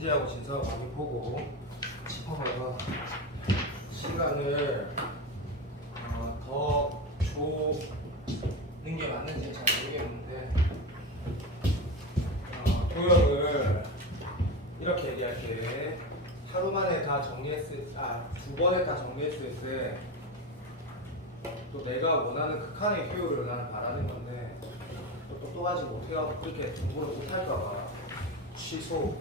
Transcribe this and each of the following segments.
문제하고 진서하고 많이 보고 짚어봐서 시간을 더 주는 게 맞는지 잘 모르겠는데 도형을 이렇게 얘기할게. 하루 만에 다 정리했을 두 번에 다 정리했을 때 또 내가 원하는 극한의 효율을 나는 바라는 건데 또 똑똑하지 못해가지고 그렇게 공부를 못할까봐 취소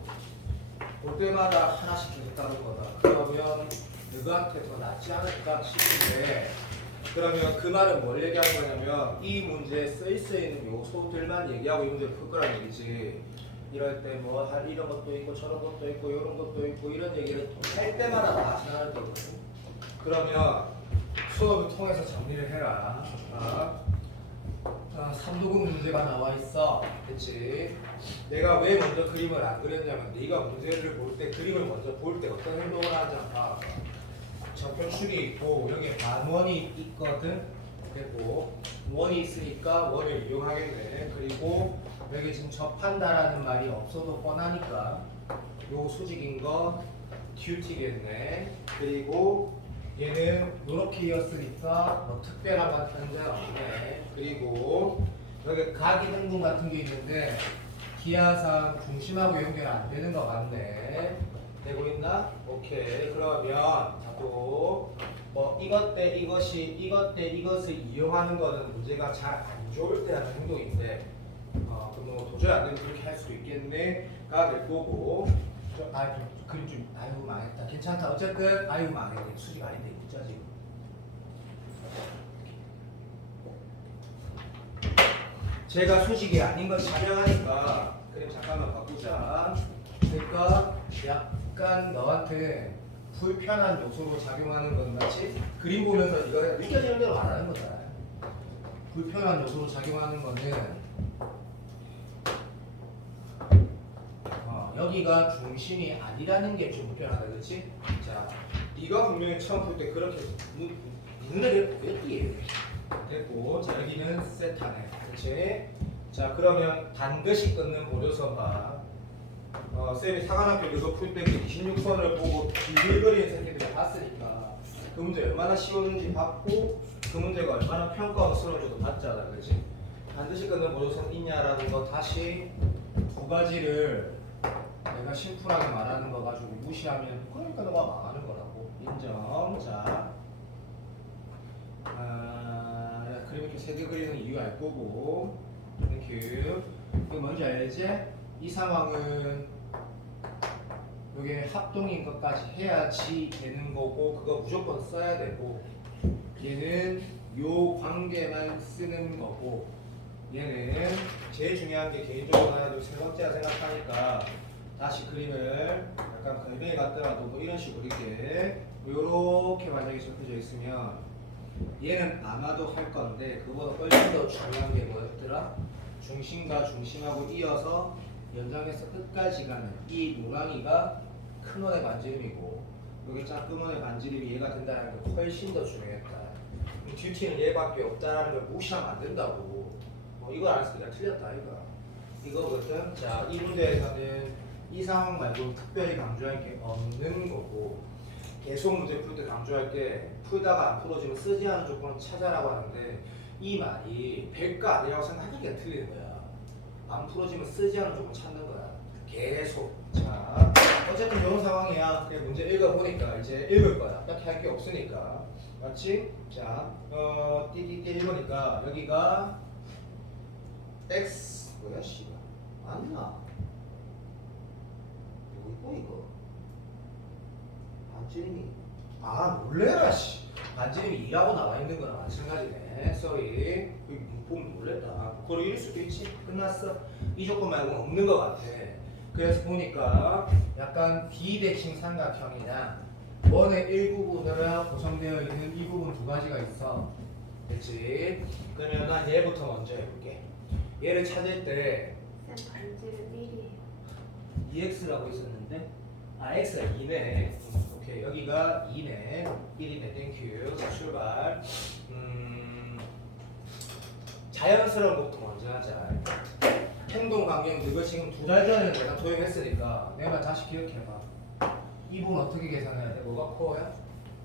올 때마다 하나씩 계속 따를 거다. 그러면 누구한테 더 낫지 않을까 싶은데 그러면 그 말은 뭘 얘기하는 거냐면 이 문제에 쓰일 수 있는 요소들만 얘기하고 이 문제를 풀 거란 얘기지. 이럴 때 뭐 이런 것도 있고 저런 것도 있고 이런 것도 있고 이런 얘기를 할 때마다 나타나는 거거든. 그러면 수업을 통해서 정리를 해라. 삼도금 문제가 나와 있어. 그치? 내가 왜 먼저 그림을 안 그렸냐면 네가 문제를 볼 때 그림을 먼저 볼 때 어떤 행동을 하는지 봐. 적편줄이 있고 여기에 반원이 있거든. 그리고 원이 있으니까 원을 이용하겠네. 그리고 여기 지금 접한다라는 말이 없어도 뻔하니까 요 수직인 거 듀티겠네. 그리고 얘는 이렇게 이었으니까 뭐 특별한 건 현재 없네. 그리고 여기 각이등분 같은 게 있는데 기하상 중심하고 연결 안 되는 거 맞네. 되고 있나? 오케이. 그러면 또 뭐 이것 때 이것이 이것 때 이것을 이용하는 거는 문제가 잘 안 좋을 때 하는 행동인데 그럼 뭐 도저히 안 되면 그렇게 할 수도 있겠네가 될 거고. 그림 좀 아이고 망했다. 괜찮다. 어쨌든 아이고 망했네. 수직 아닌데 진짜 지금. 제가 수직이 아닌 걸 촬영하니까 그림 잠깐만 바꾸자. 그러니까 약간 너한테 불편한 요소로 작용하는 건 맞지? 그림 보면서 이거 느껴지는 대로 말하는 거잖아. 불편한 요소로 작용하는 거는 여기가 중심이 아니라는 게 좀 불편하다, 그렇지? 자, 네가 분명히 처음 풀 때 그렇게 눈을 보였기에 됐고, 자 여기는 세타네, 그렇지? 자 그러면 반드시 끊는 보조선 봐. 쌤이 사관학교 이거 풀 때 26선을 보고 비글거리는 새끼들을 봤으니까 그 문제 얼마나 쉬웠는지 봤고 그 문제가 얼마나 평가스러운지도 봤잖아, 그렇지? 반드시 끊는 보조선 있냐라는 거 다시 두 가지를 내가 심플하게 말하는 거 가지고 무시하면 그러니까 너가 망하는 거라고. 인정. 자, 그림 이렇게 세 개 그리는 이유 알 거고. 땡큐. 이거 뭔지 알지? 이 상황은 이게 합동인 것까지 해야지 되는 거고 그거 무조건 써야 되고 얘는 요 관계만 쓰는 거고 얘는 제일 중요한 게 개인적으로 하나 둘 세 번째라 생각하니까 다시 그림을 약간 갈등이 같더라도 뭐 이런 식으로 이렇게 요렇게 만약에 접혀져 있으면 얘는 아마도 할 건데 그보다 훨씬 더 중요한 게 뭐였더라? 중심과 중심하고 이어서 연장해서 끝까지 가는 이 노랑이가 큰 원의 반지름이고 여기 작은 원의 반지름이 얘가 된다는 게 훨씬 더 중요했다. 듀티는 얘밖에 없다라는 걸 무시하면 안 된다고. 이걸 안 했으니까 틀렸다 이거거든. 자, 이 문제에서는 이 상황 말고 특별히 강조할 게 없는 거고 계속 문제 풀 때 강조할 게 풀다가 안 풀어지면 쓰지 않은 조건을 찾아라고 하는데 이 말이 될까 아니라고 생각하기가 틀리는 거야. 안 풀어지면 쓰지 않은 조건 찾는 거야. 계속. 자, 어쨌든 이런 상황이야. 그냥 문제 읽어보니까 이제 읽을 거야. 딱히 할 게 없으니까. 맞지? 자, 띠띠띠 읽으니까 여기가 x 뭐야 씨발 맞나? 이거 반지름이 놀래라 씨 반지름이 2라고 나와 있는 거나 마찬가지네. 쏘리 보면 놀랬다. 그걸 이럴 수도 있지. 끝났어. 이 조건 말고는 없는 것 같아. 그래서 보니까 약간 비대칭 삼각형이나 원의 일부분으로 구성되어 있는 이 부분 두 가지가 있어. 그치? 그러면 난 얘부터 먼저 해볼게. 얘를 찾을 때 반지름 1이에요. 2x라고 있었는데 x가 2네. 오케이, 여기가 2네. 1이네. 땡큐. 자, 출발. 자연스러운 것부터 먼저 하자. 행동 강경 이거 지금 2달 전에 내가 도용했으니까 내가 다시 기억해봐. 이 부분 어떻게 계산해야 돼? 뭐가 코어야?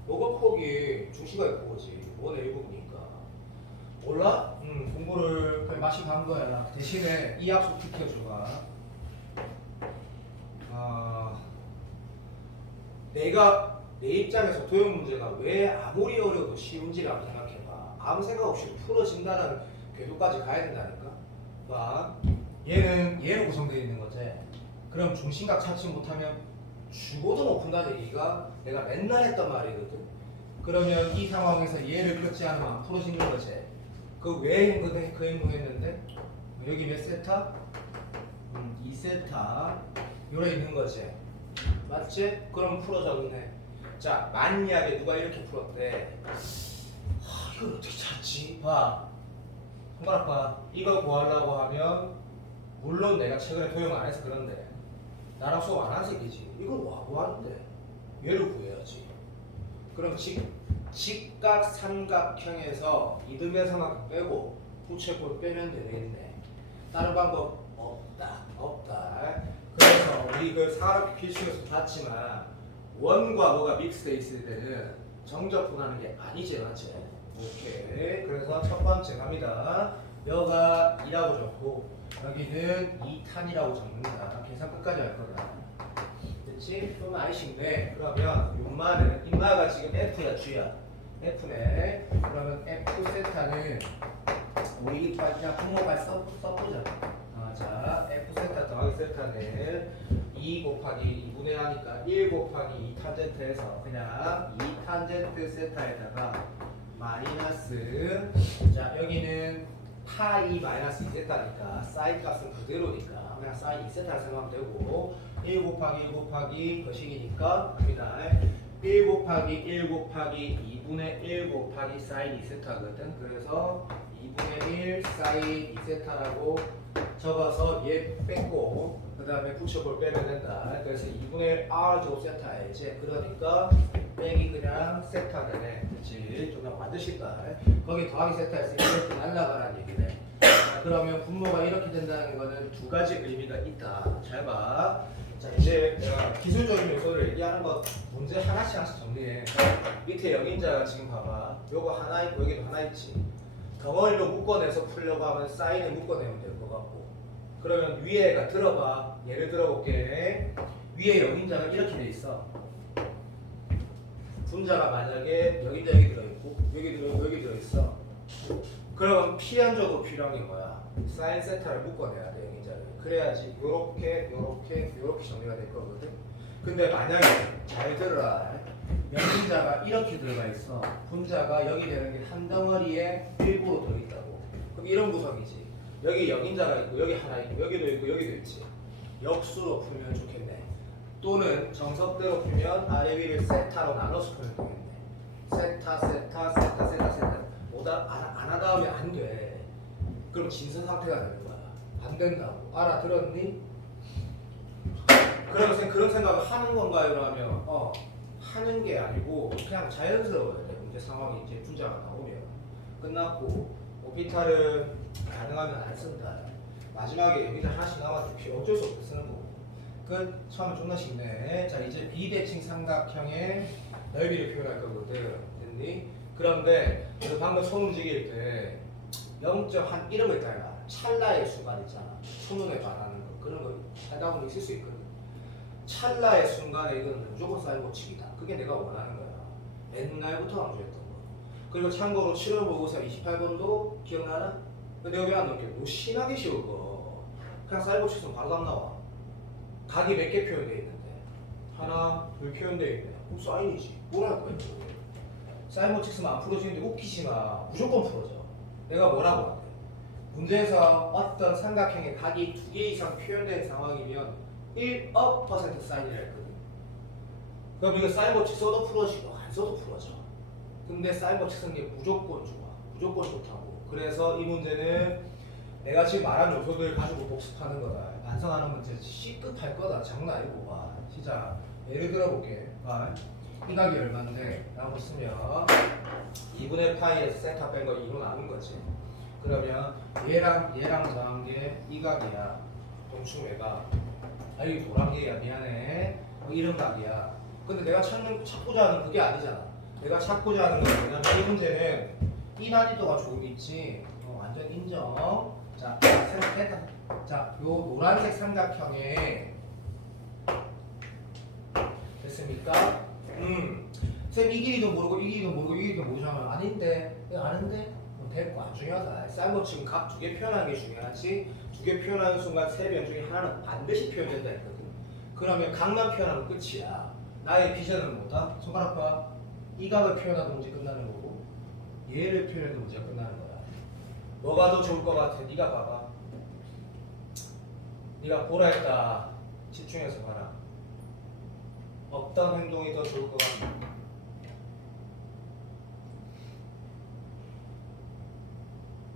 뭐가 폭이 중시가 코어지. 5의 1부분이니까. 몰라? 공부를 거의 마시 간 거야. 대신에 이 약속 지켜줘가. 내가 내 입장에서 도형 문제가 왜 아무리 어려도 쉬운지를 한번 생각해봐. 아무 생각 없이 풀어진다는 궤도까지 가야 된다니까. 봐. 얘는 얘로 구성되어 있는 거지. 그럼 중심각 찾지 못하면 죽어도 못 푼다는 얘기가 내가 맨날 했단 말이거든. 그러면 이 상황에서 얘를 끊지 않으면 안 풀어지는 거지. 그 왜 그 행동했는데? 여기 몇 세타? 2세타 요래 있는 거지. 맞지? 그럼 풀어졌네. 자, 만약에 누가 이렇게 풀었대. 이걸 어떻게 찾지? 봐. 손가락 봐. 이거 구하려고 하면 물론 내가 최근에 도용 안 해서 그런데 나랑 수업 안 한 새끼지. 이걸 뭐 하는데? 얘를 구해야지. 그럼 직각 삼각형에서 이등변 삼각형 빼고 부채꼴 빼면 되겠네. 다른 방법 없다. 그래서 우리 그 사각형 필수에서 봤지만 원과 뭐가 믹스돼 있을 때는 정적분하는 게 아니지, 맞지? 오케이. 그래서 첫 번째 갑니다. 여가 2라고 적고 여기는 2탄이라고 적는다. 계산 끝까지 할 거다. 됐지? 그럼 아이신데 그러면 요마는 인마가 지금 F야 G야? F네. 그러면 F 세타는 우리 그냥 분모발 써보자. 자, F 세타 더하기 세타는 2 곱하기 2분의 하니까 1 곱하기 2 탄젠트에서 그냥 2 탄젠트 세타에다가 마이너스, 자 여기는 파이 마이너스 2세타니까 사인 값은 그대로니까 그냥 사인 2세타를 생각하면 되고 1 곱하기 1 곱하기 거식이니까 갑니다. 1 곱하기 1 곱하기 2분의 1 곱하기 사인 2세타거든. 그래서 2분의 1 사인 2세타라고 적어서 얘 뺐고 그 다음에 붙여볼 빼면 된다. 그래서 2분의 1 r 제곱 세타이지. 그러니까 빼기 그냥 세타 되네. 그렇지? 좀 만드실까? 거기 더하기 세타였으니까 이렇게 날라가라는 얘기네. 자, 그러면 분모가 이렇게 된다는 거는 두 가지 의미가 있다. 잘 봐. 자, 이제 내가 기술적인 요소를 얘기하는 거 문제 하나씩 정리해. 밑에 영인자가 지금 봐봐. 요거 하나 있고 여기도 하나 있지. 덩어리로 묶어내서 풀려고 하면 사인을 묶어내면 될 것 같고. 그러면 위에가 들어봐. 예를 들어볼게. 위에 영인자가 이렇게 돼 있어. 분자가 만약에 여기 들어있고 여기 들어있어. 그럼 필연적으로 필요한 게 뭐야? 사인 세타를 묶어내야 돼, 영인자를. 그래야지 요렇게 정리가 될 거거든. 근데 만약에 잘 들어라. 영인자가 이렇게 들어가 있어. 분자가 여기 되는 게 한 덩어리에 일부로 들어있다고. 그럼 이런 구성이지. 여기 영인자가 있고 여기 하나 있고 여기도 있고 여기도 있지. 역수로 풀면 좋겠네. 또는 정석대로 풀면 아래 위를 세타로 나눠서 풀면 되겠네. 세타. 오다 안 하다 하면 안 돼. 그럼 진선 상태가 되는 거야. 안 된다고. 알아들었니? 그런 생각을 하는 건가요? 라면 하는 게 아니고 그냥 자연스러워야 돼. 문제 상황이 이제 분자가 나오면 끝났고 오피탈은 가능하면 안 쓴다. 마지막에 여기다 하나씩 남아도 어쩔 수 없어 쓰는 거고. 끝. 처음에 존나 쉽네. 자, 이제 비대칭 삼각형의 넓이를 표현할 거거든. 됐니? 그런데 너 방금 손 움직일 때 0.1 이름을 따라 찰나의 순간 있잖아. 첫눈에 반하는 거. 그런 거 하다 보면 있을 수 있거든. 찰나의 순간에 이거는 무조건 사인 법칙이다. 그게 내가 원하는 거야. 옛날부터 강조했던 거. 그리고 참고로 7월 모의고사 28번도 기억나나? 근데 여기 안 넣을게. 너 심하게 쉬울 거. 그냥 사인 법칙은 바로 답 나와. 각이 몇 개 표현되어 있는데 하나, 둘 표현되어 있네. 그럼 사인이지. 뭘 할 거야? 사인 법칙 쓰면 안 풀어지는데 웃기지 마. 무조건 풀어져. 내가 뭐라고 할게. 문제에서 어떤 삼각형의 각이 2개 이상 표현된 상황이면 1억 % 사인이라 했거든. 그럼 이거 사인 법칙 써도 풀어지고 안 써도 풀어져. 근데 사인 법칙 쓰는 게 무조건 좋아. 무조건 좋다고. 그래서 이 문제는 내가 지금 말한 요소들 가지고 복습하는 거다. 완성하는 문제 C급 할 거다. 장난 아니고. 와, 진짜 예를 들어볼게. 이 각이 얼마인데 라고 쓰면 2분의 파이에서 세타 뺀 거 2로 나눈 거지. 그러면 얘랑 더한 게 이 각이야. 동충 외곽. 아 이게 노란 게야. 미안해. 이런 각이야. 근데 내가 찾고자 하는 그게 아니잖아. 내가 찾고자 하는 건 뭐냐면 이 문제는 이 난이도가 조금 있지. 완전 인정. 자, 생각했다. 자, 요 노란색 삼각형에 됐습니까? 쌤 이 길이도 모르고 이 길이도 모르고 이 길이도 모르잖아. 아닌데, 이거 아는데? 뭐 됐고 안 중요하다. 쌀뭐 지금 각 두 개 표현하는 게 중요하지. 두 개 표현하는 순간 세 변 중에 하나는 반드시 표현된다 했거든. 그러면 각만 표현하면 끝이야. 나의 비전은 뭐다? 손가락 봐. 이 각을 표현하던 문제 끝나는 거고 얘를 표현하던 문제가 끝나는 거야. 뭐가 더 좋을 것 같아? 네가 봐봐. 네가 보라 했다. 집중해서 봐라. 어떤 행동이 더 좋을 것 같나?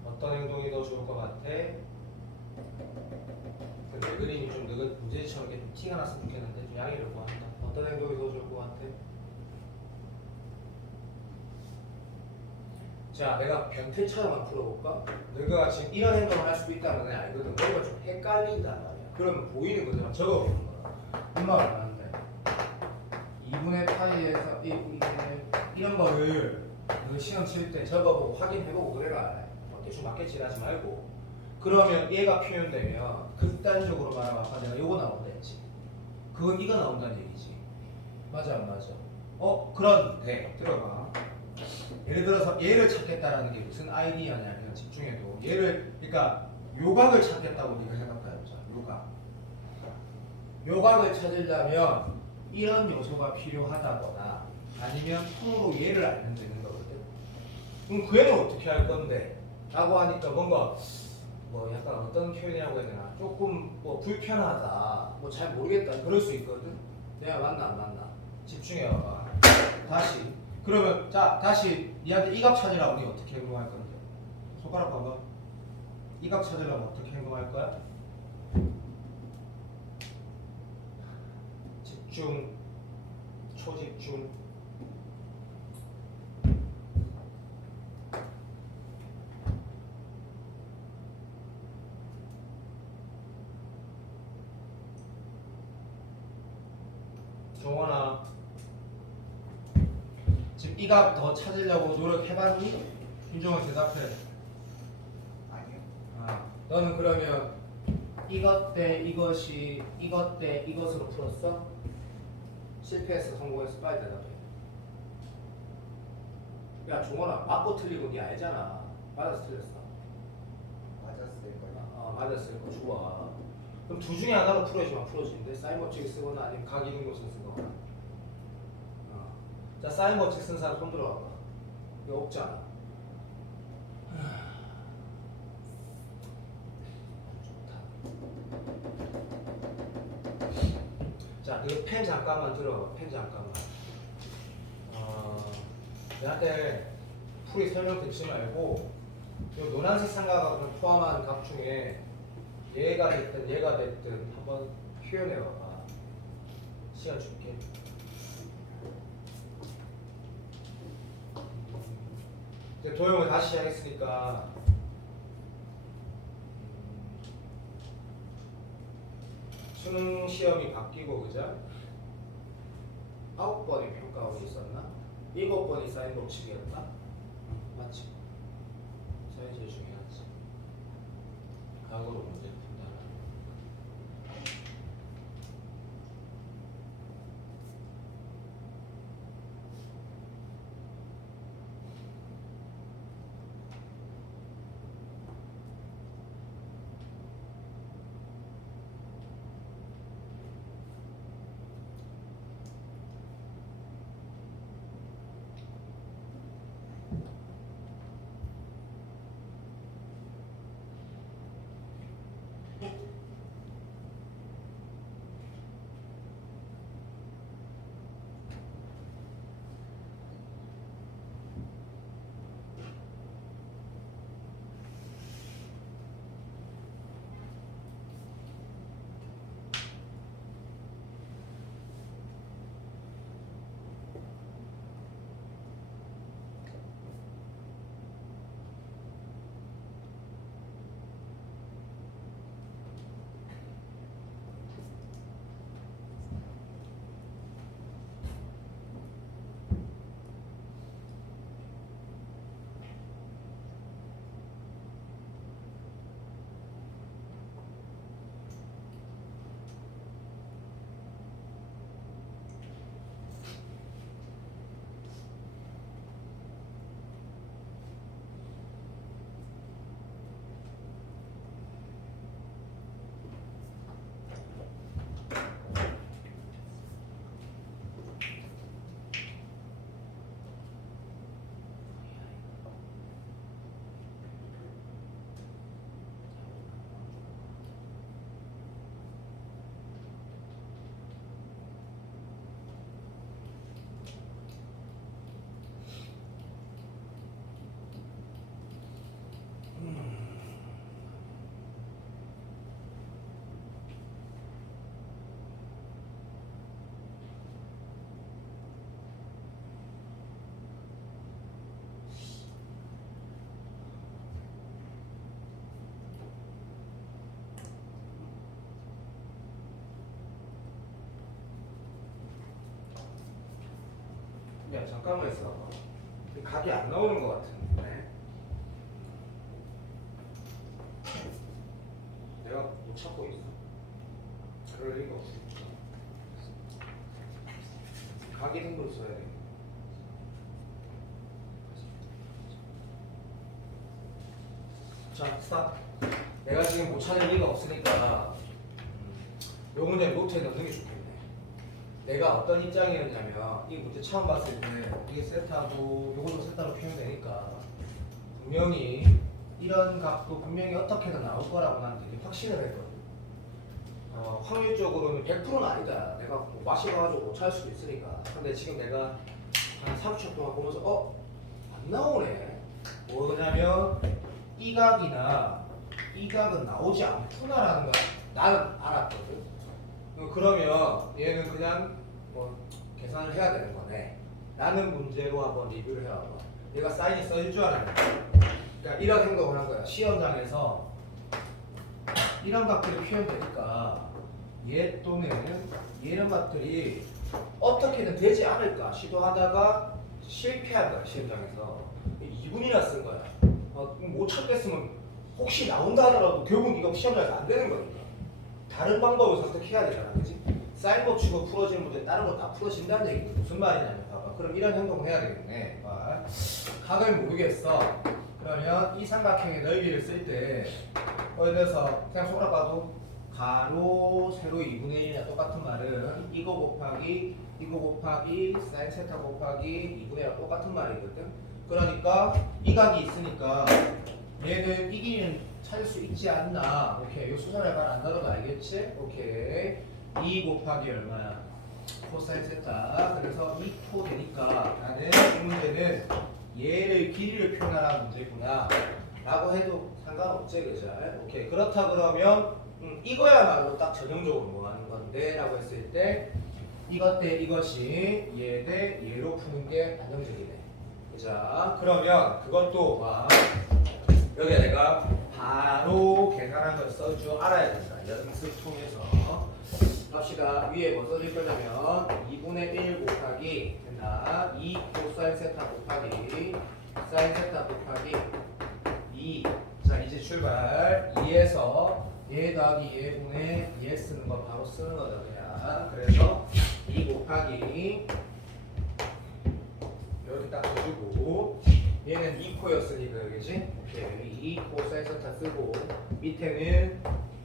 어떤 행동이 더 좋을 것 같아? 근데 그림이 좀 문제지처럼 이렇게 좀 티가 났으면 좋겠는데 좀 양해를 구한다. 어떤 행동이 더 좋을 것 같아? 자, 내가 변태처럼 풀어볼까? 너가 지금 이런 행동을 할 수도 있다는 건 알거든. 너가 좀 헷갈린단 말이야. 그러면 보이는 거잖아. 적어보는 거야. 얼마나 많은데? 2분의 파이에서 이런 거를 너 시험 칠 때 적어보고 확인해보고 그래라. 대충 맞겠지 하지 말고. 그러면 얘가 표현되면 극단적으로 말하면 아까 내가 요거 나온다 했지. 그건 이거 나온다는 얘기지. 맞아 안 맞아? 그런데 들어봐. 예를 들어서 얘를 찾겠다라는 게 무슨 아이디어냐면 집중해도 얘를 그러니까 요각을 찾겠다고 네가 생각해보자. 요각을 찾으려면 이런 요소가 필요하다거나 아니면 통으로 얘를 알면 되는 거거든. 그럼 그 애는 어떻게 할 건데? 라고 하니까 뭔가 뭐 약간 어떤 표현이라고 해야 되나 조금 뭐 불편하다 뭐 잘 모르겠다 그럴 수 있거든. 내가 맞나 안 맞나 집중해봐봐. 다시 그러면 자 다시 니한테 이 값 찾으라고 니 어떻게 행동할 건데? 손가락 봐봐. 이 값 찾으려면 어떻게 행동할 거야? 집중, 초집중. 정원아, 지금 이 값 더 찾으려고 노력해봤니? 윤정아 대답해. 아니요. 너는 그러면 이것 대 이것이 이것 대 이것으로 풀었어? 실패했어? 성공했어? 빨리 대답해. 야 종원아 맞고 틀리고 니 알잖아. 맞았어 틀렸어? 맞았을 거예요. 맞았어요. 좋아. 그럼 둘 중에 하나로 풀어야지만 풀어지는데 사인 법칙을 쓰거나 아니면 각 이동 것을 쓰거나. 자 사인 법칙 쓴 사람 손 들어봐봐. 이거 없잖아. 자, 이거 펜 잠깐만 들어. 펜 잠깐만. 내한테 풀이 설명 듣지 말고 이 노란색 삼각을 포함한 각 중에 얘가 됐든 한번 표현해봐봐. 시간 줄게. 이제 도형을 다시 시작했으니까 수능 시험이 바뀌고 그죠? 9번이 평가원이 있었나? 7번이 사인 법칙이었나? 맞지? 사인 제일 중요하지. 각으로 문제 푼다. 야 잠깐만 있어. 각이 안 나오는 것 같은데. 내가 못 찾고 있어. 그럴 리가 없어. 각이 등으로 써야 돼. 자, 스탑. 내가 지금 못 찾을 리가 없으니까 요 문제 노트에 넣는 게 좋겠네. 내가 어떤 입장이었냐면 이 문제 처음 봤을 때 이게 세트하고 요것도 세트하고 표현되니까 분명히 이런 값도 분명히 어떻게든 나올 거라고 난 되게 확신을 했거든. 확률적으로는 100%는 아니다. 내가 뭐 마셔가지고 못 찾을 수도 있으니까. 근데 지금 내가 한 30초 동안 보면서 안 나오네. 뭐냐면 이 각이나 이 각은 나오지 않구나라는 걸 나는 알았거든. 그러면 얘는 그냥 뭐 계산을 해야 되는 거네. 라는 문제로 한번 리뷰를 해봐봐. 얘가 사인이 써질 줄 알았네. 그러니까 이런 행동을 한 거야. 시험장에서 이런 값들이 표현되니까 얘 또는 이런 값들이 어떻게든 되지 않을까 시도하다가 실패한 거야. 시험장에서 2분이나 쓴 거야. 못 찾겠으면 혹시 나온다 하더라도 결국 이거 시험장에서 안 되는 거니까 다른 방법을 선택해야 되잖아. 그치? 사인법 치고 풀어지는 문제 다른 거 다 풀어진다는 얘기지. 무슨 말이냐면 봐봐. 그럼 이런 행동을 해야 되겠네. 봐. 각을 모르겠어. 그러면 이 삼각형의 넓이를 쓸 때 예를 들어서 그냥 손가락 봐도 가로 세로 2분의 1이나 똑같은 말은 이거 곱하기 사인 세타 곱하기 2분의 1과 똑같은 말이거든. 그러니까 이 각이 있으니까 얘는 이 길이는 찾을 수 있지 않나. 오케이. 요 수선할 말 안 다뤄도 알겠지? 오케이. 2 곱하기 얼마야? 코사인 세타. 그래서 2코 되니까 나는 이 문제는 얘를 길이를 표현하라는 문제구나 라고 해도 상관없지. 그죠? 오케이. 그렇다 그러면 이거야말로 딱 전형적으로 뭐 하는 건데 라고 했을 때 이것 대 이것이 얘 대 얘로 푸는 게 안정적이네. 자, 그러면 그것도 여기 내가 바로 계산한 걸 써줄 알아야 된다. 연습 통해서 갑시다. 위에 뭐 써줄 거냐면 2분의 1 곱하기 됐나? 2 코사인 세타 곱하기 사인 세타 곱하기 2. 자, 이제 출발. 2에서 얘 더하기 얘분의 얘 쓰는 거 바로 쓰는 거다 그냥. 그래서 2 곱하기 이렇게 딱 해주고 얘는 2코였으니까 여기지? 오케이. 2코 사인 세타 쓰고 밑에는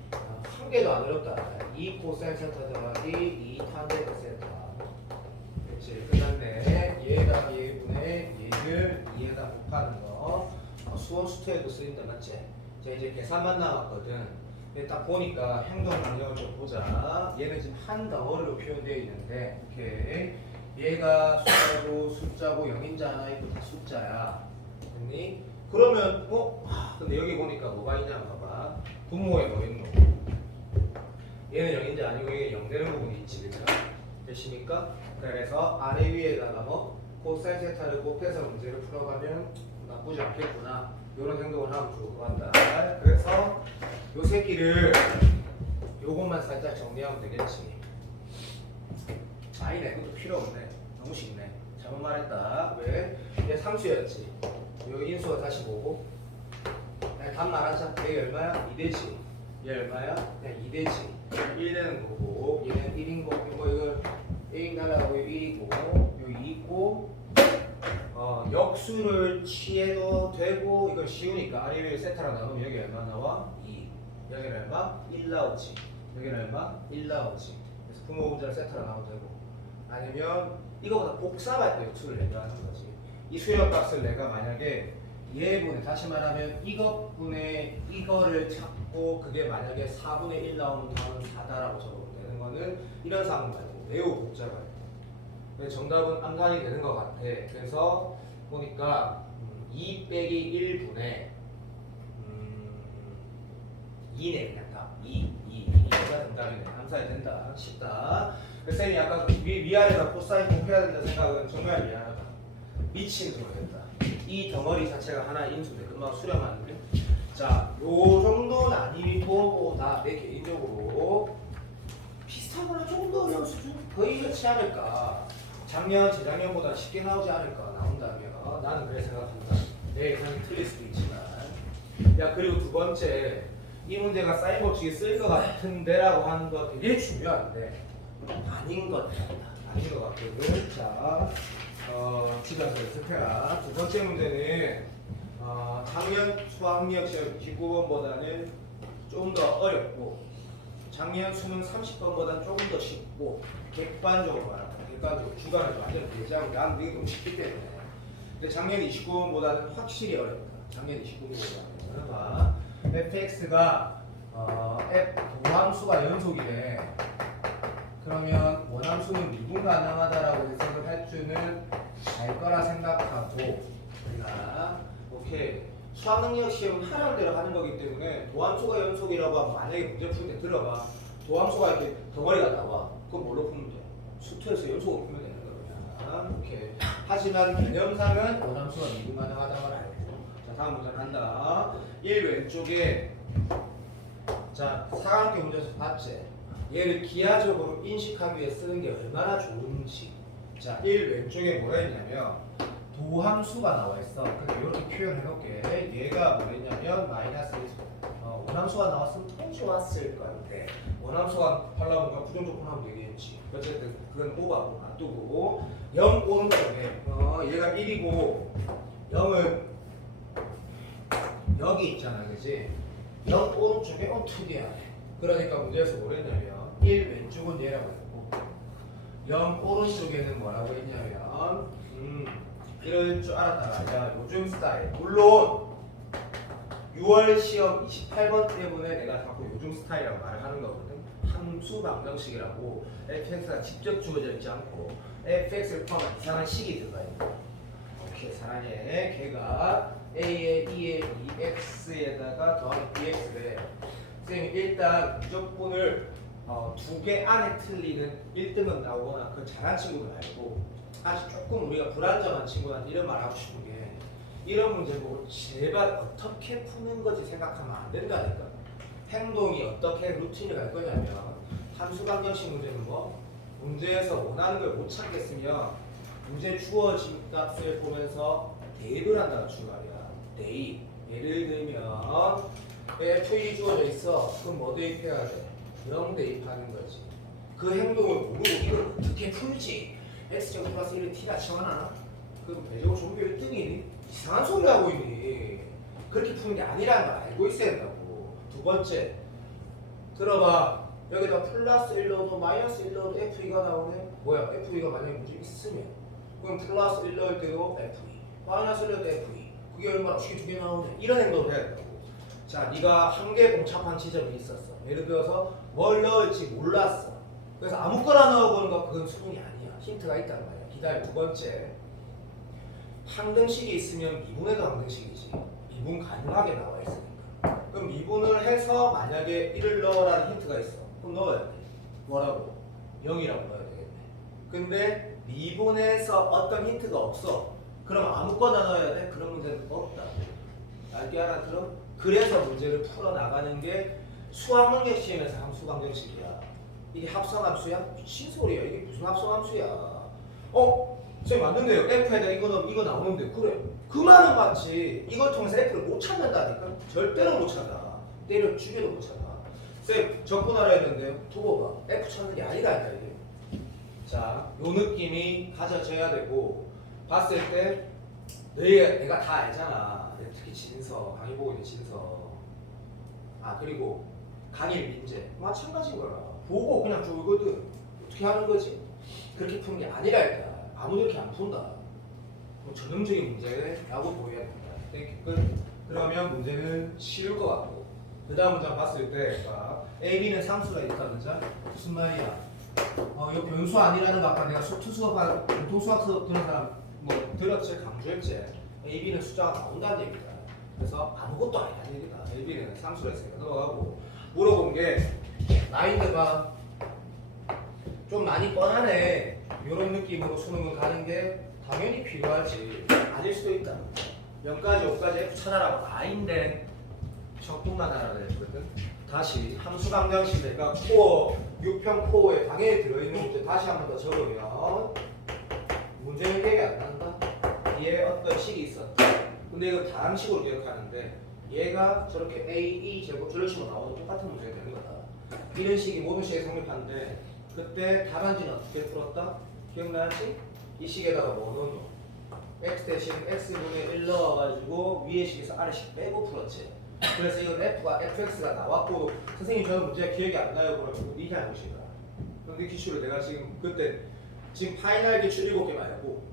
한 개도 안 어렵다. 2코 사인 세타 더하기 2 탄젠트 세타. 그렇지. 끝났네. 얘에다 얘분의 얘를 2에다 곱하는 거. 수원 수투에도 쓰인다 맞지? 자 이제 계산만 남았거든. 근데 딱 보니까 행동 능력을 좀 보자. 얘는 지금 한 덩어리로 표현되어 있는데 오케이. 얘가 숫자고 0인자 하나 있고 다 숫자야. 됐니? 그러면 근데 여기 보니까 뭐가 있냐 봐봐. 분모에 뭐 있노? 얘는 0인자 아니고 얘는 0 되는 부분이 있지. 그죠? 되십니까? 그래서 아래 위에다가 뭐 코사인 세타를 곱해서 문제를 풀어가면 나쁘지 않겠구나. 이런 행동을 하면 좋을 것 같다. 그래서 요 새끼를 요것만 살짝 정리하면 되겠지. 아니네. 그것도 필요 없네. 너무 쉽네. 잘못 말했다. 왜? 얘 상수였지. 여기 인수가 다시 뭐고? 답 말하자. 얘 얼마야? 2대지. 얘 얼마야? 그냥 2대지. 1 되는 거고 얘는 1인 거고 이거 1 날라가고 1이고 여기 2고 역수를 취해도 되고 이건 쉬우니까 아래 위에 세타랑 나누면 여기 얼마 나와? 2. 여기는 얼마? 1 나오지. 여기는 얼마? 1 나오지. 그래서 부모 분자를 세타랑 나눠도 되고 아니면 이거보다 복잡할 때 역수를 내가 하는 거지. 이 수열값을 내가 만약에 얘분의 다시 말하면 이것분의 이거를 찾고 그게 만약에 4분의 1 나오면 다음은 4다라고 적으면 되는 거는 이런 상황 말고 매우 복잡해요. 정답은 암산이 되는 것 같아. 그래서 보니까 2 빼기 1분의 2네 그냥 답. 2가 정답이네. 암산이 된다. 쉽다. 쌤이 약간 위아래가 코사인 곱해야 된다는 생각은 정말 미안하다. 미친 소리 했다. 이 덩어리 자체가 하나의 인수인데 금방 수렴하는데 자, 요 정도 난이도보다 내 개인적으로 비슷하거나 조금 더 어려울 수준 거의 그렇지 않을까. 작년, 재작년보다 쉽게 나오지 않을까 나온다면 나는 그래 생각한다. 내 예상이 틀릴 수도 있지만 야 그리고 두 번째 이 문제가 사인 법칙에 쓸 것 같은데라고 하는 거 되게 중요한데 아닌 것 같다. 아닌 것 같거든. 자, 집에서 연습해라. 두 번째 문제는 작년 수학력 시험 29번보다는 좀 더 어렵고 작년 수능 30번보다는 조금 더 쉽고 객관적으로 말합니다. 객관적으로 주관을 완전 배제하고 나는 이게 너무 쉽기 때문에 근데 작년 29번보다는 확실히 어렵다. 작년 29번보다는 봐. fx가 f 도함수가 연속이래. 그러면 원함수는 미분 가능하다라고 해석을 할 줄은 알 거라 생각하고 우리가 오케이 수학능력 시험은 하라는 대로 하는 거기 때문에 도함수가 연속이라고 하면 만약에 문제 풀 때 들어봐 도함수가 이렇게 덩어리가 나와 그럼 뭘로 풀면 돼? 수투에서 연속으로 풀면 되는 거야. 오케이 하지만 개념상은 원함수가 미분 가능하다는 걸 알고 자 다음 문제 간다. 1 왼쪽에 자 사각형의 문제에서 봤지? 얘를 기하적으로 인식하기 위해 쓰는 게 얼마나 좋은지. 자, 1 왼쪽에 뭐라 했냐면 도함수가 나와 있어. 근데 이렇게 표현해 놓을게. 얘가 뭐랬냐면 마이너스 원함수가 나왔으면 더 좋았을 건데 원함수가 하려면 뭔가 부정조건 하면 되겠지. 어쨌든 그건 오바고 놔두고 0 오른쪽에 얘가 1이고 0은 여기 있잖아, 그지? 0 오른쪽에 2개야. 그러니까 문제에서 뭐랬냐면 1 왼쪽은 얘라고 했고 0 오른쪽에는 뭐라고 했냐면 이럴 줄 알았다가 야 요즘 스타일 물론 6월 시험 28번 때문에 내가 자꾸 요즘 스타일이라고 말을 하는 거거든. 함수 방정식이라고 fx가 직접 주어져 있지 않고 fx를 포함한 이상한 식이 들어가 있는 거야. 오케이 사랑해. 걔가 a에 2에 2x에다가 더하기 bx래. 선생님 일단 무조건을 두 개 안에 틀리는 1등은 나오거나 그 잘한 친구들 말고 아직 조금 우리가 불안정한 친구한테 이런 말 하고 싶은 게 이런 문제 보고 제발 어떻게 푸는 거지 생각하면 안 된다니까. 행동이 어떻게 루틴이 갈 거냐면 함수 방정식 문제는 뭐 문제에서 원하는 걸 못 찾겠으면 문제 주어진 값을 보면서 대입을 한다는 주말이야. 대입. 예를 들면 f2 주어져 있어. 그럼 뭐 대입해야 돼? 0 대입하는 거지. 그 행동을 모르고 이걸 어떻게 풀지? x제곱 플러스 1을 t가 치환하나? 그럼 배제곱 종교 1등이니? 이상한 소리 하고 있니? 그렇게 푸는 게 아니라는 걸 알고 있어야 된다고. 두 번째 들어봐. 여기다 플러스 1 넣어도 마이너스 1 넣어도 f2가 나오네? 뭐야? f2가 만약에 문제 있으면 그럼 플러스 1 넣을 때도 f2 마이너스 1 넣을 때 f2 그게 얼마나 쉽게 두 개 나오네? 이런 행동을 해야 된다고. 자, 네가 한 개 봉착한 지점이 있었어. 예를 들어서 뭘 넣을지 몰랐어. 그래서 아무거나 넣어보는 거 그건 수능이 아니야. 힌트가 있단 말이야. 기다려. 두 번째, 항등식이 있으면 미분에도 항등식이지. 미분 가능하게 나와 있으니까. 그럼 미분을 해서 만약에 1을 넣으라는 힌트가 있어. 그럼 넣어야 돼. 뭐라고? 0이라고 넣어야 되겠네. 근데 미분에서 어떤 힌트가 없어. 그럼 아무거나 넣어야 돼? 그런 문제는 없다. 알게 알아들어? 그래서 문제를 풀어나가는 게 수학능력 시험에서 함수 방정식이야. 이게 합성함수야? 미친 소리야. 이게 무슨 합성함수야? 선생님 맞는데요. F에다 이거 나오는데 그래. 그 말은 맞지. 이걸 통해서 F를 못 찾는다니까. 절대로 못 찾아. 때려 죽여도 못 찾아. 선생님 적분하라 했는데요. 두고 봐. F 찾는 게 아니라니까 이게. 자, 요 느낌이 가져져야 되고 봤을 때 내가 다 알잖아. 특히 진서, 강의 보고 있는 진서. 그리고 강의 민재 마찬가지인 거라. 보고 그냥 졸거든. 어떻게 하는 거지? 그렇게 푸는 게 아니랄까. 아무도 이렇게 안 푼다. 뭐 전형적인 문제라고 보여야 된다. 그러면 문제는 쉬울 것 같고. 그 다음 문제 봤을 때 A, B는 상수가 있다든지 무슨 말이야? 이거 변수 아니라는 거 아까 내가 수학 보통 수학 수업 들은 사람 뭐 들었지? 강조했지? A, B는 숫자가 나온다는 얘기다. 그래서 아무것도 아니라는 얘기다. A, B는 상수가 있으니까 넘어가고 물어본 게 마인드가 좀 많이 뻔하네. 이런 느낌으로 수능을 가는 게 당연히 필요하지. 아닐 수도 있다. 0까지 5까지 F 찾아라고 아인데 적분만 하라 그랬거든. 다시 함수 방정식 내가 코어 6평 코어에 당연히 들어있는 문제 다시 한 번 더 적으면 문제는 기억이 안 난다. 뒤에 어떤 식이 있었다. 근데 이거 다항식으로 기억하는데 얘가 저렇게 a, e 제곱 저런 식으로 나와도 똑같은 문제가 되는 거다. 이런 식이 모든 식에 성립하는데 그때 답안지는 어떻게 풀었다? 기억나지? 이 식에다가 뭐 넣노? x 대신 x분의 1 넣어가지고 위에 식에서 아래 식 빼고 풀었지. 그래서 이건 fx가 나왔고 선생님 저는 문제가 기억이 안 나요. 그러면 네 잘못이다. 근데 기출을 내가 지금 그때 지금 파이널 기출 7개 말고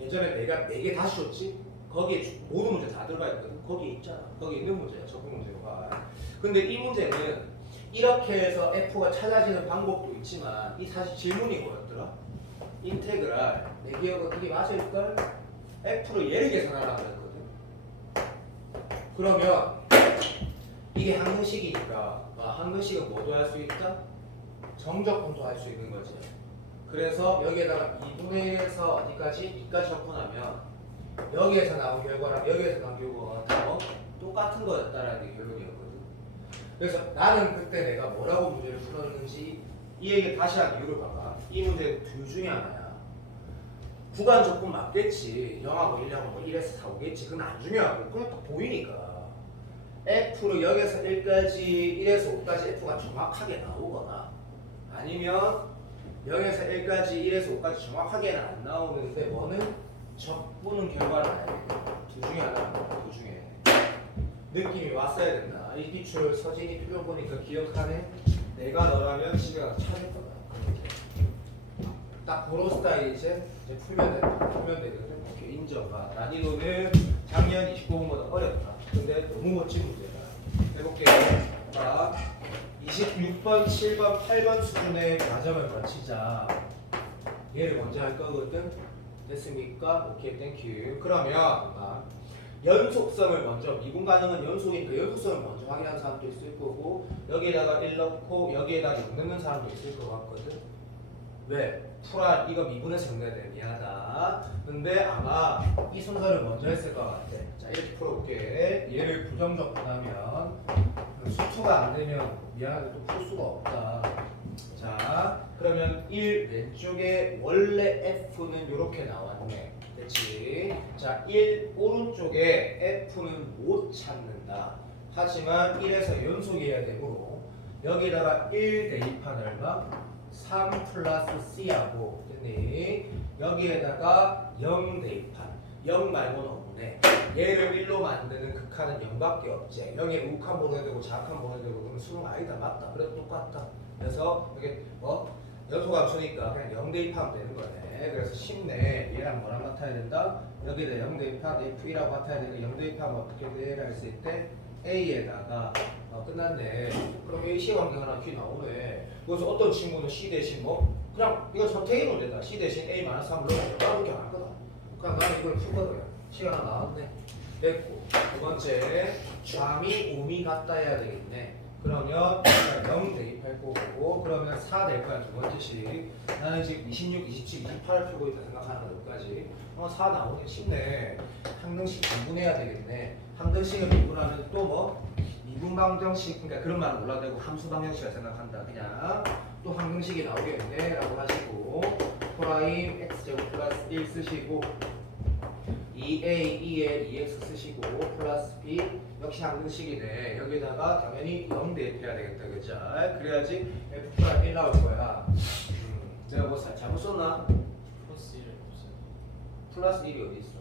예전에 내가 4개 다시 줬지? 거기에 모든 문제 다 들어가 있거든. 거기에 있잖아. 거기 있는 문제야. 적응 문제가. 근데 이 문제는 이렇게 해서 f가 찾아지는 방법도 있지만 이 사실 질문이 뭐였더라? 인테그랄 내 기억은 이게 맞을걸? f를 얘를 계산하라고 했거든. 그러면 이게 항등식이니까 항등식은 뭐도 할 수 있다? 정적분도 할 수 있는 거지. 그래서 여기에다가 2분의 1에서 어디까지? 2까지 접근하면 여기에서 나온 결과랑 여기에서 나온 결과가 다 똑같은 거였다라는 게 결론이었거든. 그래서 나는 그때 내가 뭐라고 문제를 풀었는지 이 얘기를 다시 한 이유를 봐봐. 이 문제 둘 중에 하나야. 구간 조건 맞겠지. 0하고 1하고 뭐 1에서 4 오겠지. 그건 안 중요하고 그냥 딱 보이니까 F로 0에서 1까지 1에서 5까지 F가 정확하게 나오거나 아니면 0에서 1까지 1에서 5까지 정확하게는 안 나오는데 뭐는 적분은 결과를 알아야 돼. 둘 중에 하나. 둘 중에 느낌이 왔어야 된다. 이 기출 서진이 풀어보니까 기억하네. 내가 너라면 집에 가서 찾을 거다. 딱 그런 스타일 이제 풀면 되거든. 오케이, 인정봐. 난이도는 작년 29번보다 어렵다. 근데 너무 멋진 문제다. 해볼게요. 자, 26번, 7번, 8번 수준의 과정을 거치자. 얘를 먼저 할 거거든. 됐습니까? 오케이, 땡큐. 그러면 연속성을 먼저, 미분 가능은 연속이니까 연속성을 먼저 확인하는 사람도 있을 거고 여기에다가 1 넣고 여기에다가 0 넣는 사람도 있을 것 같거든. 왜? 풀아 이거 미분해서 정리해야 돼. 미안하다. 근데 아마 이 순서를 먼저 했을 것 같아. 자, 이렇게 풀어볼게. 얘를 부정적분하면 수투가 안 되면 미안하게 또 풀 수가 없다. 자, 그러면 1 왼쪽에 원래 F는 이렇게 나왔네. 그렇지? 자, 1 오른쪽에 F는 못 찾는다. 하지만 1에서 연속이어야 되므로 여기다가 1 대입한 얼마? 3 플러스 C하고 됐니? 여기에다가 0 대입한 0 말고는 없네. 얘를 1로 만드는 극한은 0밖에 없지. 0에 우칸 보내야 되고 좌칸 보내야 되고 그러면 수능 아니다. 맞다. 그래도 똑같다. 그래서 이게 연소함수니까 그냥 0 대입하면 되는 거네. 그래서 쉽네. 얘랑 뭐랑 같아야 된다? 여기다 0 대입하면 F1하고 같아야 되니까 0 대입하면 어떻게 돼? 라 했을 때 A에다가 끝났네. 그럼 A C 관계 하나 뒤 나오네. 그래서 어떤 친구는 C 대신 그냥 이거 선택해놓으면 된다. C 대신 A 마이너스 3을 넣어야 돼. 나는 그렇게 안 할 거다. 그냥 나는 이걸 풀 거야. C가 하나 나왔네. 됐고 두 번째 좌미 5미 같다 해야 되겠네. 그러면 0 대입할 거고 그러면 4 될 거야. 두 번째 식. 나는 지금 26, 27, 28을 풀고 있다 생각하는 거 여기까지. 4 나오긴 쉽네. 항등식 미분해야 되겠네. 항등식을 미분하면 또 미분 방정식, 그러니까 그런 말은 몰라도 되고 함수 방정식을 생각한다. 그냥 또 항등식이 나오겠네 라고 하시고 프라임 x제곱 플러스 1 쓰시고 2a, 2에 2x 쓰시고 플러스 b 역시 항등식이네. 여기다가 당연히 0 대입해야 되겠다. 그죠? 그래야지 f 프라임 1 나올 거야. 내가 뭐 잘못 썼나? 플러스 1을 없어요. 플러스 1이 어디 있어?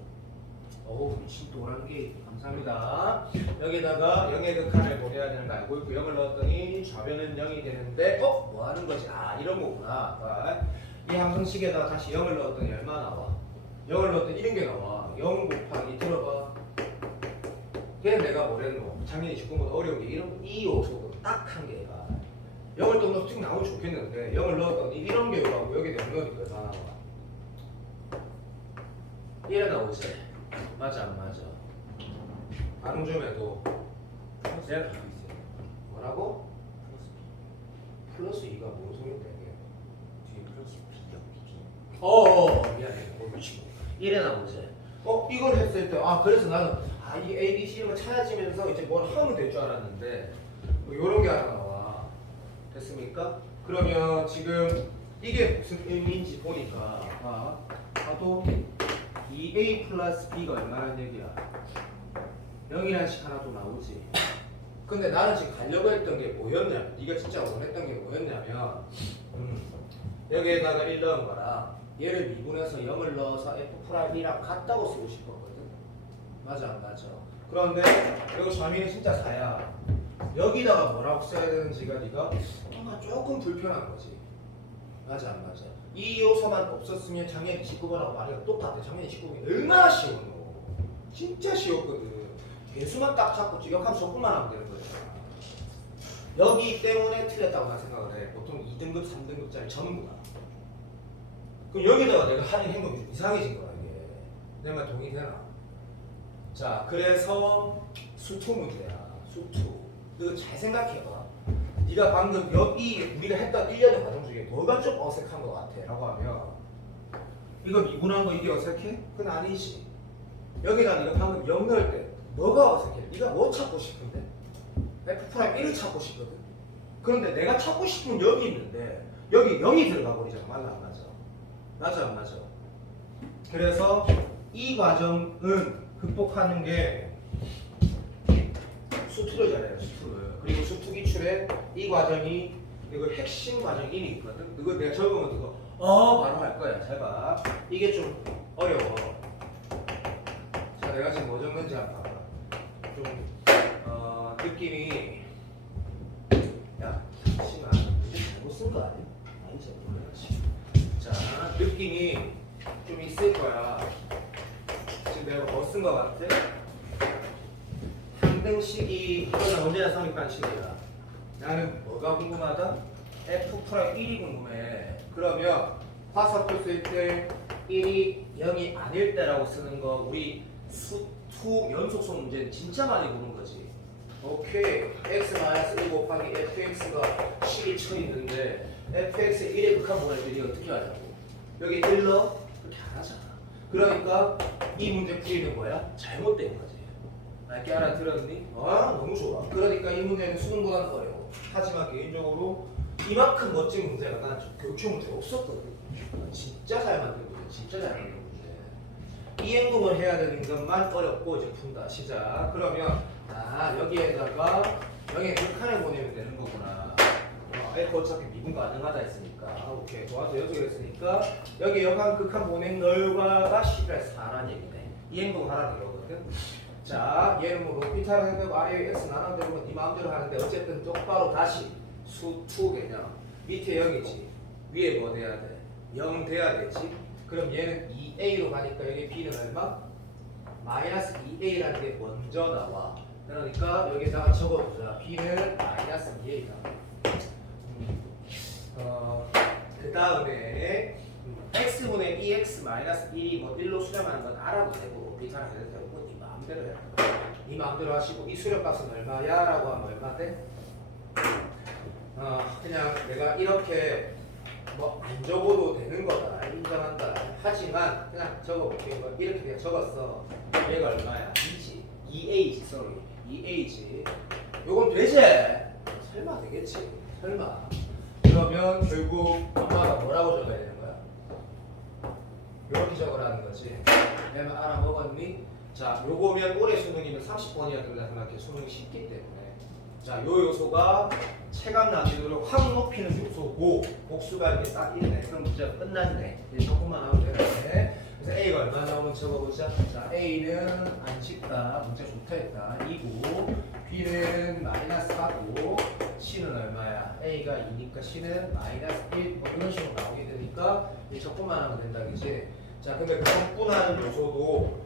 어우 미친 노란 게 감사합니다. 여기다가 0의 극한을 보내야 되는 거 알고 있고 0을 넣었더니 좌변은 0이 되는데 뭐 하는 거지? 이런 거구나. 이 함수식에다가 다시 0을 넣었더니 얼마 나와? 0을 넣었더니 이런 게 나와. 0 곱하기 들어봐. 걔는 내가 뭐랬노? 작년 29번보다 어려운 게 이 요소도 딱 한 개가 0을 또 넣어서 쭉 나오면 좋겠는데 0을 넣었더니 이런 게 오라고 여기다 0 넣으니까 다 나와. 이래 나오지? 맞아 안 맞아? 반응 좀 해도 플러스 뭐라고? 플러스 2가 뭔 소린데 이게? 뒤에 플러스 B요. B. 미안해. 미치고 이래 나오지? 이걸 했을 때 그래서 나는 이 A, B, C를 찾아지면서 이제 뭘 하면 될 줄 알았는데 요런 게 하나 나와. 됐습니까? 그러면 지금 이게 무슨 의미인지 보니까 쳐도 2a 플러스 b가 얼마라는 얘기야? 0이라는 식 하나 또 나오지. 근데 나는 지금 가려고 했던 게 뭐였냐면, 네가 진짜 원했던 게 뭐였냐면, 여기에다가 1 넣은 거랑 얘를 미분해서 0을 넣어서 f'1이랑 같다고 쓰고 싶었거든. 맞아 안 맞아? 그런데 여기 좌미는 진짜 4야. 여기다가 뭐라고 써야 되는지가 네가 뭔가 조금 불편한 거지. 맞아 안 맞아? 이 요소만 없었으면 작년 29번하고 말이가 똑같아. 작년 29번이 얼마나 쉬웠노. 진짜 쉬웠거든. 개수만 딱 잡고 직역하면 조금만 하면 되는 거야. 여기 때문에 틀렸다고 나 생각을 해. 보통 2등급, 3등급짜리 전부가. 그럼 여기다가 내가 하는 행동이 좀 이상해진 거야 이게. 내 말 동의되나? 자, 그래서 수투 문제야. 수투. 너 잘 생각해봐. 네가 방금 여기 우리가 했던 1년의 과정 중에 뭐가 좀 어색한 것 같아 라고 하면, 이거 미분한 거 이게 어색해? 그건 아니지. 여기다 네가 방금 0 넣을 때 뭐가 어색해? 네가 뭐 찾고 싶은데? f'1을 찾고 싶거든. 그런데 내가 찾고 싶은 여기 있는데 여기 0이 들어가 버리잖아. 맞아 안 맞아? 맞아 안 맞아? 그래서 이 과정은 극복하는 게 수투를 잘해요. 수투를. 그리고 수투 기출에 이 과정이 이거 핵심 과정 1이 있거든. 이거 내가 적으면 이거 바로 할 거야. 잘 봐. 이게 좀 어려워. 자, 내가 지금 뭐 적는지 한번 봐봐. 좀 느낌이, 야 잠시만, 이게 잘못 쓴 거 아니야? 아니지, 몰라야지. 자, 느낌이 좀 있을 거야. 지금 내가 뭐 쓴 거 같아? 한 등식이 이거는 언제나 성립반식이야. 나는 뭐가 궁금하다? f'1이 궁금해. 그러면 화살표 쓸 때 1이 0이 아닐 때라고 쓰는 거 우리 수투 연속성 문제는 진짜 많이 보는 거지. 오케이. x-1 곱하기 fx가 식이 쳐 있는데 fx의 1의 극한분할 비리 어떻게 하냐고. 여기 1 넣어? 그렇게 안 하잖아. 그러니까 이 문제 풀이는 뭐야? 잘못된 거지. 알게 알아들었니? 너무 좋아. 그러니까 이 문제는 수능보다는 어려워. 하지만 개인적으로 이만큼 멋진 문제가 난 교초 문제 없었거든. 진짜 잘 만든 문제, 진짜 잘 만든 문제. 이 행동을 해야 되는 것만 어렵고 이제 푼다. 시작. 그러면 여기에다가 0의 극한을 보내면 되는 거구나. F 어차피 미분 가능하다 했으니까. 오케이. 도와줘 여기 했으니까 여기 역한 극한 보낸 결과가 10에서 4라는 얘기네. 이 행동 하라는 거거든. 자, 얘는 뭐 로피타를 해도 아래에 x 나눠 되면 네 마음대로 하는데 어쨌든 똑바로 다시 수투 개념. 밑에 0이지. 위에 뭐 돼야 돼? 0 돼야 되지. 그럼 얘는 2a로 가니까 여기 b는 얼마? 마이너스 2a라는 게 먼저 나와. 그러니까 여기다가 적어보자. b는 마이너스 2a다. 그 다음에 x분의 2x 마이너스 1이 뭐 1로 수렴하는 건 알아도 되고 비타를 해도 되고 네 마음대로 해. 네 마음대로 하시고 이 수렴값은 얼마야? 라고 하면 얼마 돼? 그냥 내가 이렇게 뭐 안 적어도 되는 거다. 인정한다. 하지만 그냥 적어볼게. 이렇게 그냥 적었어. 얘가 얼마야? 2지. 2a지. sorry. 2a지. 요건 되지? 설마 되겠지? 설마. 그러면 결국 엄마가 뭐라고 적어야 되는 거야? 이렇게 적으라는 거지. 내가 알아먹었니? 자, 요거면 올해 수능이면 30번이야 된다 생각해. 수능이 쉽기 때문에. 자, 요 요소가 체감 난이도를 확 높이는 요소고 복수가 이렇게 딱 있네. 그럼 문제가 끝났네. 이제 조금만 하면 되는데. 그래서 A가 얼마 나오면 적어보자. 자, A는 안 쉽다. 문제 좋다 했다. 2고 B는 마이너스 4고 C는 얼마야? A가 2니까 C는 마이너스 1. 뭐 이런 식으로 나오게 되니까 이제 조금만 하면 된다. 그치? 자, 근데 그 적분하는 요소도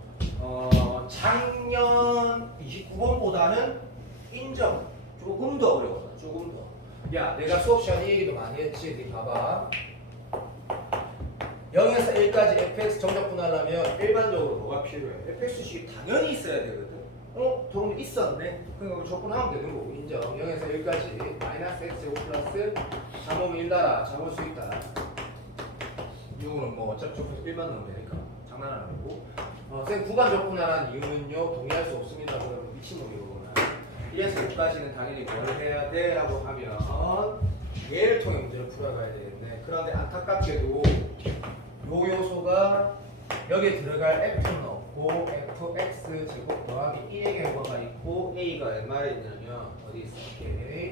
작년 29번보다는 인정. 조금 더 어려워. 조금 더. 야, 내가 수업 시간에 이 얘기도 많이 했지. 니 봐봐. 0에서 1까지 fx 정적분하려면 일반적으로 뭐가 필요해? fx식 당연히 있어야 되거든. 도움이 있었네. 그러니까 적분하면 되는 거고. 인정. 0에서 1까지 마이너스 x 5 플러스 잠오면 1 달아. 잠올 수 있다. 이거는 뭐 어차피 적분해서 1만 넣으면 되니까 장난하는 거고. 쌤 구간 적분하라는 이유는요. 동의할 수 없습니다. 그러면 미친놈이구나. 1에서 5까지는 당연히 뭘 해야 돼? 라고 하면 얘를 통해 문제를 풀어가야 되겠네. 그런데 안타깝게도 요 요소가 여기에 들어갈 f는 없고 fx 제곱 더하기 1의 결과가 있고 a가 얼마나 있냐면 어디 있어? 오케이.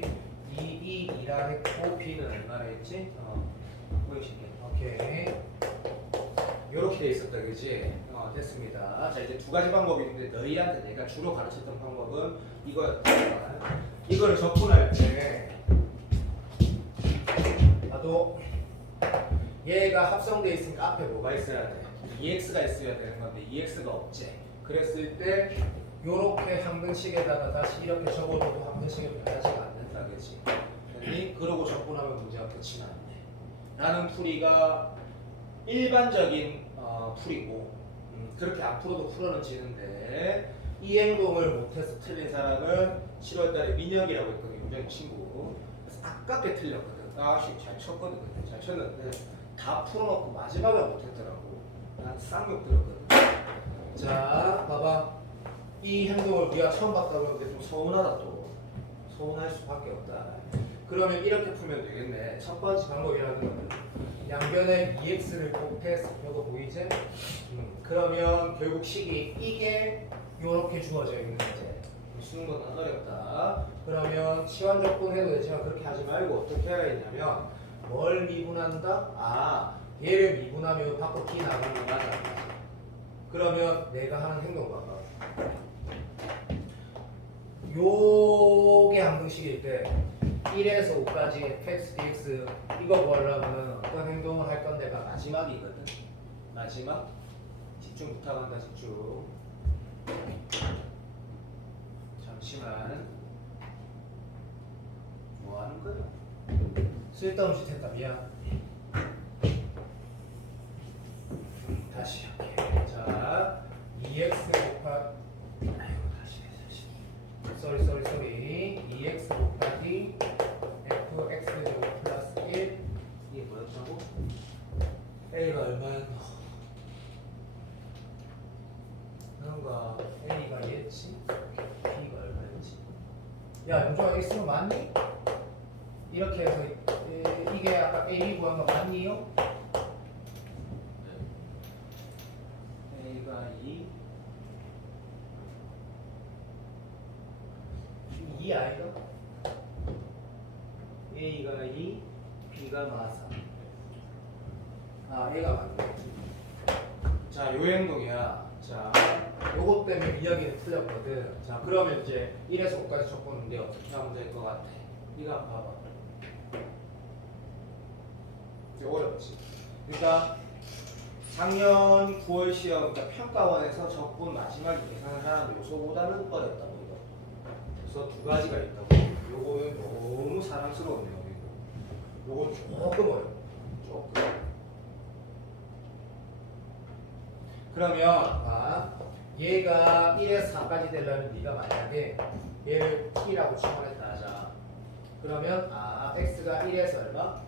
2라 했고 b는 얼마나 했지? 보이시게. 오케이. 요렇게 돼 있었다, 그지? 됐습니다. 자, 이제 두 가지 방법이 있는데 너희한테 내가 주로 가르쳤던 방법은 이거였다. 이거를 접근할 때 나도 얘가 합성돼 있으니까 앞에 뭐가 있어야 돼? EX가 있어야 되는 건데 EX가 없지. 그랬을 때 요렇게 항등식에다가 다시 이렇게 적어줘도 항등식이 변하지가 않는다, 그지? 그러고 접근하면 문제가 끝이 나는데 라는 풀이가 일반적인 풀이고 그렇게 앞으로도 풀어는 지는데 이 행동을 못해서 틀린 사람은 7월달에 민혁이라고 했거든. 윤정이 친구. 그래서 아깝게 틀렸거든. 아씨 잘 쳤거든. 잘 쳤는데 다 풀어놓고 마지막에 못했더라고. 난 쌍욕 들었거든. 자 봐봐. 이 행동을 우리가 처음 봤다고 하는데 좀 서운하다 또. 서운할 수밖에 없다. 그러면 이렇게 풀면 되겠네. 첫 번째 방법이라는 거는 양변에 EX를 곱해서 이거 보이지? 그러면 결국 식이 이게 요렇게 주어져 있는 거지. 쓰는 건 어렵다. 그러면 치환 접근해도 되지만 그렇게 하지 말고 어떻게 해야 되냐면 뭘 미분한다? 얘를 미분하면 밖으로 B 나가는 거 맞아. 그러면 내가 하는 행동 봐봐. 요게 항등식일 때 1에서 5까지 fx, dx 이거 구하려면 어떤 행동을 할 건데가 마지막이거든. 마지막 집중 부탁한다. 집중. 잠시만. 뭐 하는 거야? 쓸데없는 짓 했다. 미안. 다시 할게. 자, 2x 곱하기 쏘리 2x 곱하기 fx 제곱 플러스 1 이게 뭐였다고? a가 얼마였노? 그런가 a가 얘지? b가 얼마였지? 야 용종아 x는 맞니? 이렇게 해서 이게 아까 a 구한 거 맞니요? a가 2 아이가? A가 2, B가 마사. A가 맞네. 자, 요 행동이야. 자, 요것 때문에 민혁이는 틀렸거든. 자, 그러면 이제 1에서 5까지 적었는데 어떻게 하면 될 것 같아? 이거 한번 봐봐. 이제 어렵지. 그러니까 작년 9월 시험, 그러니까 평가원에서 적분 마지막에 계산을 하는 요소보다는 어렵다고. 그래서 두 가지가 있다고. 요거는 너무 사랑스러운 내용이고, 요건 조금 어려워. 조금. 그러면 얘가 1에서 4까지 되려면 네가 만약에 얘를 t라고 치환했다 하자. 그러면 x가 1에서 얼마?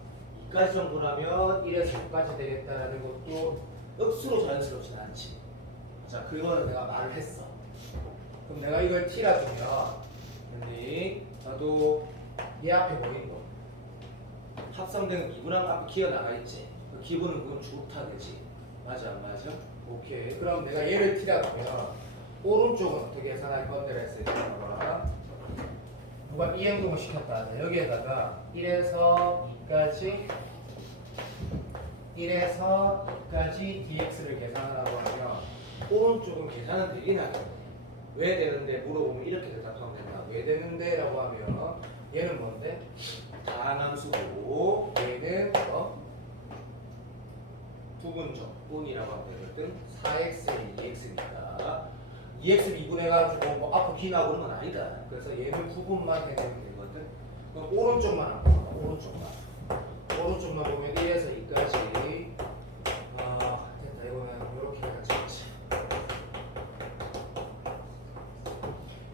2까지 정도라면 1에서 5까지 되겠다라는 것도 억수로 자연스럽진 않지. 자, 그거는 내가 말을 했어. 그럼 내가 이걸 t라 주면 나도 얘 앞에 보이는 거 합성된 기분하고 앞에 기어 나가 있지. 그 기분은 그건 좋다, 그지? 맞아, 안 맞아? 오케이. 그럼 내가 얘를 t라 주면 오른쪽은 어떻게 계산할 건데 했을 때 봐봐. 누가 이 행동을 시켰다. 여기에다가 1에서 2까지 dx를 계산하라고 하면 오른쪽은 계산은 되긴 하거든. 왜 되는데 물어보면 이렇게 대답하면 된다. 왜 되는데? 라고 하면 얘는 뭔데? 다함수고 얘는 부분적분이라고 하면 되거든. 4x는 2x니까 2x 미분해가지고 뭐 앞으로 b 나오는 건 아니다. 그래서 얘는 부분만 해내면 되거든. 그럼 오른쪽만 안 보면 오른쪽만 보면 1에서 2까지 됐다. 이거는 이렇게 해가지고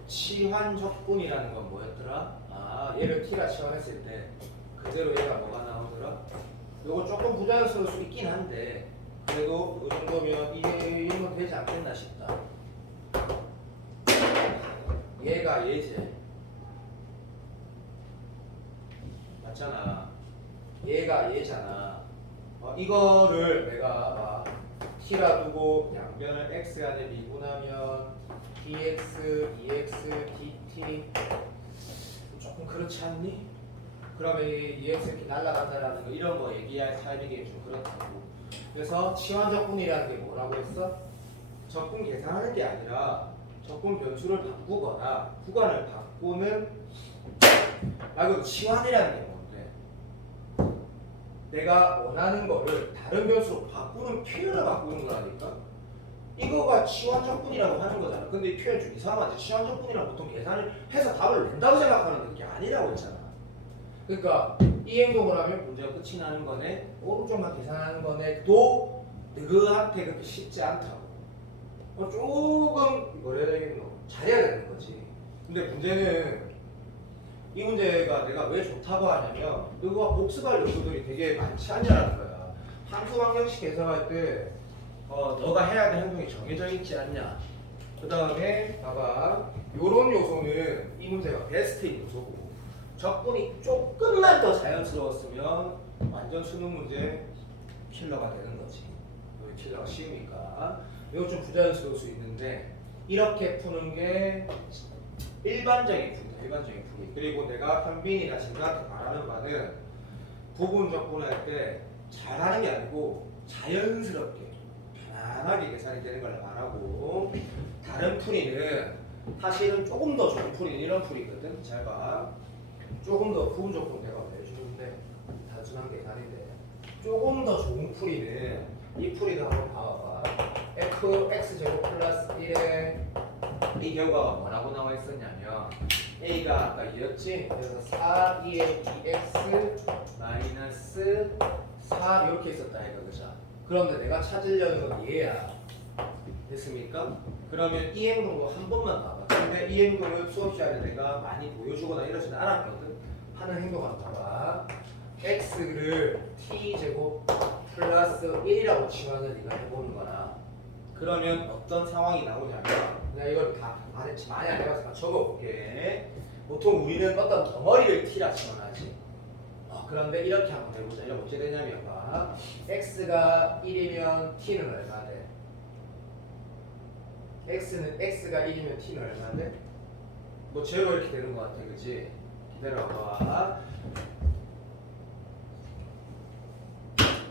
치환적분이라는 건 뭐였더라? 얘를 t가 치환했을 때 그대로 얘가 뭐가 나오더라? 요거 조금 부자연스러울 수 있긴 한데 그래도 이 정도면 이건 되지 않겠나 싶다. 얘가 얘지. 맞잖아. 얘가 얘잖아. 이거를 내가 t라 두고 양변을 x 안에 미분하면 dx, ex, dt 조금 그렇지 않니? 그러면 이 EX 이렇게 날아간다라는 거 이런 거 얘기할 타입이기 좀 그렇다고. 그래서 치환적분이라는 게 뭐라고 했어? 적분 계산하는 게 아니라 적분 변수를 바꾸거나 구간을 바꾸는 말 그대로 치환이라는 게 뭔데? 내가 원하는 거를 다른 변수로 바꾸는 표현을 바꾸는 거라니까? 이거가 치환적분이라고 하는 거잖아. 근데 이 표현 좀 이상하지. 치환적분이랑 보통 계산을 해서 답을 낸다고 생각하는데 그게 아니라고 했잖아. 그러니까 이 행동을 하면 문제가 끝이 나는 거네. 오른쪽만 계산하는 거네. 도 너한테 그렇게 쉽지 않다고. 조금 뭐라 해야 되겠노? 잘해야 되는 거지. 근데 문제는 이 문제가 내가 왜 좋다고 하냐면 이거가 복습할 요소들이 되게 많지 않냐는 거야. 함수 방정식 계산할 때 너가 해야 될 행동이 정해져 있지 않냐. 그 다음에 봐봐. 요런 요소는 이 문제가 베스트인 요소고 적분이 조금만 더 자연스러웠으면 완전 수능 문제 킬러가 되는 거지. 여기 킬러가 쉬우니까. 이거 좀 부자연스러울 수 있는데 이렇게 푸는 게 일반적인 풀이다. 일반적인 풀이. 그리고 내가 현빈이나 진가한테 말하는 바는 부분 적분할 때 잘하는 게 아니고 자연스럽게 편안하게 계산이 되는 걸 말하고 다른 풀이는 사실은 조금 더 좋은 풀이는 이런 풀이거든. 잘 봐. 조금 더 부분 적분 내가 내주는데 단순한 계산인데 조금 더 좋은 풀이는 이 풀이도 한번 봐봐. fx제곱 플러스 1에 이 결과가 뭐라고 나와 있었냐면 a가 아까 2였지? 그래서 4, 2의 2x 마이너스 4 이렇게 있었다 이거 그죠? 그런데 내가 찾으려는 건 얘야. 됐습니까? 그러면 이 행동도 한 번만 봐봐. 근데 이 행동을 수업 시간에 내가 많이 보여주거나 이러지는 않았거든. 하는 행동 한번 봐봐. x를 t제곱 플러스 1이라고 치환을 네가 해보는 거나 그러면 어떤 상황이 나오냐면 내가 이걸 다 많이 안 해봐서 적어볼게. 보통 우리는 어떤 덩어리를 t라 치환하지. 그런데 이렇게 한번 해보자. 이렇게 어떻게 되냐면 봐. x가 1이면 t는 얼마 돼? x가 1이면 t는 얼마 돼? 뭐 제로 이렇게 되는 것 같아, 그지? 기다려봐.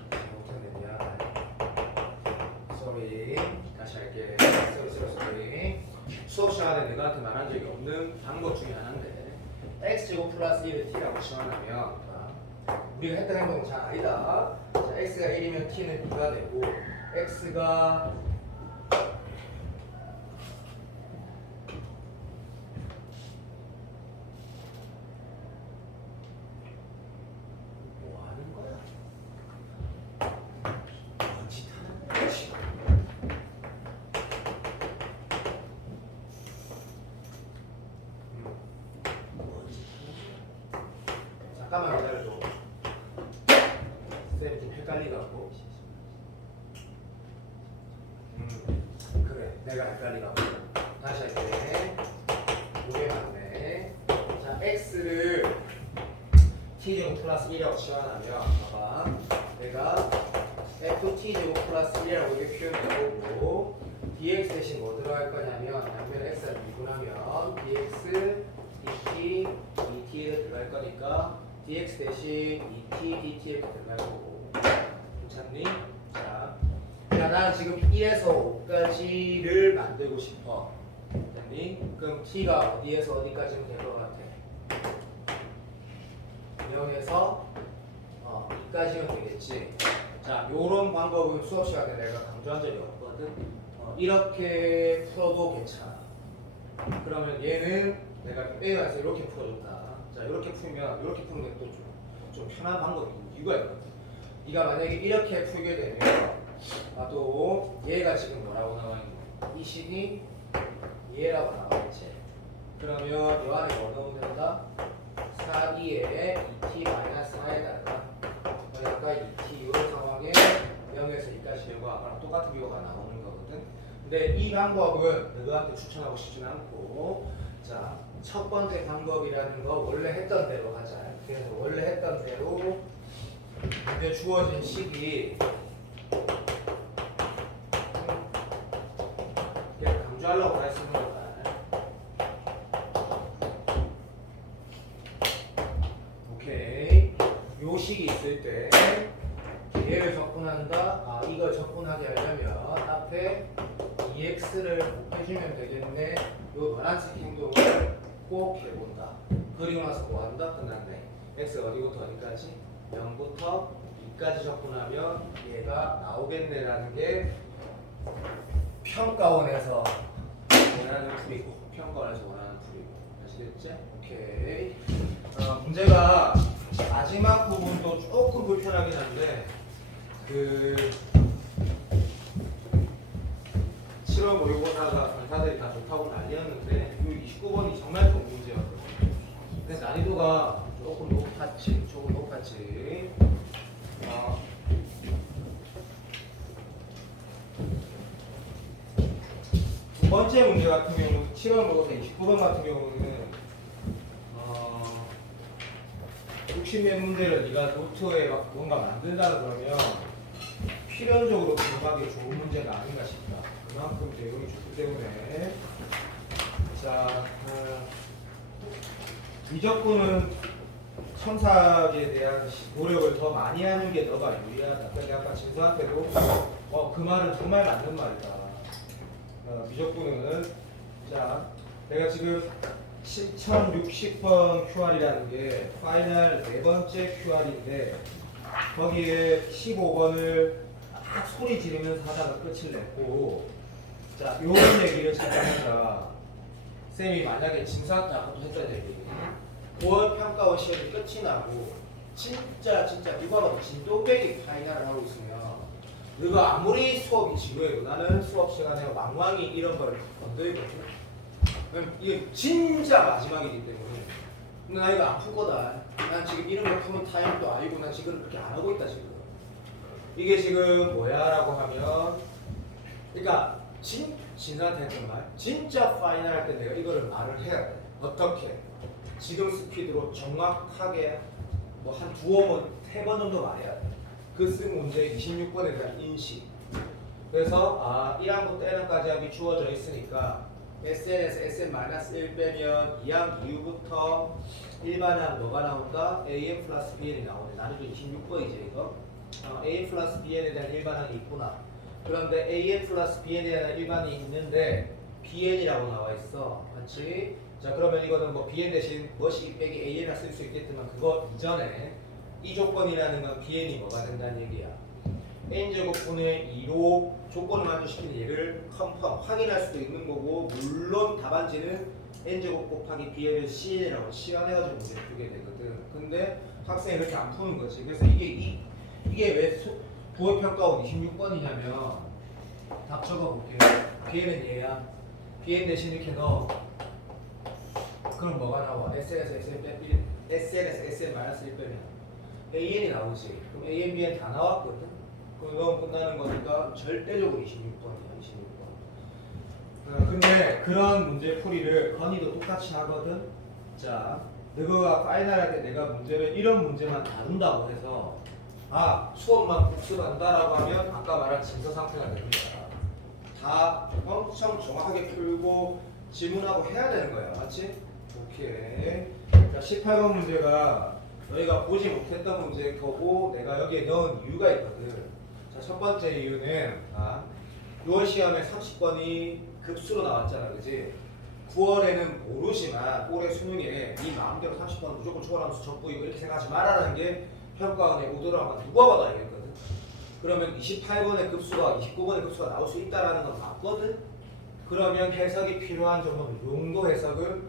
잘못했네. sorry. 다시 할게. sorry. 수업 시간에 내가한테 말한 적이 없는 방법 중에 하나인데 x제곱 플러스 1을 t라고 치환하면 우리가 했던 행동은 잘 아니다. 자, x가 1이면 t는 2가 되고 x가 뭐 하는 거야? 뭔 짓 하는 거야 지금? 뭔 짓 하는 거야? 잠깐만 기다려줘. 쌤 좀 헷갈리갖고. 그래, 내가 헷갈리갖고. 다시 할게. 이게 맞네. 자, x를 t제곱 플러스 1이라고 치환하면 봐봐. 내가 ft제곱 플러스 1이라고 이렇게 표현해보고 dx 대신 뭐 들어갈 거냐면 양면 x를 미분하면 dx, dt, dt를 들어갈 거니까 dx 대신 dt, dt 이렇게 들어갈 거고. 괜찮니? 자, 나는 지금 1에서 5까지를 만들고 싶어. 됐니? 그럼 t가 어디에서 어디까지면 될 것 같아? 0에서 2까지면 되겠지. 자, 요런 방법은 수업 시간에 내가 강조한 적이 없거든. 이렇게 풀어도 괜찮아. 그러면 얘는 내가 A에서 이렇게 풀어줬다. 자, 이렇게 풀면 이렇게 푸는 게 또 좀 편한 방법이 이유가 있거든. 네가 만약에 이렇게 풀게 되면 또 얘가 지금 뭐라고 나와 있는 거야? 이 식이 얘라고 나와 있지. 그러면 이 안에 뭐 넣으면 된다? 4D에 2T 마이너스 4에다가 아까 2T 이런 상황에 0에서 2까지 결과가 똑같은 결과가 나오는 거거든. 근데 이 방법은 너한테 추천하고 싶지는 않고, 자, 첫 번째 방법이라는 거 원래 했던 대로 하자. 그래서 원래 했던 대로 근데 주어진 식이 강조하려고 다 쓰는 거다. 오케이. 요 식이 있을 때 얘를 접근한다. 아, 이걸 접근하게 하려면 앞에 EX를 곱해주면 되겠네. 요 노란색 행동을 꼭 해본다. 그리고 나서 뭐 한다? 끝났네. X 어디부터 어디까지? 0부터 2까지 접근하면 얘가 나오겠네라는 게 평가원에서 원하는 풀이고, 평가원에서 원하는 풀이고. 아시겠지? 오케이. 문제가 마지막 부분도 조금 불편하긴 한데 그 7월 모의고사가 강사들이 다 좋다고 난리였는데 이 29번이 정말 좋은 문제였거든요. 근데 난이도가 조금 높았지. 두 번째 문제 같은 경우는 7월 모의고사 29번 같은 경우는 60몇 문제를 네가 노트에 막 뭔가 만든다는 그러면 필연적으로 공부하기 좋은 문제가 아닌가 싶다. 그만큼 내용이 좋기 때문에 자 미적분은 첨삭에 대한 노력을 더 많이 하는 게 너가 유리하다. 그래서 아까 진서한테도 그 말은 정말 맞는 말이다. 미적분은 자 내가 지금 7060번 QR이라는 게 파이널 네 번째 QR인데 거기에 15번을 막 소리 지르면서 하다가 끝을 냈고 자 요런 얘기를 찾아내자 쌤이 만약에 진사한테 아까도 했던 얘기 9월 평가원 시험이 끝이 나고 진짜 누가 봐도 진또배기 파이널을 하고 있으면 너가 아무리 수업이 지루해도 나는 수업 시간에 왕왕이 이런 거를 건드리거든. 이게 진짜 마지막이기 때문에 근데 나 이거 안 풀 거다. 난 지금 이런 거 푸는 타임도 아니고 난 지금 그렇게 안 하고 있다 지금. 이게 지금 뭐야 라고 하면 그러니까 진한테 했던 말 진짜 파이널 할 때 내가 이거를 말을 해야 돼. 어떻게? 지금 스피드로 정확하게 뭐 한 두어 번, 세 번 정도 말해야 돼. 그 쓴 문제 26번에 대한 인식. 그래서 1항부터 N항까지 하기 주어져 있으니까 SN에서 SN-1 빼면 2항 이후부터 일반항 뭐가 나온다? AN 플러스 BN이 나오네. 난이도 26번이지 이거. AN 플러스 BN에 대한 일반항이 있구나. 그런데 AN 플러스 BN에 대한 일반이 있는데 BN이라고 나와 있어. 맞지? 자 그러면 이거는 뭐 BN 대신 뭐시 빼기 AN을 쓸 수 있겠지만 그거 이전에 이 조건이라는 건 BN이 뭐가 된다는 얘기야. n제곱분의 2로 조건을 만족시키는 얘를 컨펌 확인할 수도 있는 거고 물론 답안지는 n제곱 곱하기 bn을 cn이라고 치환해가지고 문제를 풀게 되거든. 근데 학생이 이렇게 안 푸는 거지. 그래서 이게 왜 부호평가원 26번이냐면 답 적어볼게요. bn은 얘야. bn 대신 이렇게 넣어. 그럼 뭐가 나와? SN에서 SN 빼면 SN에서 SN 마이너스 1 빼면 AN이 나오지. 그럼 AN, BN 다 나왔거든. 그럼 끝나는 거니까 절대적으로 26번이야. 26번. 근데 그런 문제 풀이를 건의도 똑같이 하거든. 자, 너가 파이널 할 때 내가 문제를 이런 문제만 다룬다고 해서 수업만 복습한다라고 하면 아까 말한 진서 상태가 됩니다. 다 엄청 정확하게 풀고 질문하고 해야 되는 거야. 맞지? 오케이. 자, 18번 문제가 너희가 보지 못했던 문제일 거고 내가 여기에 넣은 이유가 있거든. 자, 첫 번째 이유는 6월 시험에 30번이 급수로 나왔잖아. 그지? 9월에는 모르지만 올해 수능에 네 마음대로 30번 무조건 초월하면서 적부이고 이렇게 생각하지 말라는 게 평가원의 오더라고 누가 봐도 알겠거든. 그러면 28번의 급수가 29번의 급수가 나올 수 있다는 건 맞거든. 그러면 해석이 필요한 정도는 용도 해석을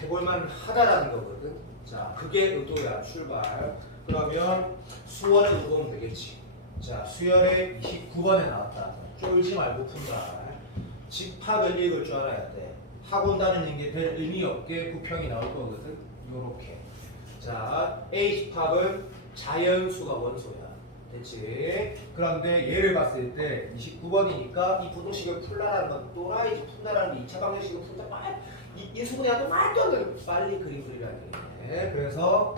해볼만 하다라는 거거든. 자, 그게 의도야. 출발. 그러면 수월에 의도면 되겠지. 자, 수열에 29번에 나왔다. 쫄지 말고 푼다. 집합을 읽을 줄 알아야 돼. 학원다니는 게 별 의미 없게 구평이 나올 거거든. 요렇게. 자, A 집합은 자연수가 원소야. 됐지? 그런데 얘를 봤을 때 29번이니까 이 부동식을 풀라라는 건 또라이지 푼다라는 게 2차 방정식을 풀다 인수분해하도 말도 안 되는 빨리 그림 그리라는 얘기네. 그래서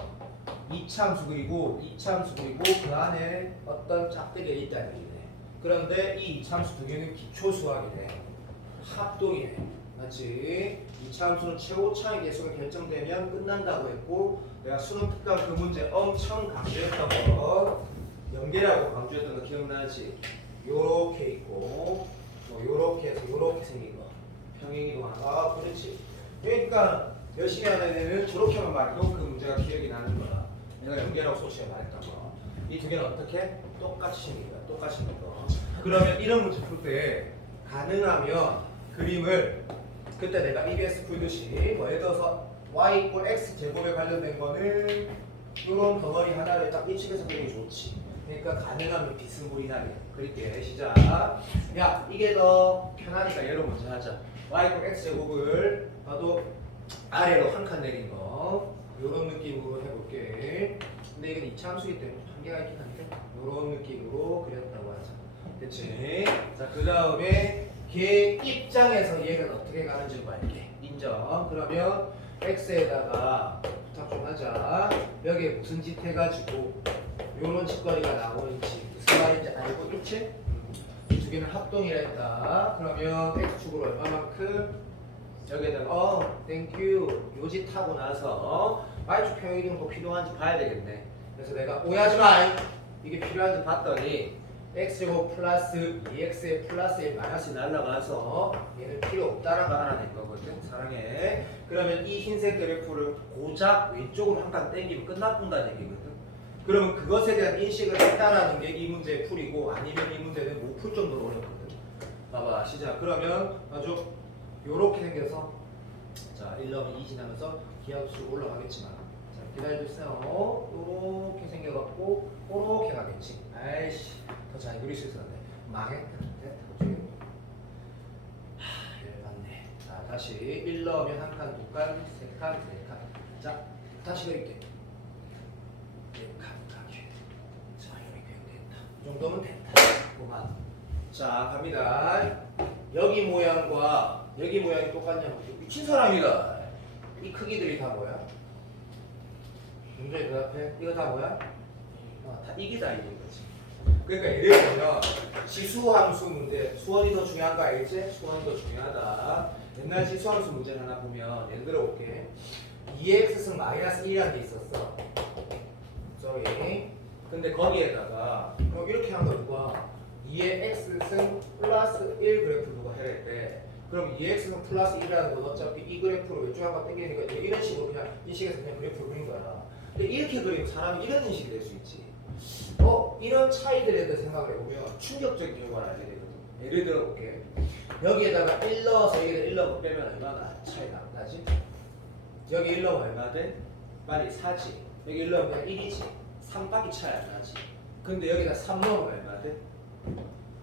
2차함수 그리고 2차함수 그리고 그 안에 어떤 짝대기가 있다는 얘기네. 그런데 이 2차함수 두 개는 기초 수학이네. 합동이네. 맞지? 이차 함수는 최고차의 계수가 결정되면 끝난다고 했고 내가 수능 특강 그 문제 엄청 강조했던 거 연계라고 강조했던 거 기억나지? 요렇게 있고 뭐 요렇게 해서 요렇게 생긴 거 평행이동하는 거. 아 그렇지. 그러니까 열심히 하는 애는 저렇게만 말해도 그 문제가 기억이 나는 거야. 내가 연계라고 소치에 말했던 거. 이 두 개는 어떻게? 똑같이 생긴 거야. 똑같이 생긴 거. 그러면 이런 문제 풀 때 가능하면 그림을 그때 내가 EBS 풀듯이 뭐 예를 들어서 y = x 제곱에 관련된 거는 이런 덩어리 하나를 딱 입식해서 그리기 좋지. 그러니까 가능하면 비스무리하게 그릴게. 시작. 야 이게 더 편하니까 얘로 먼저 하자. y = x 제곱을 봐도 아래로 한 칸 내린 거 이런 느낌으로 해볼게. 근데 이건 이차 함수이기 때문에 한계가 있긴 한데 이런 느낌으로 그렸다고 하자. 됐지? 자 그 다음에 걔 입장에서 얘가 어떻게 가는지 말게. 인정. 그러면 x에다가 부탁 좀 하자. 여기에 무슨 짓 해가지고 요런 짓거리가 나오는지 무슨 말인지 알고 있지? 이 두 개는 합동이라 했다. 그러면 x축으로 얼마만큼? 여기에다가 땡큐 요 짓 하고 나서 y축 평행이동도 필요한지 봐야 되겠네. 그래서 내가 오해하지 마. 이게 필요한지 봤더니 x제곱 플러스 2x의 플러스 1 마이너스 날라가서 얘는 필요 없다라고 알아낸 거거든. 사랑해. 그러면 이 흰색 그래프를 고작 왼쪽으로 한 칸 땡기면 끝나본다는 얘기거든. 그러면 그것에 대한 인식을 했다라는 게 이 문제의 풀이고 아니면 이 문제는 못 풀 정도로 어렵거든. 봐봐 시작. 그러면 아주 요렇게 생겨서 자 1넘은 2 지나면서 기하수 올라가겠지만 자 기다려주세요. 요렇게 생겨갖고 요렇게 가겠지. 아이씨 더 잘 그릴 수 있었는데 망했다. 됐다. 열받네. 자 다시 1 넣으면 한 칸, 두 칸, 세 칸, 네 칸. 자 다시 그릴게. 네 칸 가게. 자 이렇게 됐다. 이 정도면 됐다. 그만. 자 갑니다. 여기 모양과 여기 모양이 똑같냐고. 미친 사람이다. 이 크기들이 다 뭐야? 문제 대답해. 이거 다 뭐야? 다 이게 다 이긴 거지. 그러니까 예를 들면 지수함수 문제, 수원이 더 중요한 거 알겠지? 수원이 더 중요하다. 옛날 지수함수 문제 하나 보면 예를 들어 볼게. 2x승 마이너스 1이라는 게 있었어. sorry. 근데 거기에다가 그럼 이렇게 한 거 누가 2의 x승 플러스 1 그래프 누가 해랬대. 그럼 2x승 플러스 1이라는 건 어차피 이 그래프로 왼쪽 한번 당기니까 이런 식으로 그냥 인식해서 그냥 그래프를 그린 거야. 근데 이렇게 그리면 사람이 이런 인식이 될 수 있지. 이런 차이들에 대해 생각을 해보면 충격적인 결과를 알게 되거든. 예를 들어 볼게. 여기에다가 1 넣어서 여기에다 1 넣고 빼면 얼마나 차이가 나지? 여기 1 넣으면 얼마 돼? 빨리 4지. 여기 1 넣으면 1이지. 3밖에 차이 안 나지. 근데 여기다 3 넣으면 얼마 돼?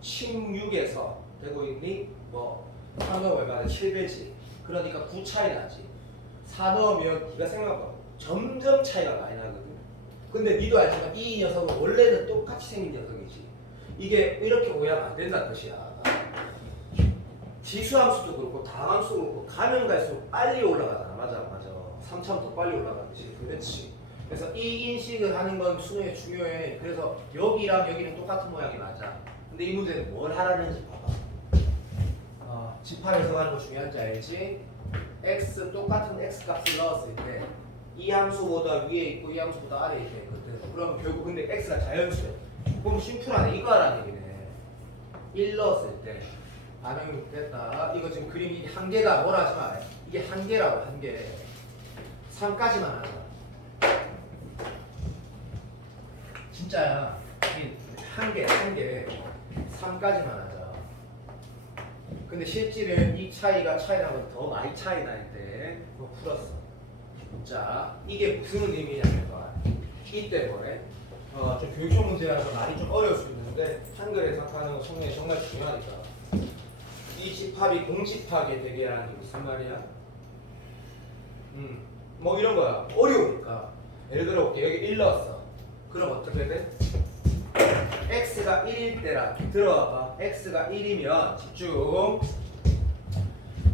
16에서 되고 있니? 3 넣으면 얼마 돼? 7배지. 그러니까 9 차이 나지. 4 넣으면 네가 생각해봐. 점점 차이가 많이 나거든. 근데 니도 알지만 이 녀석은 원래는 똑같이 생긴 녀석이지. 이게 이렇게 오해하면 안 된다는 뜻이야. 지수함수도 그렇고 다함수도 그렇고 가면 갈수록 빨리 올라가잖아. 맞아. 3차원 더 빨리 올라가지. 그렇지. 그래서 이 인식을 하는 건 수능에 중요해. 그래서 여기랑 여기는 똑같은 모양이 맞아. 근데 이 문제는 뭘 하라는지 봐봐. 집합에서 하는 거 중요한지 알지? x 똑같은 x 값을 넣었을 때 이 함수보다 위에 있고 이 함수보다 아래에 있거든. 그럼 결국 근데 x가 자연수야. 그럼 심플하네. 이거 하라는 얘기네. 1 넣었을 때 반응이 됐다. 이거 지금 그림이 한계다. 뭐라 하지 마. 이게 한계라고. 한계. 3까지만 하자. 진짜야. 한계. 3까지만 하자. 근데 실질은 이 차이가 나면 더 많이 차이 날 때 그거 풀었어. 자, 이게 무슨 의미냐면 이때 뭐래? 좀 교육형 문제라서 말이 좀 어려울 수 있는데 한글 해석하는 거 청량이 정말 중요하니까. 이 집합이 공집합이 되게 하는 게 무슨 말이야? 뭐 이런 거야. 어려우니까. 예를 들어 볼게. 여기 1 넣었어. 그럼 어떻게 돼? x가 1일 때라. 들어봐. x가 1이면 집중.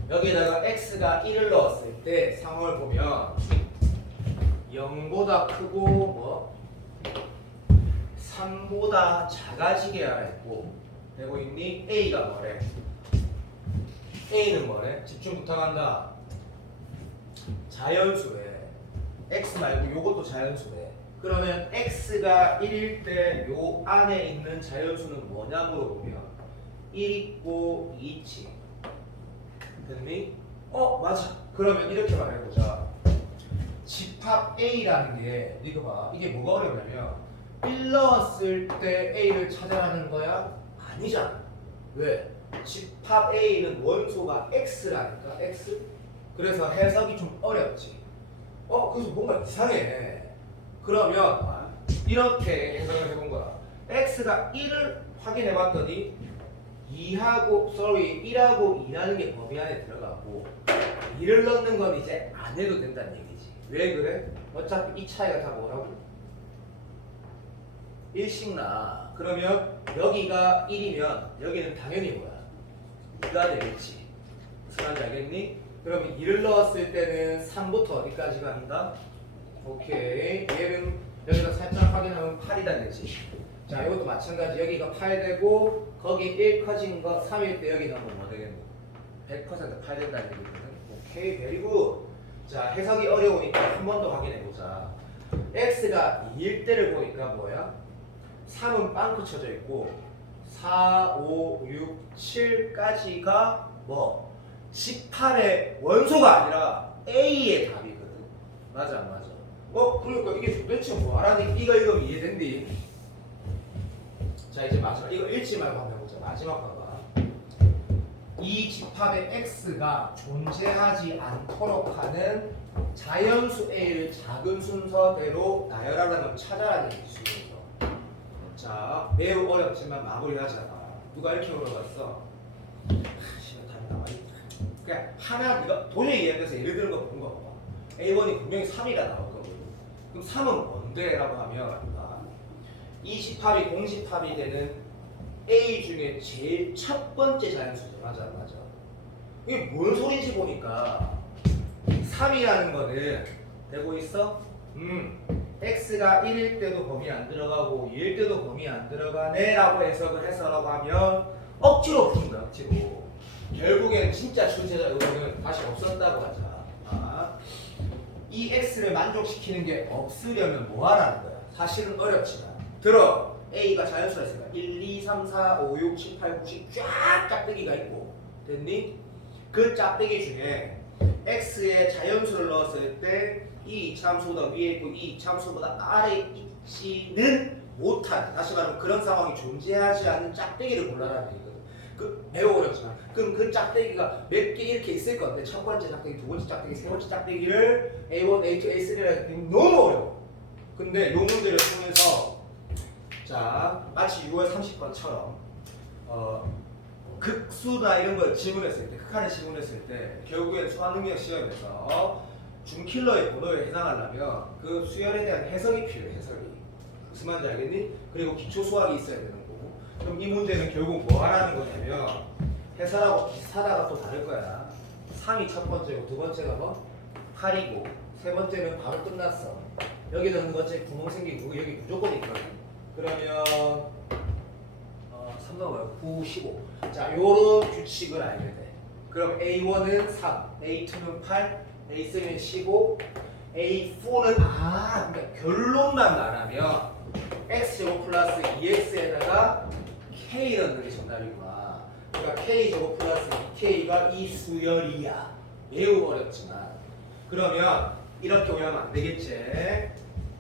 여기다가 x가 1을 넣었을 때 상황을 보면 0보다 크고 3보다 작아지게 하라 했고 되고 있니? a가 뭐래? A는 뭐래? 집중 부탁한다. 자연수래. X 말고 요것도 자연수래. 그러면 X가 1일 때 요 안에 있는 자연수는 뭐냐 물어보면 1 있고 2 있지. 됐니? 맞아. 그러면 이렇게 말해보자. 집합 A라는 게 이거 봐. 이게 뭐가 어려우냐면 1 넣었을 때 A를 찾아라는 거야? 아니잖아. 왜? 집합 A는 원소가 X라니까. X. 그래서 해석이 좀 어렵지. 그래서 뭔가 이상해. 그러면 이렇게 해석을 해본 거야. X가 1을 확인해 봤더니 1하고 2라는 게 범위 안에 들어가고 2를 넣는 건 이제 안 해도 된다는 얘기지. 왜 그래? 어차피 이 차이가 다 뭐라고? 1씩 나. 그러면 여기가 1이면 여기는 당연히 뭐야? 2가 되겠지. 무슨 말인지 알겠니? 그러면 2를 넣었을 때는 3부터 어디까지 간다? 오케이. 얘는 여기서 살짝 확인하면 8이다 되지. 자, 이것도 마찬가지. 여기가 8 되고 거기 1 커진 거 3일 때 여기 넣으면 뭐 되겠노? 100% 8 된다는 얘기거든. 오케이, 베리굿. 자, 해석이 어려우니까 한 번 더 확인해 보자. X가 2일 때를 보니까 뭐야? 3은 빵꾸 쳐져 있고 4, 5, 6, 7까지가 뭐? 18의 원소가 아니라 A의 답이거든. 맞아 안 맞아? 그러니까 이게 도대체 뭐하라니? 이거 이해된디? 자, 이제 마지막 이거 읽지 말고 한번 해보자. 마지막 봐봐. 이 집합의 X가 존재하지 않도록 하는 자연수 A를 작은 순서대로 나열하려면 찾아라는 기준이죠. 자, 매우 어렵지만 마무리하자. 누가 이렇게 물어봤어? 시간 답이 나와있다. 그냥 하나 네가 도저히 이해돼서 예를 드는 거 보는 거 봐봐. A1이 분명히 3이라 나올 거거든. 그럼 3은 뭔데? 라고 하면 이 집합이 공집합이 되는 A 중에 제일 첫 번째 자연수죠. 맞아 안 맞아? 이게 뭔 소린지 보니까 3이라는 거는 되고 있어? X가 1일 때도 범위 안 들어가고 2일 때도 범위 안 들어가네 라고 해석을 해서라고 하면 억지로 푸는 거야. 억지로. 결국엔 진짜 출제자 의도는 다시 없었다고 하자. 이 X를 만족시키는 게 없으려면 뭐 하라는 거야? 사실은 어렵지만 들어. A가 자연수라 했으니까 1, 2, 3, 4, 5, 6, 7, 8, 9, 10 쫙 짝대기가 있고 됐니? 그 짝대기 중에 X에 자연수를 넣었을 때 이 이차함수보다 위에 있고 이 이차함수보다 아래에 있지는 못한, 다시 말하면 그런 상황이 존재하지 않는 짝대기를 골라라는 얘기거든. 매우 어렵지만 그럼 그 짝대기가 몇 개 이렇게 있을 건데 첫 번째 짝대기, 두 번째 짝대기, 세 번째 짝대기를 A1, A2, A3라 하기 너무 어려워. 근데 요 문제를 통해서 자, 마치 6월 30번처럼 극수나 이런 걸 지문했을 때, 극한을 지문했을 때 결국엔 수학능력 시험에서 준킬러의 번호에 해당하려면 그 수열에 대한 해석이 필요해. 해석이 무슨 말인지 알겠니? 그리고 기초 수학이 있어야 되는 거고. 그럼 이 문제는 결국 뭐 하라는 거냐면 해설하고 비슷하다가 또 다를 거야. 3이 첫 번째고 두 번째가 뭐? 8이고 세 번째는 바로 끝났어. 여기 넣는 것째 구멍 생기고 여기 무조건 있거든. 그러면 3번 뭐야? 9, 15. 자, 요런 규칙을 알게 돼. 그럼 A1은 3, A2는 8, A3는 15, A4는 그러니까 결론만 말하면 X제곱 플러스 2X에다가 K 넣는 게 정답이구나. 그러니까 K제곱 플러스 2K가 이 수열이야. 매우 어렵지만 그러면 이렇게 오해하면 안 되겠지.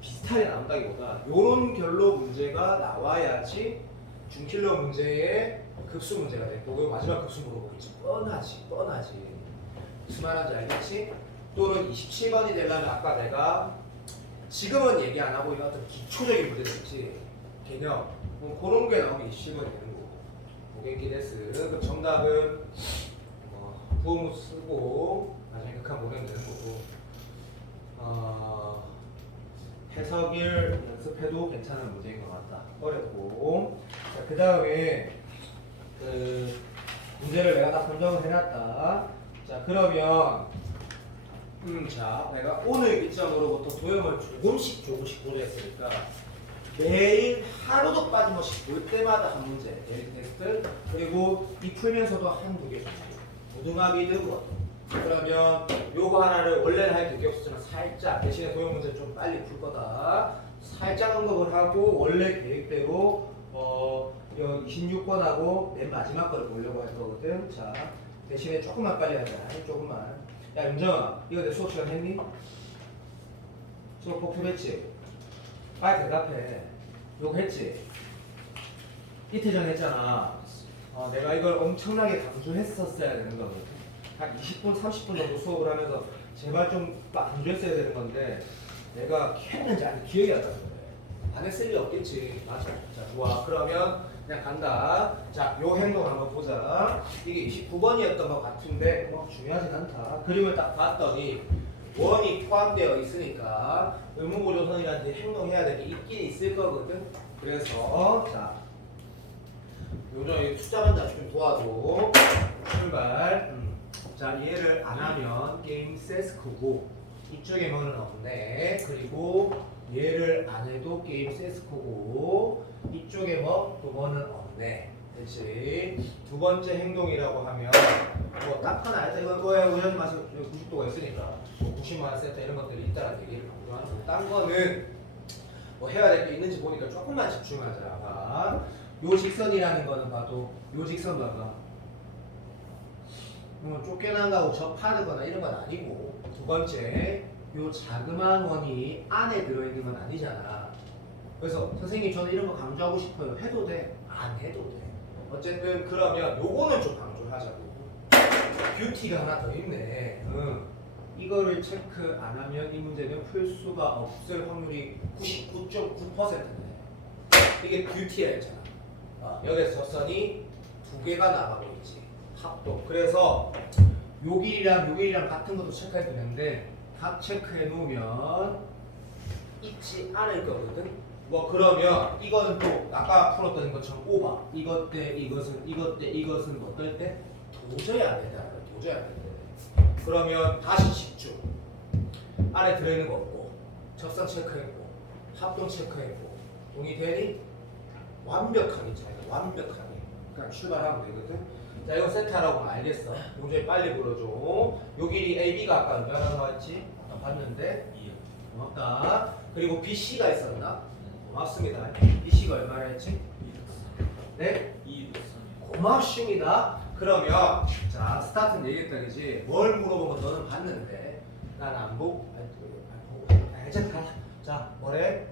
비슷하게 나온다기보다 요런 결로 문제가 나와야지 준킬러 문제의 급수 문제가 됐고 그 마지막 급수 물어보겠지. 뻔하지. 무슨 말인지 알겠지? 또는 27번이 되려면 아까 내가 지금은 얘기 안 하고 이런 어떤 기초적인 문제들이지 개념 그런 게 나오면 27번이 되는 거고. 오겠기 데스. 그 정답은 부호문 쓰고 나중에 극한 보내면 되는 거고. 해석을 연습해도 괜찮은 문제인 것 같다. 어렵고. 자, 그 다음에 그 문제를 내가 다 선정을 해놨다. 자, 그러면 자, 내가 오늘 기점으로부터 도형을 조금씩 고려했으니까 매일 하루도 빠짐없이 볼 때마다 한 문제, 데일 테스트, 그리고 이 풀면서도 한두 개 정도. 무등합이든 뭐. 그러면 요거 하나를 원래는 할 게 없었지만 살짝 대신에 도형 문제 좀 빨리 풀 거다. 살짝 언급을 하고 원래 계획대로 26번하고 맨 마지막 거를 보려고 할 거거든. 자 대신에 조금만 빨리 하자. 조금만. 야 윤정아 이거 내 수업 시간 했니? 수업 복습했지? 빨리 대답해. 요거 했지? 이틀 전에 했잖아. 내가 이걸 엄청나게 강조했었어야 되는 거거든. 한 20분, 30분 정도 수업을 하면서 제발 좀 강조했어야 되는 건데 내가 했는지 안 기억이 안 나는 거야. 안 했을 리 없겠지. 맞아. 자, 좋아. 그러면 그냥 간다. 자, 요 행동 한번 보자. 이게 29번이었던 것 같은데 뭐 중요하진 않다. 그림을 딱 봤더니 원이 포함되어 있으니까 의무구조선이라는 행동해야 될 게 있긴 있을 거거든. 그래서 자 요즘 이 숫자만 다시 좀 도와줘. 출발. 자 얘를 안 하면 게임 세스코고 이쪽에 뭐는 없네. 그리고 얘를 안 해도 게임 세스코고 이쪽에 또 뭐는 없네. 그렇지. 두 번째 행동이라고 하면 뭐 딱 하나 알다. 이건 왜 우연히 마서 90도가 있으니까 90만 세트 이런 것들이 있다는 얘기를 강조하는 거고. 딴 거는 뭐 해야 될 게 있는지 보니까 조금만 집중하자. 봐. 요 직선이라는 거는 봐도 요 직선 봐봐. 쫓겨난다고 접하거나 이런 건 아니고 두 번째 요 자그마한 원이 안에 들어있는 건 아니잖아. 그래서 선생님 저는 이런 거 강조하고 싶어요. 해도 돼? 안 해도 돼. 어쨌든 그러면 요거는 좀 강조하자고. 뷰티가 하나 더 있네. 이거를 체크 안 하면 이 문제는 풀 수가 없을 확률이 99.9%네. 이게 뷰티라 했잖아. 여기서 접선이 두 개가 나가고 있지. 합동. 그래서 요 길이랑 같은 것도 체크해 되는데 각 체크해 놓으면 있지 않을 거거든. 뭐 그러면 이거는 또 아까 풀었던 것처럼 오바. 이것 때 이것은 어떨 때 도저히 안 된다는 거야. 도저히 안 된다. 그러면 다시 집중. 안에 들어있는 거 없고 접선 체크했고 합동 체크했고 동의되니? 완벽하게 차이가 완벽하게. 그냥 출발하면 되거든. 자 이거 세트하라고 하면 알겠어. 문제 빨리 불러줘. 요 길이 AB가 아까 얼마나 나왔지? 아까 봤는데 2요. 고맙다. 그리고 BC가 있었나? 고맙습니다. BC가 얼마나 했지? 네? 2 고맙습니다. 그러면 자 스타트는 얘기했다 그지? 뭘 물어보면 너는 봤는데 난 안 보고 이제 가. 자 뭐래?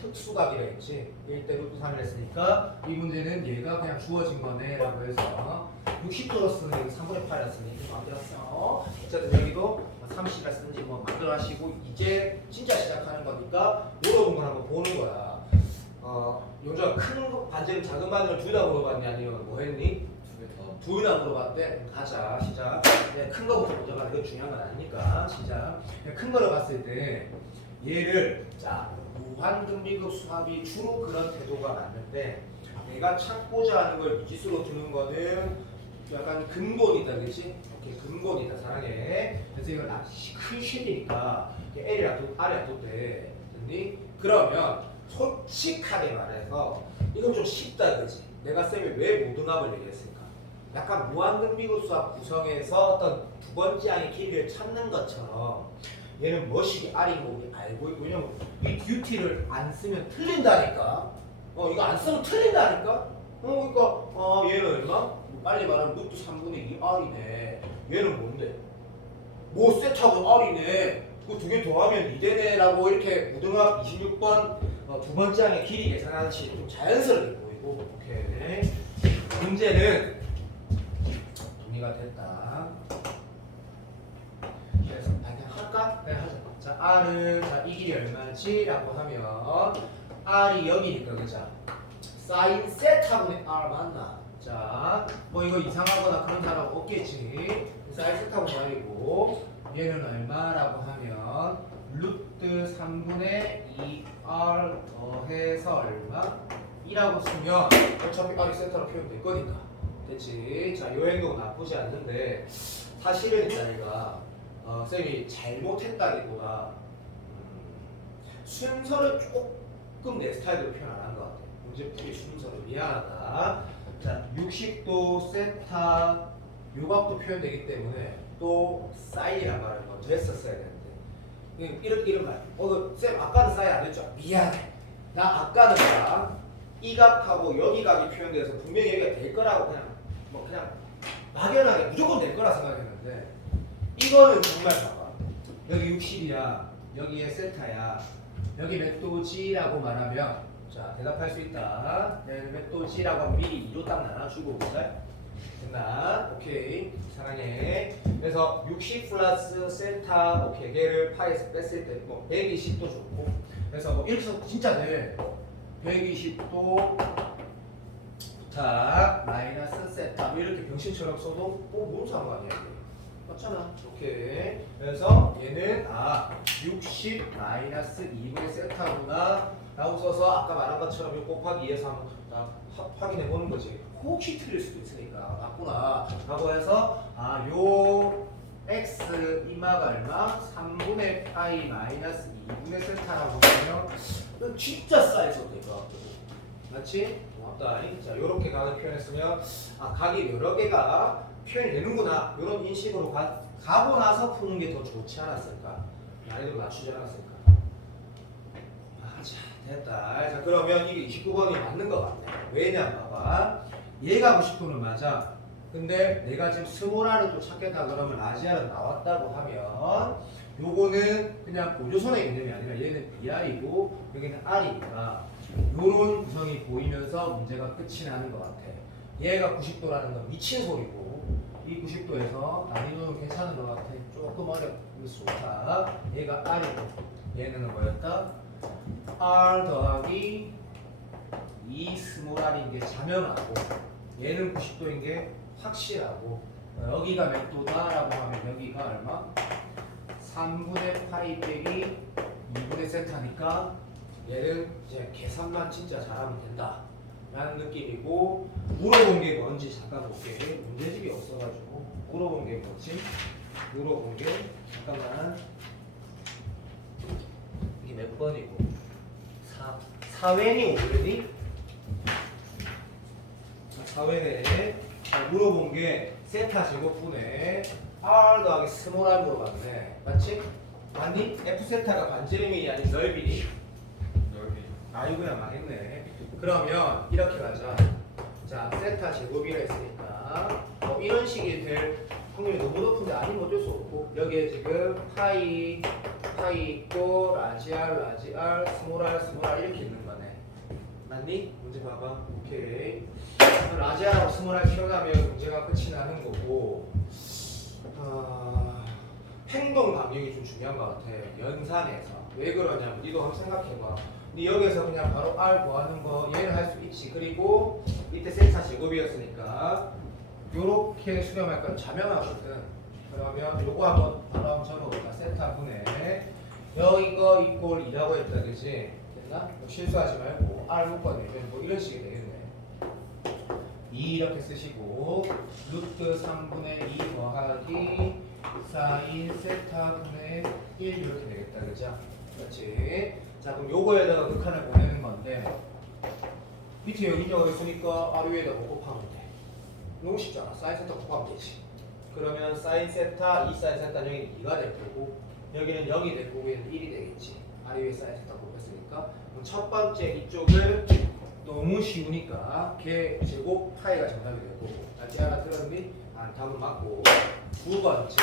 특수각이라 했지. 1대 루트 3을 했으니까 이 문제는 얘가 그냥 주어진 거네 라고 해서 60도였으니 3분의 8이었으니 만들었어. 어쨌든 여기도 30이라 쓰는지 뭐 만들어 하시고 이제 진짜 시작하는 거니까 물어본 걸 한번 보는 거야. 용자 큰 반지름 작은 반지름 둘 다 물어봤니 아니면 뭐 했니? 둘 다 물어봤대. 가자 시작. 네, 큰 거부터 먼저 봐. 이거 중요한 건 아니니까 시작. 큰 거를 봤을 때 얘를 자 무한등비급 수합이 주로 그런 태도가 맞는데 내가 찾고자 하는 걸 미지수로 두는 거는 약간 근본이다 그치? 오케이 근본이다 사랑해. 그래서 이걸 큰 쉐이니까 L이랑 R이랑 뒀대. 됐니? 그러면 솔직하게 말해서 이건 좀 쉽다 그치? 내가 쌤이 왜 무등합을 얘기했을까? 약간 무한등비급 수합 구성에서 어떤 두 번째 항의 길이를 찾는 것처럼 얘는 뭐식이 R인 거 우리 알고 있고 왜냐면 이 듀티를 안 쓰면 틀린다니까. 이거 안 쓰면 틀린다니까. 그러니까 얘는 얼마? 빨리 말하면 루트 3분의 2 R이네. 얘는 뭔데? 뭐 세트하고 R이네. 그 두 개 더하면 2되네 라고 이렇게 무등합 26번 두 번째 항의 길이 계산하는 식이 좀 자연스럽게 보이고. 오케이. 문제는 동의가 됐다. 그래서 그냥 할까? 네 하자. 자 R은 이 길이 얼마지? 라고 하면 R이 여기니까 그죠? 사인 세타분의 R 맞나? 자 뭐 이거 이상하거나 그런 사람 없겠지. 사인 세타분의 R이고 얘는 얼마라고 하면 루트 3분의 2R 더해서 얼마? 2라고 쓰면 어차피 R이 세타로 표현될 거니까 됐지? 자 요 행동 나쁘지 않는데 사실은 자기가 쌤이 잘못했다기보다 순서를 조금 내 스타일대로 표현 안 한 것 같아. 문제풀이 순서를 미안하다. 자, 60도 세타 요각도 표현되기 때문에 또 사인이란 말을 먼저 했었어야 되는데 이런 말. 쌤 아까는 사인 안 했죠? 미안해. 나 아까는 이 각하고 여기 각이 표현돼서 분명히 여기가 될 거라고 그냥 막연하게 무조건 될 거라 생각했는데 이거는 정말 봐봐. 여기 60이야. 여기에 세타야. 여기 몇 도지라고 말하면 자 대답할 수 있다. 몇 도지라고 하면 미리 2로 딱 나눠주고 됐나? 오케이. 사랑해. 그래서 60 플러스 세타 오케이. 걔를 파에서 뺐을 때 뭐 120도 좋고 그래서 뭐 이렇게 해서 진짜 돼. 120도 부탁 마이너스 세타 뭐 이렇게 병신처럼 써도 뭔 상관이야 이게. 맞잖아. 오케이. 그래서 얘는 60 마이너스 2분의 세타구나 라고 써서 아까 말한 것처럼 이 곱하기 2에서 한번 확인해 보는 거지. 혹시 틀릴 수도 있으니까 맞구나 라고 해서 요 x 이마가 얼마? 3분의 파이 마이너스 2분의 세타라고 하면 진짜 사이즈가 될 것 같거든. 맞지? 고맙다. 자 요렇게 각을 표현했으면 각이 여러 개가 표현이 되는구나 이런 인식으로 가고 나서 푸는 게 더 좋지 않았을까? 난이도 낮추지 않았을까? 자 됐다. 자 그러면 이게 29번이 맞는 것 같네. 왜냐 봐봐. 얘가 90도는 맞아. 근데 내가 지금 스몰R을 또 찾겠다 그러면 라지알은 나왔다고 하면 요거는 그냥 보조선의 개념이 아니라 얘는 BI고 여기는 R이니까 요런 구성이 보이면서 문제가 끝이 나는 것 같아. 얘가 90도라는 건 미친 소리고 이 90도에서 난이도는 괜찮은 것 같아. 조금 어려울 수 있다. 얘가 R이고 얘는 뭐였다? R 더하기 2 스몰 R인 게 자명하고 얘는 90도인 게 확실하고 여기가 몇 도다라고 하면 여기가 얼마? 3분의 파이 빼기 2분의 세타니까 얘는 이제 계산만 진짜 잘하면 된다 라는 느낌이고 물어본 게 뭔지 잠깐 볼게. 문제집이 없어가지고 물어본 게 뭐지? 물어본 게 잠깐만 이게 몇 번이고 4웬이 5웬이? 4웬에 물어본 게 세타 제곱분의 R 더하기 스몰 R 물어봤네. 맞지? 맞니? F 세타가 반지름이 아닌 넓이니? 이거야 망했네. 그러면 이렇게 가자. 자 세타 제곱이라 했으니까 뭐 이런 식이 될 확률이 너무 높은데 아니면 어쩔 수 없고 여기에 지금 파이 있고 라지 R 스몰 R 이렇게 있는 거네. 맞니? 문제 봐봐. 오케이. 라지 R하고 스몰 R 키워나면 문제가 끝이 나는 거고 행동 반경이 좀 중요한 것 같아. 연산에서 왜 그러냐면 니도 한번 생각해봐. 근데 여기서 그냥 바로 R 구하는 거 얘는 할 수 있지. 그리고 이때 세타 제곱이었으니까 요렇게 수렴할 건 자명하거든. 그러면 요거 한번 바로 한번 적어볼까. 세타 분의 이거 이꼴 2라고 했다 그지? 됐나? 실수하지 말고 R 묶어내면 뭐 이런 식이 되겠네. 2 이렇게 쓰시고 루트 3분의 2 더하기 사인 세타 분의 1 이렇게 되겠다 그죠? 그렇지. 자 그럼 요거에다가 극한을 보내는 건데 밑에 여기 인정을 했으니까 R 위에다 뭐 곱하면 돼. 너무 쉽잖아. 사인 세타 곱하면 되지. 그러면 사인 세타 2 사인 세타 여기는 2가 될 거고 여기는 0이 될 거고 얘는 1이 되겠지. R 위에 사인 세타 곱했으니까 그럼 첫 번째 이쪽을 너무 쉬우니까 걔 제곱 파이가 정답이 될 거고 아직 하나 들었니? 답은 맞고 두 번째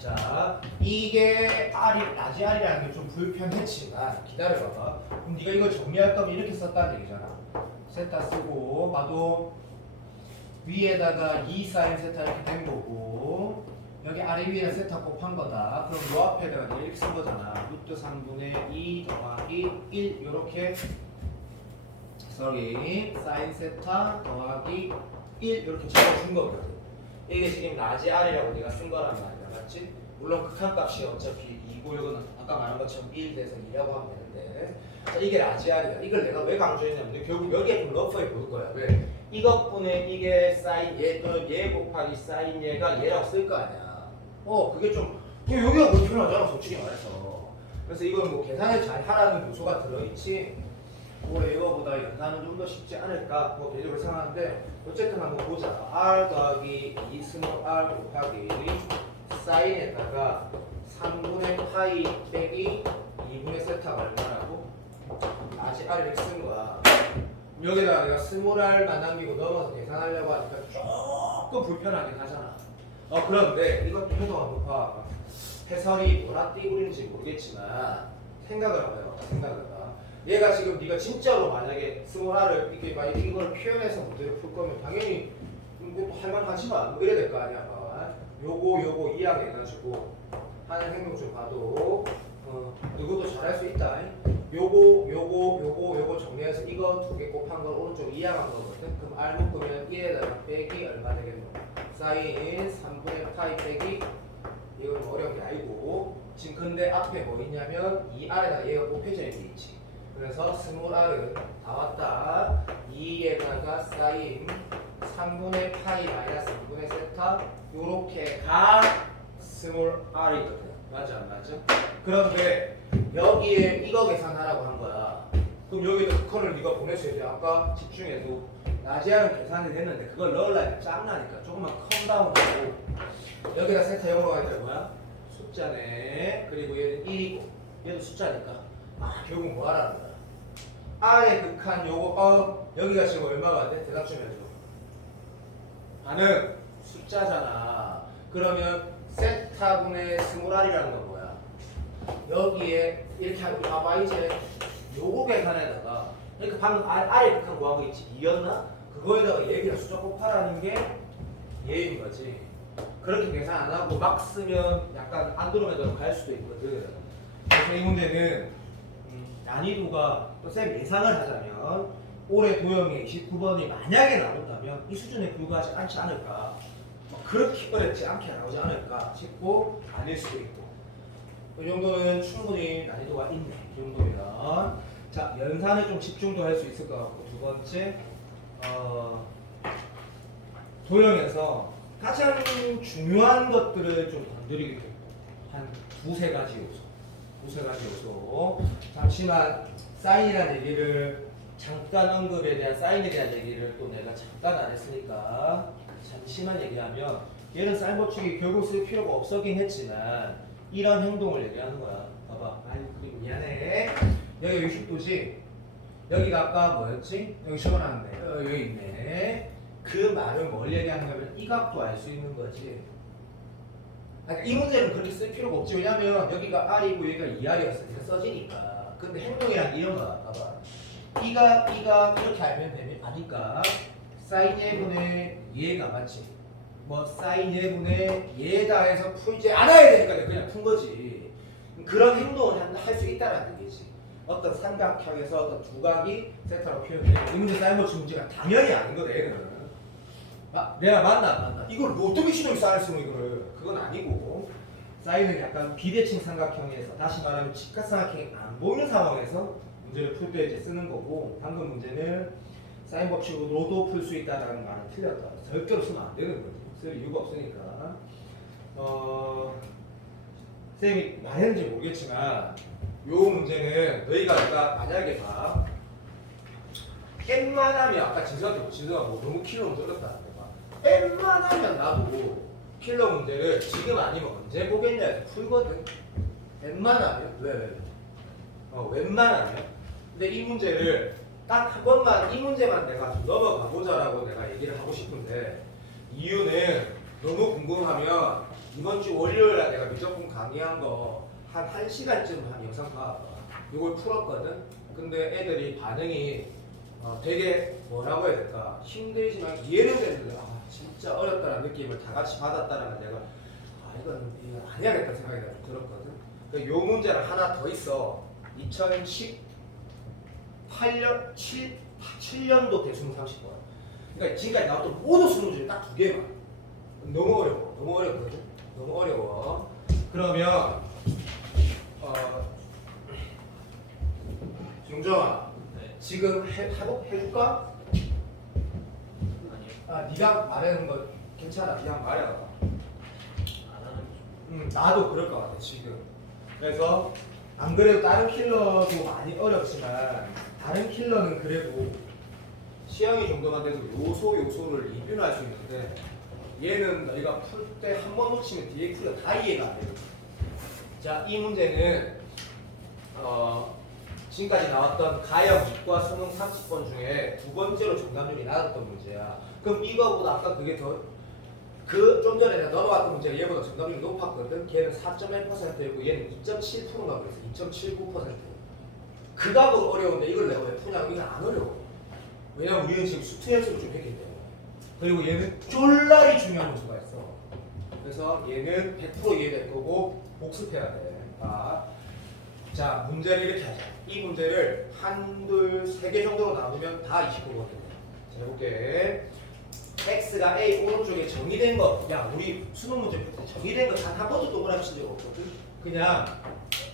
자 이게 라지 R이라는 게 좀 불편했지만 기다려봐봐. 그럼 네가 이걸 정리할 거면 이렇게 썼다는 얘기잖아. 세타 쓰고 봐도 위에다가 2 사인 세타 이렇게 된 거고 여기 아래 위에 세타 곱한 거다. 그럼 요 앞에다가 내가 이렇게 쓴 거잖아. 루트 3분의 2 더하기 1 요렇게 사인 세타 더하기 1 이렇게 적어준 거거든. 이게 지금 라지 R이라고 네가 쓴 거란 말이야. 맞지? 물론 극한값이 어차피 2고 이거는 아까 말한 것처럼 1 돼서 2라고 하면 되는데 자, 이게 라지 R이야. 이걸 내가 왜 강조했냐면 결국 여기에 좀 러프해 볼 거야. 왜? 이것분의 이게 사인 얘 곱하기 사인 얘가 얘라고 쓸 거 아니야. 그게 좀 여기가 불편하잖아 솔직히 말해서. 그래서 이건 뭐 계산을 잘 하라는 요소가 들어있지 올해 이거보다 연산은 좀 더 쉽지 않을까 뭐 개념을 생각하는데 어쨌든 한번 보자. r 더하기 2 스몰 r 곱하기 사인에다가 3분의 파이 빼기 2분의 세타가 얼마라고? 아직 r을 x인 거야. 여기다가 내가 스몰 r만 남기고 넘어서 계산하려고 하니까 조금 불편하긴 하잖아. 그런데 이것도 해석 한번 봐. 해설이 뭐라 띠부리는지 모르겠지만 생각을 해봐요. 생각을 해봐. 얘가 지금 네가 진짜로 만약에 스몰 r을 이렇게 만약 이걸 표현해서 문제를 풀 거면 당연히 뭐 할만하지만 뭐 이래야 될 거 아니야. 요거 이야기해가지고 하는 행동 좀 봐도 누구도 잘할 수 있다. 요거 정리해서 이거 두 개 곱한 걸 오른쪽 이항한 거거든. 그럼 r 묶으면 1에다가 빼기 얼마 되겠노? 사인 3분의 파이 빼기 이건 뭐 어려운 게 아니고 지금 근데 앞에 뭐 있냐면 이 r에다가 얘가 곱해져 있는 게 있지. 그래서 스몰 r은 다 왔다. 2에다가 사인 3분의 파이 마이너스 2분의 세타 요렇게가 스몰 r이거든. 맞아 안 맞아? 그런데 여기에 이거 계산하라고 한 거야. 그럼 여기도 극한을 네가 보냈어야 돼. 아까 집중해도 낮에 하는 계산을 했는데 그걸 넣으려니까 짱나니까 조금만 컴다운하고 여기다 세타 0으로 가니까 뭐야? 숫자네. 그리고 얘는 1이고 얘도 숫자니까 결국 뭐 하라는 거야? r의 극한 요거 여기가 지금 얼마가 돼? 대답 좀 해줘. 반응 숫자잖아. 그러면 세타분의 스몰 r이라는 건 뭐야? 여기에 이렇게 하고 봐봐. 이제 요거 계산에다가 그러니까 방금 r의 극한 구한 거 있지? 2였나? 그거에다가 얘기를 숫자 곱하라는 게 얘인 거지. 그렇게 계산 안 하고 막 쓰면 약간 안드로메다로 갈 수도 있거든. 그래서 이 문제는 난이도가 또 쌤 예상을 하자면 올해 도형에 29번이 만약에 나온다면 이 수준에 불과하지 않지 않을까. 그렇게 어렵지 않게 나오지 않을까 싶고 아닐 수도 있고. 이 정도는 충분히 난이도가 있네. 이 정도면 자 연산을 좀 집중도 할 수 있을 것 같고 두 번째 도형에서 가장 중요한 것들을 좀 건드리게 되고 한 두세 가지 요소 잠시만 사인이라는 얘기를 잠깐 언급에 대한 사인에 대한 얘기를 또 내가 잠깐 안 했으니까 잠시만 얘기하면 얘는 사인 법칙이 결국 쓸 필요가 없었긴 했지만 이런 행동을 얘기하는 거야. 봐봐. 그리고 미안해. 여기 60도지? 여기가 아까 뭐였지? 여기 적어놨네. 여기 있네. 그 말은 뭘 얘기하냐면 이 값도 알 수 있는 거지. 이 문제는 그렇게 쓸 필요가 없지. 왜냐면 여기가 r이고 여기가 2r이었으니까 써지니까. 근데 행동이란 이런 거야. 봐봐. 이가 이렇게 알면 되면 아니까 사인 예분의 얘가 맞지. 뭐 사인 예분의 얘다 해서 풀지 않아야 되니까 그냥 푼 거지. 그런 행동을 할 수 있다는 얘기지. 어떤 삼각형에서 어떤 두각이 세타로 표현되고 이 문제 사인 법칙 문제가 당연히 아닌 거다 얘는. 내가 맞나 안 맞나? 이걸 어떻게 시동이 쌓을 수 있는 이거를? 그건 아니고 사인은 약간 비대칭 삼각형에서 다시 말하면 직각삼각형이 안 보이는 상황에서 문제를 풀 때 이제 쓰는 거고 방금 문제는 사인 법칙으로도 풀 수 있다라는 말은 틀렸다. 절대로 쓰면 안 되는 거지. 쓸 이유가 없으니까. 쌤이 말했는지 모르겠지만 요 문제는 너희가 만약에 봐 n만 하면 아까 진수가 뭐 너무 킬러 문제 어렵다. n만 하면 나도 킬러 문제를 지금 아니면 언제 보겠냐 해서 풀거든. n만 하면? 왜? 웬만하면? 근데 이 문제를 딱 한 번만 이 문제만 내가 좀 넘어가 보자라고 내가 얘기를 하고 싶은데 이유는 너무 궁금하면 이번 주 월요일에 내가 미적분 강의한 거 한 1시간쯤 한 영상 봐. 이걸 풀었거든. 근데 애들이 반응이 되게 뭐라고 해야 될까? 힘들지만 이해는 되는데 진짜 어렵다는 느낌을 다 같이 받았다는 내가 이건 안 해야겠다는 생각이 좀 들었거든. 그러니까 요 문제를 하나 더 있어. 2018년 7년도 대수능 30번. 그러니까 지금까지 나왔던 모든 수능 중에 딱 두 개만. 너무 어렵거든. 너무 어려워. 그러면 용정아, 네. 지금 해줄까? 아니요. 네가 말하는 거 괜찮아. 그냥 말해봐. 안 하는 게 나도 그럴 것 같아 지금. 그래서 안 그래도 다른 킬러도 많이 어렵지만 다른 킬러는 그래도 시험이 정도만 돼도 요소를 리뷰는 할 수 있는데 얘는 너희가 풀 때 한 번 놓치면 뒤에 풀이가 다 이해가 안 돼요. 자, 이 문제는 지금까지 나왔던 가형 이과 수능 30번 중에 두 번째로 정답률이 낮았던 문제야. 그럼 이거보다 아까 그게 더 좀 전에 내가 넘어갔던 문제가 얘보다 정답률이 높았거든. 걔는 4.1%였고 얘는 2.7%가 그랬어. 2.79%. 그 값으로 어려운데 이걸 내가 왜 푸냐고. 이건 안 어려워. 왜냐면 우리는 지금 수투 연습을 좀 했기 때문에. 그리고 얘는 쫄라리 중요한 요소가 있어. 그래서 얘는 100% 이해될 거고 복습해야 돼. 자, 문제를 이렇게 하자. 이 문제를 한, 둘, 세 개 정도로 나누면 다 29거든요. 자, 해볼게. x가 a 오른쪽에 정의된 거. 야, 우리 수능 문제 볼 때 정의된 거 단 한 번도 동그라미 친 적 없거든. 그냥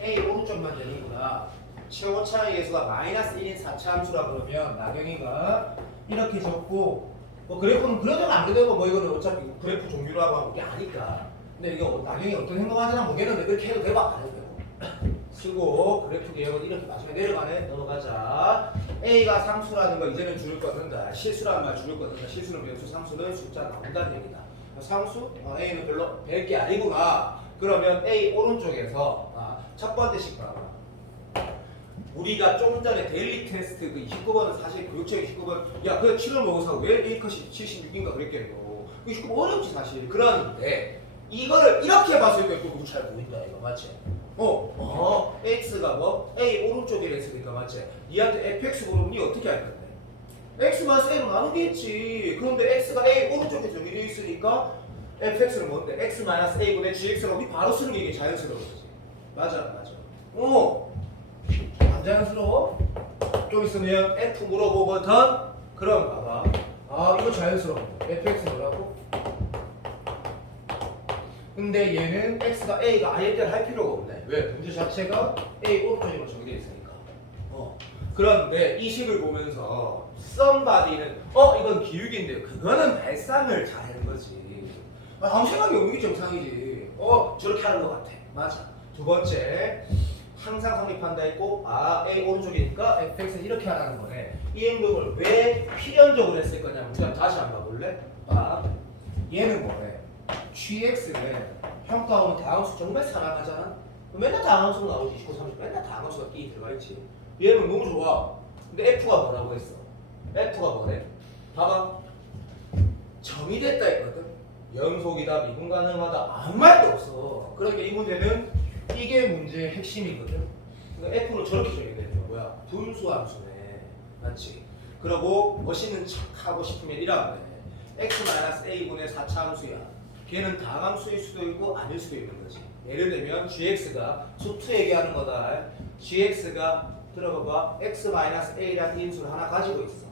a 오른쪽만 되는구나. 최고 차이 계수가 마이너스 1인 4차 함수라 그러면 나경이가 이렇게 적고 뭐 그래프는 그려도 안 그려도 뭐 이거는 어차피 그래프 종류라고 하는 게 아니까. 근데 이거 나경이 어떤 행동하잖아 모르겠는데 그렇게 해도 되고 안 해도 되고. 쓰고 그래프 개혁은 이렇게 마지막에 내려가네. 넘어가자. A가 상수라는 거 이제는 줄을 걷는다. 실수라는 말 줄을 걷는다. 실수는 변수, 상수는 숫자 나온다는 얘기다. 상수? A는 별로 별 게 아니구나. 그러면 A 오른쪽에서 첫 번째씩 봐봐. 우리가 좀 전에 데일리 테스트 그 29번은 사실 교육책 29번 야 그래 7월 먹어서 왜 A컷이 76인가 그랬겠노. 그 29번 어렵지 사실. 그러는데 이거를 이렇게 봤을 때 또 우리 잘 보인다 이거 맞지? X가 뭐? A 오른쪽에 했으니까 맞지? 니한테 fx 물으면 니 어떻게 할 건데? x가 A로 나누겠지. 그런데 x가 A 오른쪽에 정의되어 있으니까 fx는 뭔데? x-a분의 gx라고 니 바로 쓰는 게 이게 자연스러운 거지. 맞아. 안 자연스러워? 좀 있으면 f 물어보거든? 그럼 봐봐. 이거 자연스러워. fx 뭐라고? 근데 얘는 x가 a가 아예 할 필요가 없네. 왜? 문제 자체가 a 오른쪽으로 정의되어 있으니까. 그런데 이 식을 보면서 somebody는 이건 기울기인데 그거는 발상을 잘하는 거지. 아무 생각이 없는 게 정상이지. 저렇게 하는 것 같아. 맞아. 두 번째 항상 성립한다 했고 a 오른쪽이니까 fx는 이렇게 하라는 거네. 이 행동을 왜 필연적으로 했을 거냐면 우리가 다시 한번 봐볼래? 얘는 뭐래? gx는 평가오는 다함수 정말 사랑하잖아. 맨날 다함수가 나오지. 29, 30 맨날 다함수가 끼 들어가 있지. 얘는 너무 좋아. 근데 f가 뭐라고 했어? f가 뭐래? 봐봐. 정의됐다 했거든. 연속이다, 미분 가능하다 아무 말도 없어. 그러니까 이 문제는 이게 문제의 핵심이거든. 그러니까 f는 저렇게 정의되는 거야. 뭐야? 분수함수네. 맞지? 그리고 멋있는 척하고 싶으면 이라고 해. x-a분의 4차 함수야. 걔는 다함수일 수도 있고 아닐 수도 있는 거지. 예를 들면 gx가 수투 얘기하는 거다. gx가 들어봐봐. x-a라는 인수를 하나 가지고 있어.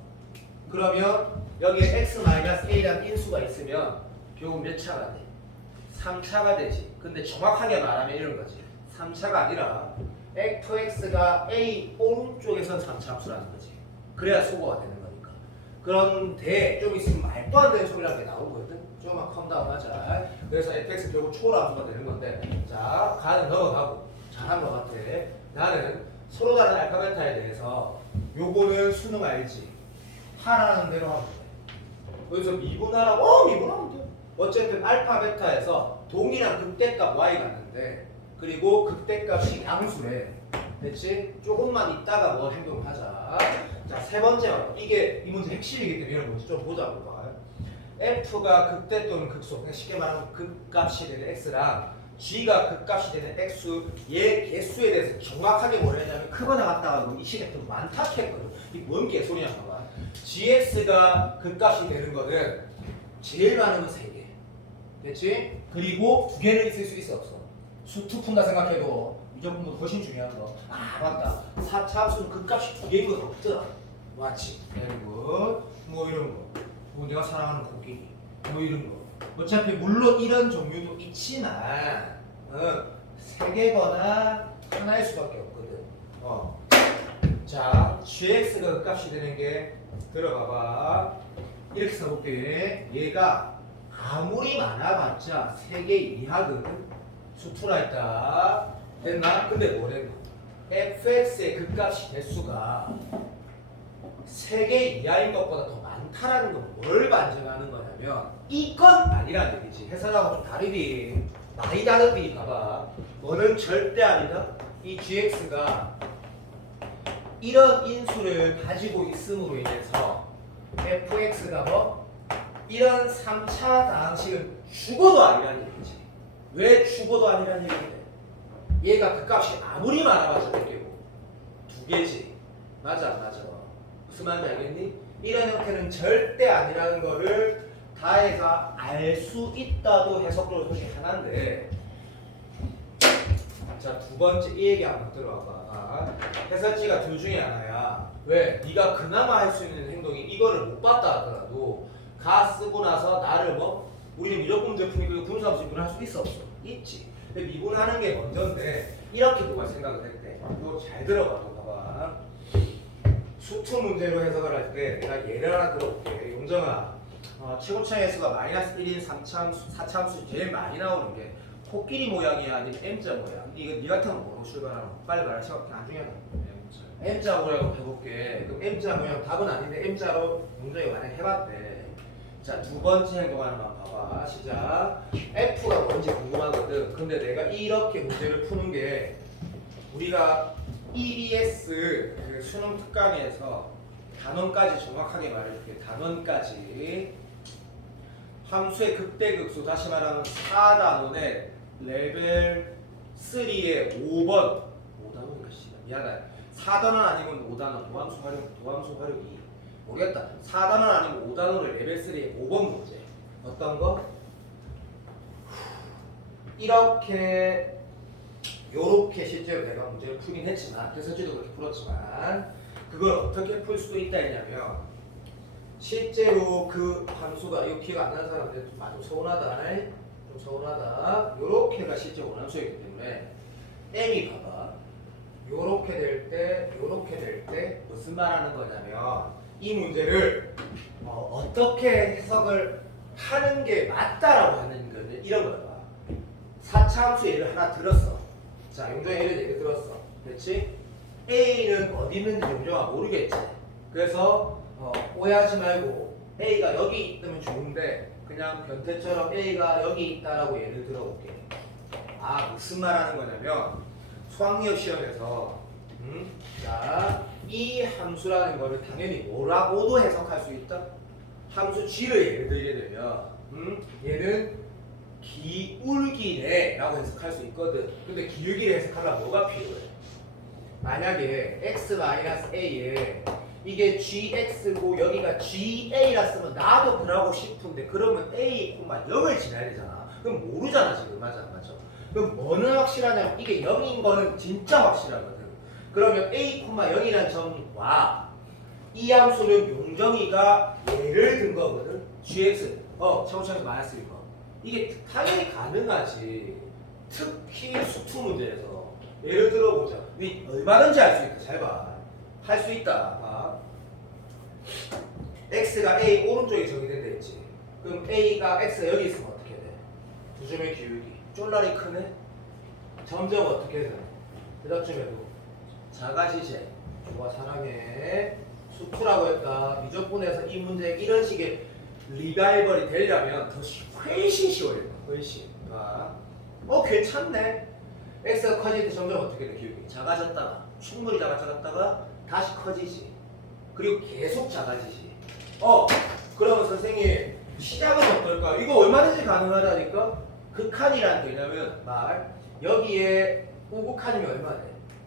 그러면 여기에 x-a라는 인수가 있으면 결국 몇 차가 돼? 3차가 되지. 근데 정확하게 말하면 이런 거지. 3차가 아니라 fx가 a 오른쪽에선 3차 함수라는 거지. 그래야 소거가 되는 거니까. 그런데 좀 있으면 말도 안 되는 소리라는 게 나오거든. 조금만 컴다운 하자. 그래서 fx 결국 초월함수가 되는 건데, 자, 가는 넘어가고 잘한 것 같아. 나는 서로 다른 알파 베타에 대해서 요거는 수능 알지? 하라는 대로 하면 돼. 여기서 미분하라고 미분하면 돼. 어쨌든 알파 베타에서 동일한 극대값 y가 있는데 그리고 극대값이 양수래. 됐지? 조금만 있다가 뭐 행동을 하자. 자, 세 번째 봐. 이게 이 문제 핵심이기 때문에 이런 문제 좀 보자고 봐. f가 극대 또는 극소, 그냥 쉽게 말하면 극값이 되는 x랑 g가 극값이 되는 x, 얘 개수에 대해서 정확하게 뭐라 했냐면 크거나 같다가 이 시간에 좀 많다 했거든. 이게 뭔 개소리냐 봐봐. gx가 극값이 되는 거는 제일 많은 건 3개. 됐지? 그리고 2개는 있을 수 있어 없어? 수투 푼다 생각해도 이 정도는 훨씬 중요한 거. 맞다. 4차 함수는 극값이 2개인 건 없더라. 맞지? 그리고 뭐 이런 거. 뭐 내가 사랑하는 코끼리. 뭐 이런 거. 어차피 물론 이런 종류도 있지만 3개거나 하나일 수밖에 없거든. 자, gx가 극값이 되는 게 들어가봐. 이렇게 써볼게. 얘가 아무리 많아봤자 3개 이하거든. 수투라 했다. 됐나? 근데 뭐랬나? fx의 극값이 개수가 3개 이하인 것보다 더 많다라는 건 뭘 반증하는 거냐면 이건 아니라는 얘기지. 해설하고 좀 다르디. 많이 다르디. 봐봐. 뭐는 절대 아니다. 이 gx가 이런 인수를 가지고 있음으로 인해서 fx가 뭐? 이런 3차 다항식은 죽어도 아니라는 얘기지. 왜 죽어도 아니라는 얘기인데? 얘가 그 값이 아무리 많아봤자 몇 개고? 2개지. 맞아, 맞아. 무슨 말인지 알겠니? 이런 형태는 절대 아니라는 거를 다해서 알 수 있다도 해석으로 솔직히 하나인데, 자, 두 번째 이 얘기 한번 들어봐. 해설지가 둘 중에 하나야. 왜? 네가 그나마 할 수 있는 행동이 이거를 못 봤다 하더라도 가 쓰고 나서 나를 뭐 우리는 미적분들 푸니까 분수함수 미분할 수 있어 없어? 있지. 근데 미분하는 게 먼저인데 이렇게 누가 생각을 했대. 이거 잘 들어봐. 봐봐. 수투 문제로 해석을 할 때 내가 예를 하나 들어볼게. 용정아, 최고차의 수가 마이너스 1인 3차함수, 4차함수 제일 많이 나오는 게 코끼리 모양이야 아니면 M자 모양? 이거 니 같으면 뭐로 출발하는 거? 빨리 말해. 생각해. 안 중요하다. M자 모양으로 해볼게. 그럼 M자 모양 답은 아닌데 M자로 용정이 만약 해봤대. 자, 두 번째 행동 하나만 봐봐. 시작. F가 뭔지 궁금하거든. 근데 내가 이렇게 문제를 푸는 게 우리가 EBS 그 수능 특강에서 단원까지 정확하게 말해줄게. 단원까지 함수의 극대극수, 다시 말하면 4단원의 레벨 3의 5단원인가 씨발 미안하다. 4단원 아니면 5단원 도함수 활용이 모르겠다. 4단원 아니면 5단원을 레벨 3의 5번 문제. 어떤 거? 이렇게 요렇게 실제로 내가 문제를 풀긴 했지만 해설지도 그렇게 풀었지만 그걸 어떻게 풀 수도 있다 했냐면 실제로 그 함수가 이거 기억 안 나는 사람들 좀 서운하다. 좀 서운하다. 요렇게가 실제 원함수이기 때문에 m이 봐봐. 요렇게 될 때 무슨 말하는 거냐면 이 문제를 어떻게 해석을 하는 게 맞다라고 하는 거는 이런 거야. 4차 함수 예를 하나 들었어. 자, 용정이 예를 들었어. 그렇지? A는 어디 있는지 용정아 모르겠지. 그래서 오해하지 말고 A가 여기 있으면 좋은데 그냥 변태처럼 A가 여기 있다라고 예를 들어볼게. 아, 무슨 말 하는 거냐면 수학력 시험에서 자, 이 함수라는 거를 당연히 뭐라고도 해석할 수 있다. 함수 G를 예를 들게 되면 얘는 기울기네라고 해석할 수 있거든. 근데 기울기를 해석하려면 뭐가 필요해? 만약에 x-a에 이게 gx고 여기가 ga라 쓰면 나도 그러고 싶은데 그러면 a, 0을 지나야 되잖아. 그럼 모르잖아 지금. 맞아 안 맞아? 그럼 뭐는 확실하냐면 이게 0인 거는 진짜 확실하거든. 그러면 a, 0이라는 점과 이 함수는 용정이가 예를 든 거거든. gx 최고차에서 마이너스 1거. 이게 당연히 가능하지. 특히 수투 문제에서 예를 들어보자. 얼마든지 할 수 있다. 잘 봐. 할 수 있다. 봐. x가 a 오른쪽에 정의된다 했지. 그럼 a가 x가 여기 있으면 어떻게 돼? 두 점의 기울기. 쫄라리 크네? 점점 어떻게 돼? 대답점에도 작아지지. 좋아, 사랑해. 수투라고 했다. 미적분에서 이 문제 이런 식의 리바이벌이 되려면 훨씬 쉬워요. 훨씬. 봐. 괜찮네. x가 커질 때 점점 어떻게 돼? 기울기 작아졌다가 충분히 작아졌다가 다시 커지지. 그리고 계속 작아지지. 그러면 선생님 시작은 어떨까? 이거 얼마든지 가능하다니까. 극한이란 개념은 여기에 우극한이면 얼마 돼?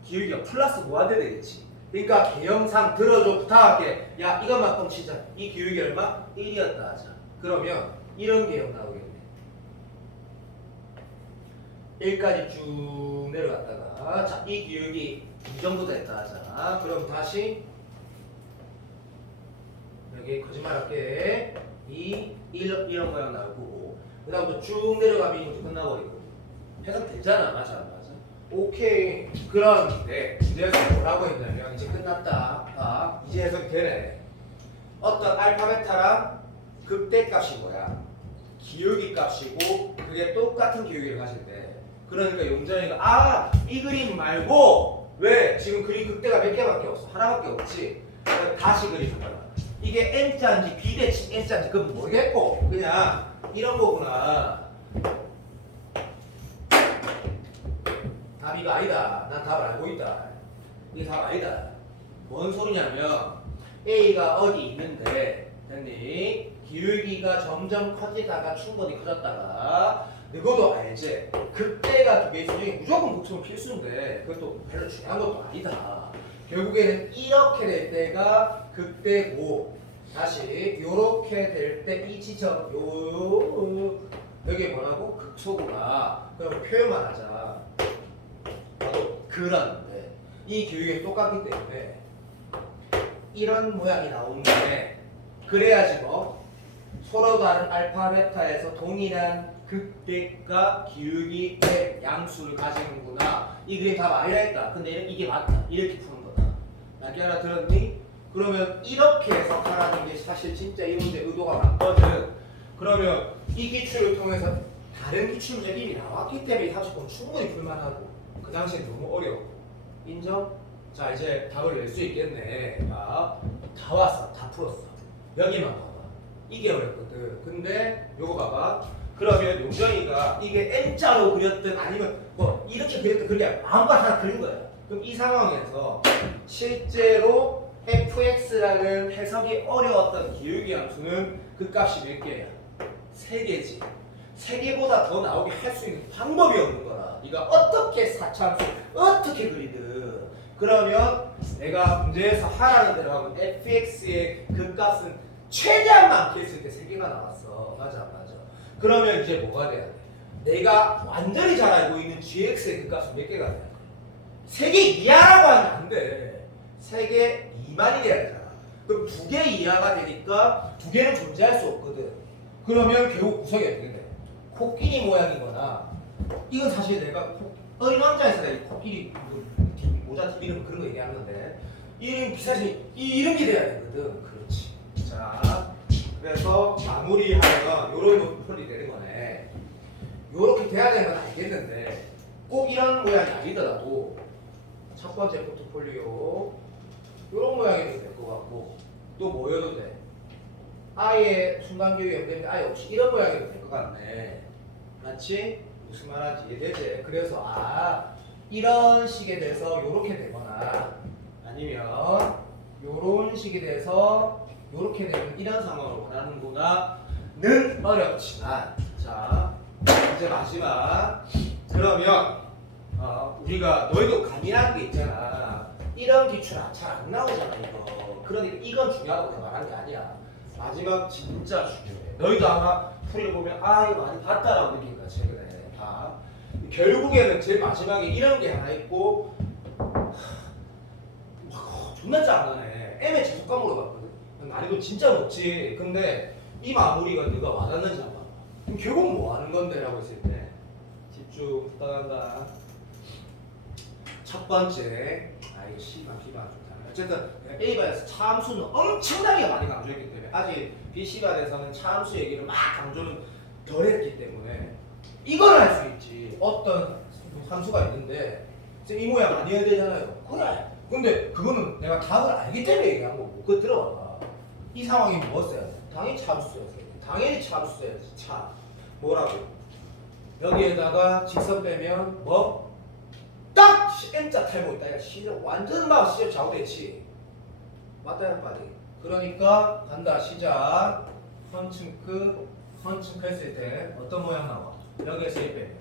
기울기가 플러스 무한대 되겠지. 그러니까 개형상 들어줘 부탁할게. 야, 이것만 뻥치자. 이 기울기 얼마? 1이었다 하자. 그러면 이런 개형 나오겠네. 1까지 쭉 내려갔다가 자, 이 기울기 이 정도 됐다 하자. 그럼 다시 여기 거짓말할게. 이런 모양 나올 거고 그 다음부터 쭉 내려가면 이 문제 끝나버리고 해석되잖아. 맞아 안 맞아? 오케이. 그런데 문제에서 뭐라고 했냐면 이제 끝났다. 이제 해석이 되네. 어떤 알파베타랑 극대값이 뭐야? 기울기 값이고 그게 똑같은 기울기를 가질 때 그러니까 용정이가 이 그림 말고 왜 지금 그림 극대가 몇 개밖에 없어? 하나밖에 없지. 다시 그리는 거야. 이게 N자인지 비대칭 N자인지 그건 모르겠고 그냥 이런 거구나. 답이 이거 아니다. 난 답을 알고 있다. 이게 답 아니다. 뭔 소리냐면 A가 어디 있는데 됐니? 기울기가 점점 커지다가 충분히 커졌다가 너도 알지? 극대가 두 개 있으면 무조건 곡선은 필수인데 그것도 별로 중요한 것도 아니다. 결국에는 이렇게 될 때가 극대고 다시 요렇게 될 때 이 지점 요 여기 뭐라고? 극소구나. 그럼 표현만 하자. 바로 그런데 이 교육이 똑같기 때문에 이런 모양이 나오는데 그래야지 뭐 서로 다른 알파 베타에서 동일한 극대가 기울기의 양수를 가지는구나. 이 그림 다 많이 했다. 근데 이게 맞다. 이렇게 푸는 거다. 맞게 알아들었니? 그러면 이렇게 해석하라는 게 사실 진짜 이 문제 의도가 많거든. 그러면 이 기출을 통해서 다른 기출 문제 이미 나왔기 때문에 이 30번 충분히 풀만하고 그 당시엔 너무 어려웠고 인정? 자 이제 답을 낼 수 있겠네. 자, 다 왔어. 다 풀었어. 여기만 봐봐. 이게 어렵거든. 근데 요거 봐봐. 그러면 용정이가 이게 N자로 그렸든 아니면 뭐 이렇게 그렸든 그게 마음껏 하나 그린 거야. 그럼 이 상황에서 실제로 fx라는 해석이 어려웠던 기울기 함수는 그 값이 몇 개야? 3개지. 3개보다 더 나오게 할 수 있는 방법이 없는 거라. 네가 어떻게 사차함수 어떻게 그리든 그러면 내가 문제에서 하라는 대로 하면 fx의 그 값은 최대한 많게 했을 때 3개가 나왔어. 맞아 안 맞아? 그러면 이제 뭐가 돼야 돼? 내가 완전히 잘 알고 있는 gx의 그 값은 몇 개가 돼야 돼? 3개 이하라고 하면 안 돼. 3개 미만이 돼야 되잖아. 그럼 2개 이하가 되니까 2개는 존재할 수 없거든. 그러면 결국 구성이 어떻게 돼? 코끼리 모양이거나 이건 사실 내가 어린 왕자에서 내가 이 코끼리 모자 이름 그런 거 얘기하는데 이름 사실 이 이름이 돼야 되거든. 그렇지. 자, 그래서 마무리하면 요런 노트폴이 되는 거네. 요렇게 돼야 되는 건 알겠는데 꼭 이런 모양이 아니더라도 첫 번째 포트폴리오 요런 모양이 될 것 같고 또 뭐여도 돼. 아예 순간교육이 없는데 아예 없이 이런 모양이 될 것 같네. 맞지? 무슨 말인지 이해되지? 그래서 이런 식에 대해서 요렇게 되거나 아니면 요런 식이 돼서 요렇게 되면 이런 상황을 원하는구나는 어렵지만 자 이제 마지막 그러면 우리가 너희도 감이라는 게 있잖아. 이런 기출 잘 안 나오잖아 이거. 그러니까 이건 중요하다고 내가 말한 게 아니야. 마지막 진짜 중요해. 너희도 아마 풀이를 보면 이거 많이 봤다라고 느낄 거야 최근에. 다 결국에는 제일 마지막에 이런 게 하나 있고 존나 짠하네. M의 재수 과목으로 봤거든. 난이도 진짜 높지. 근데 이 마무리가 네가 와닿는지 한번 봐봐. 그럼 결국 뭐 하는 건데? 라고 했을 때 집중 부탁한다. 첫 번째 이거 C만 B만 좋다. 어쨌든 A반에서 차함수는 엄청나게 많이 강조했기 때문에 아직 B, C반에서는 차함수 얘기를 막 강조는 덜 했기 때문에 이걸 할 수 있지. 어떤 함수가 있는데 이 모양 아니어야 되잖아요. 그래. 근데 그거는 내가 답을 알기 때문에 얘기한 거고. 그거 들어봐봐. 이 상황이 뭐였어요? 당연히 차함수 써야지. 당연히 차함수 써야지. 차. 뭐라고? 여기에다가 직선 빼면 뭐? 딱 N자 탈고 있다. 시절 완전 막 시절 좌우됐지. 맞다 빨리. 그러니까 간다. 시작. 헌층 끝. 헌층 끝 했을 때 어떤 모양 나와? 여기에서 1 빼면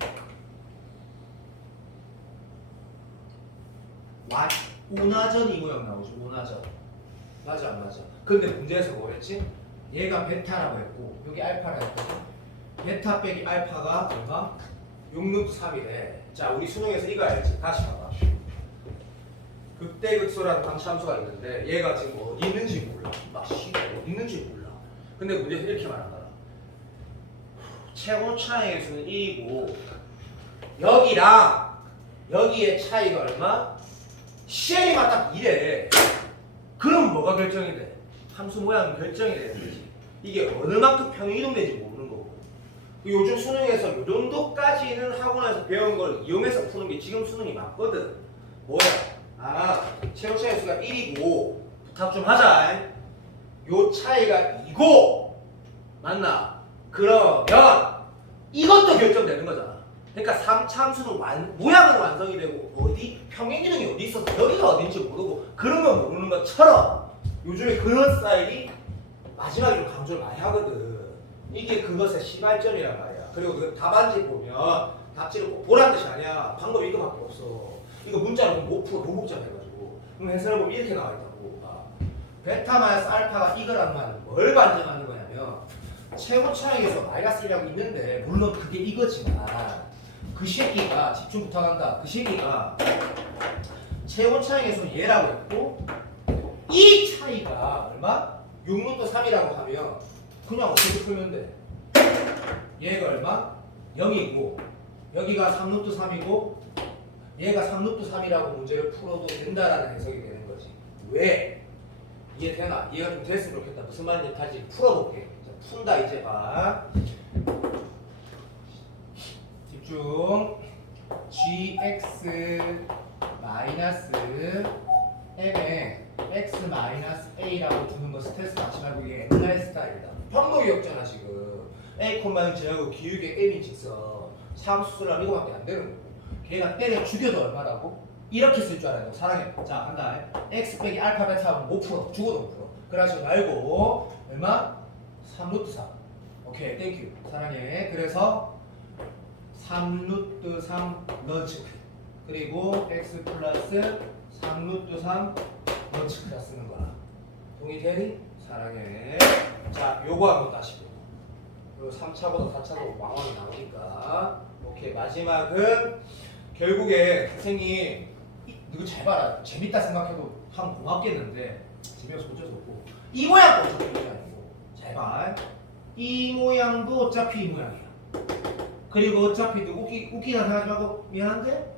오나전 이 모양 나오죠. 오나전. 맞아 안 맞아? 근데 문제에서 뭐랬지? 얘가 베타라고 했고 여기 알파라고 했고 베타 빼기 알파가 얼마? 6루트 3이래. 자 우리 수능에서 이거 알지? 다시 봐봐. 극대극소라는 방차함수가 있는데 얘가 지금 어디 있는지 몰라. 어디 있는지 몰라. 근데 문제에서 이렇게 말한 거야. 최고 차이의 수는 1이고 여기랑 여기의 차이가 얼마? CL이만 딱 2래. 그럼 뭐가 결정이 돼? 함수 모양은 결정이 되는 거지. 이게 어느 만큼 평이 이동되는지 모르는 거고. 요즘 수능에서 요 정도까지는 학원에서 배운 걸 이용해서 푸는 게 지금 수능이 맞거든. 뭐야? 최고 차이 수가 1이고 부탁 좀 하자. 요 차이가 이고 맞나? 그러면 이것도 결정되는 거잖아. 그러니까 3차함수는 모양은 완성이 되고 어디 평행기능이 어디 있어서 여기가 어딘지 모르고 그런 거 모르는 것처럼 요즘에 그런 스타일이 마지막에 좀 강조를 많이 하거든. 이게 그것의 시발점이란 말이야. 그리고 그 답안지 보면 답지를 꼭 보란 뜻이 아니야. 방법이 이거밖에 없어. 이거 문자로 보면 5% 로복잡 해가지고 그럼 해설을 보면 이렇게 나와 있다고. 베타 마이너스 알파가 이거라는 말은 뭘 반증하는 거냐면 최고 차항에서 마이너스 1이라고 있는데 물론 그게 이거지만 그 새끼가 집중 부탁한다. 그 새끼가 최고 차항에서 얘라고 했고 이 차이가 얼마? 6루트 3이라고 하면 그냥 어떻게 풀면 돼? 얘가 얼마? 0이고 여기가 3루트 3이고 얘가 3루트 3이라고 문제를 풀어도 된다라는 해석이 되는 거지. 왜? 이해되나? 이해가 좀 됐으면 좋겠다. 무슨 말인지 다시 풀어볼게. 자, 푼다 이제 봐. 집중. gx 마이너스 m에 x 마이너스 a라고 두는 거 스트레스 받지 말고 이게 옛날 스타일이다. 방법이 없잖아 지금. a 콤마는 제하고 기울기 m인 직선 상수수랑 이거밖에 안 되는 거고 걔가 때려 죽여도 얼마라고? 이렇게 쓸 줄 알아요. 사랑해. 자, 간다. x 빼기 알파 베타 하면 5% 죽어도 5%. 그러지 말고 얼마? 3루트 3. 오케이, 땡큐. 사랑해. 그래서 3루트 3 런치크 그리고 x 플러스 3루트 3 런치크라 쓰는 거야. 동의되니? 사랑해. 자, 요거 한번 다시 보고. 요 3차보다 4차도 망원이 나오니까. 오케이, 마지막은 결국에 선생님 이거 잘 봐라. 재밌다 생각해도 하면 고맙겠는데 재미없어 어쩔 수 없고 이 모양도 어차피 이 모양이고 잘 봐. 이 모양도 어차피 이 모양이야. 그리고 어차피 웃기다 생각하지 말고 미안한데?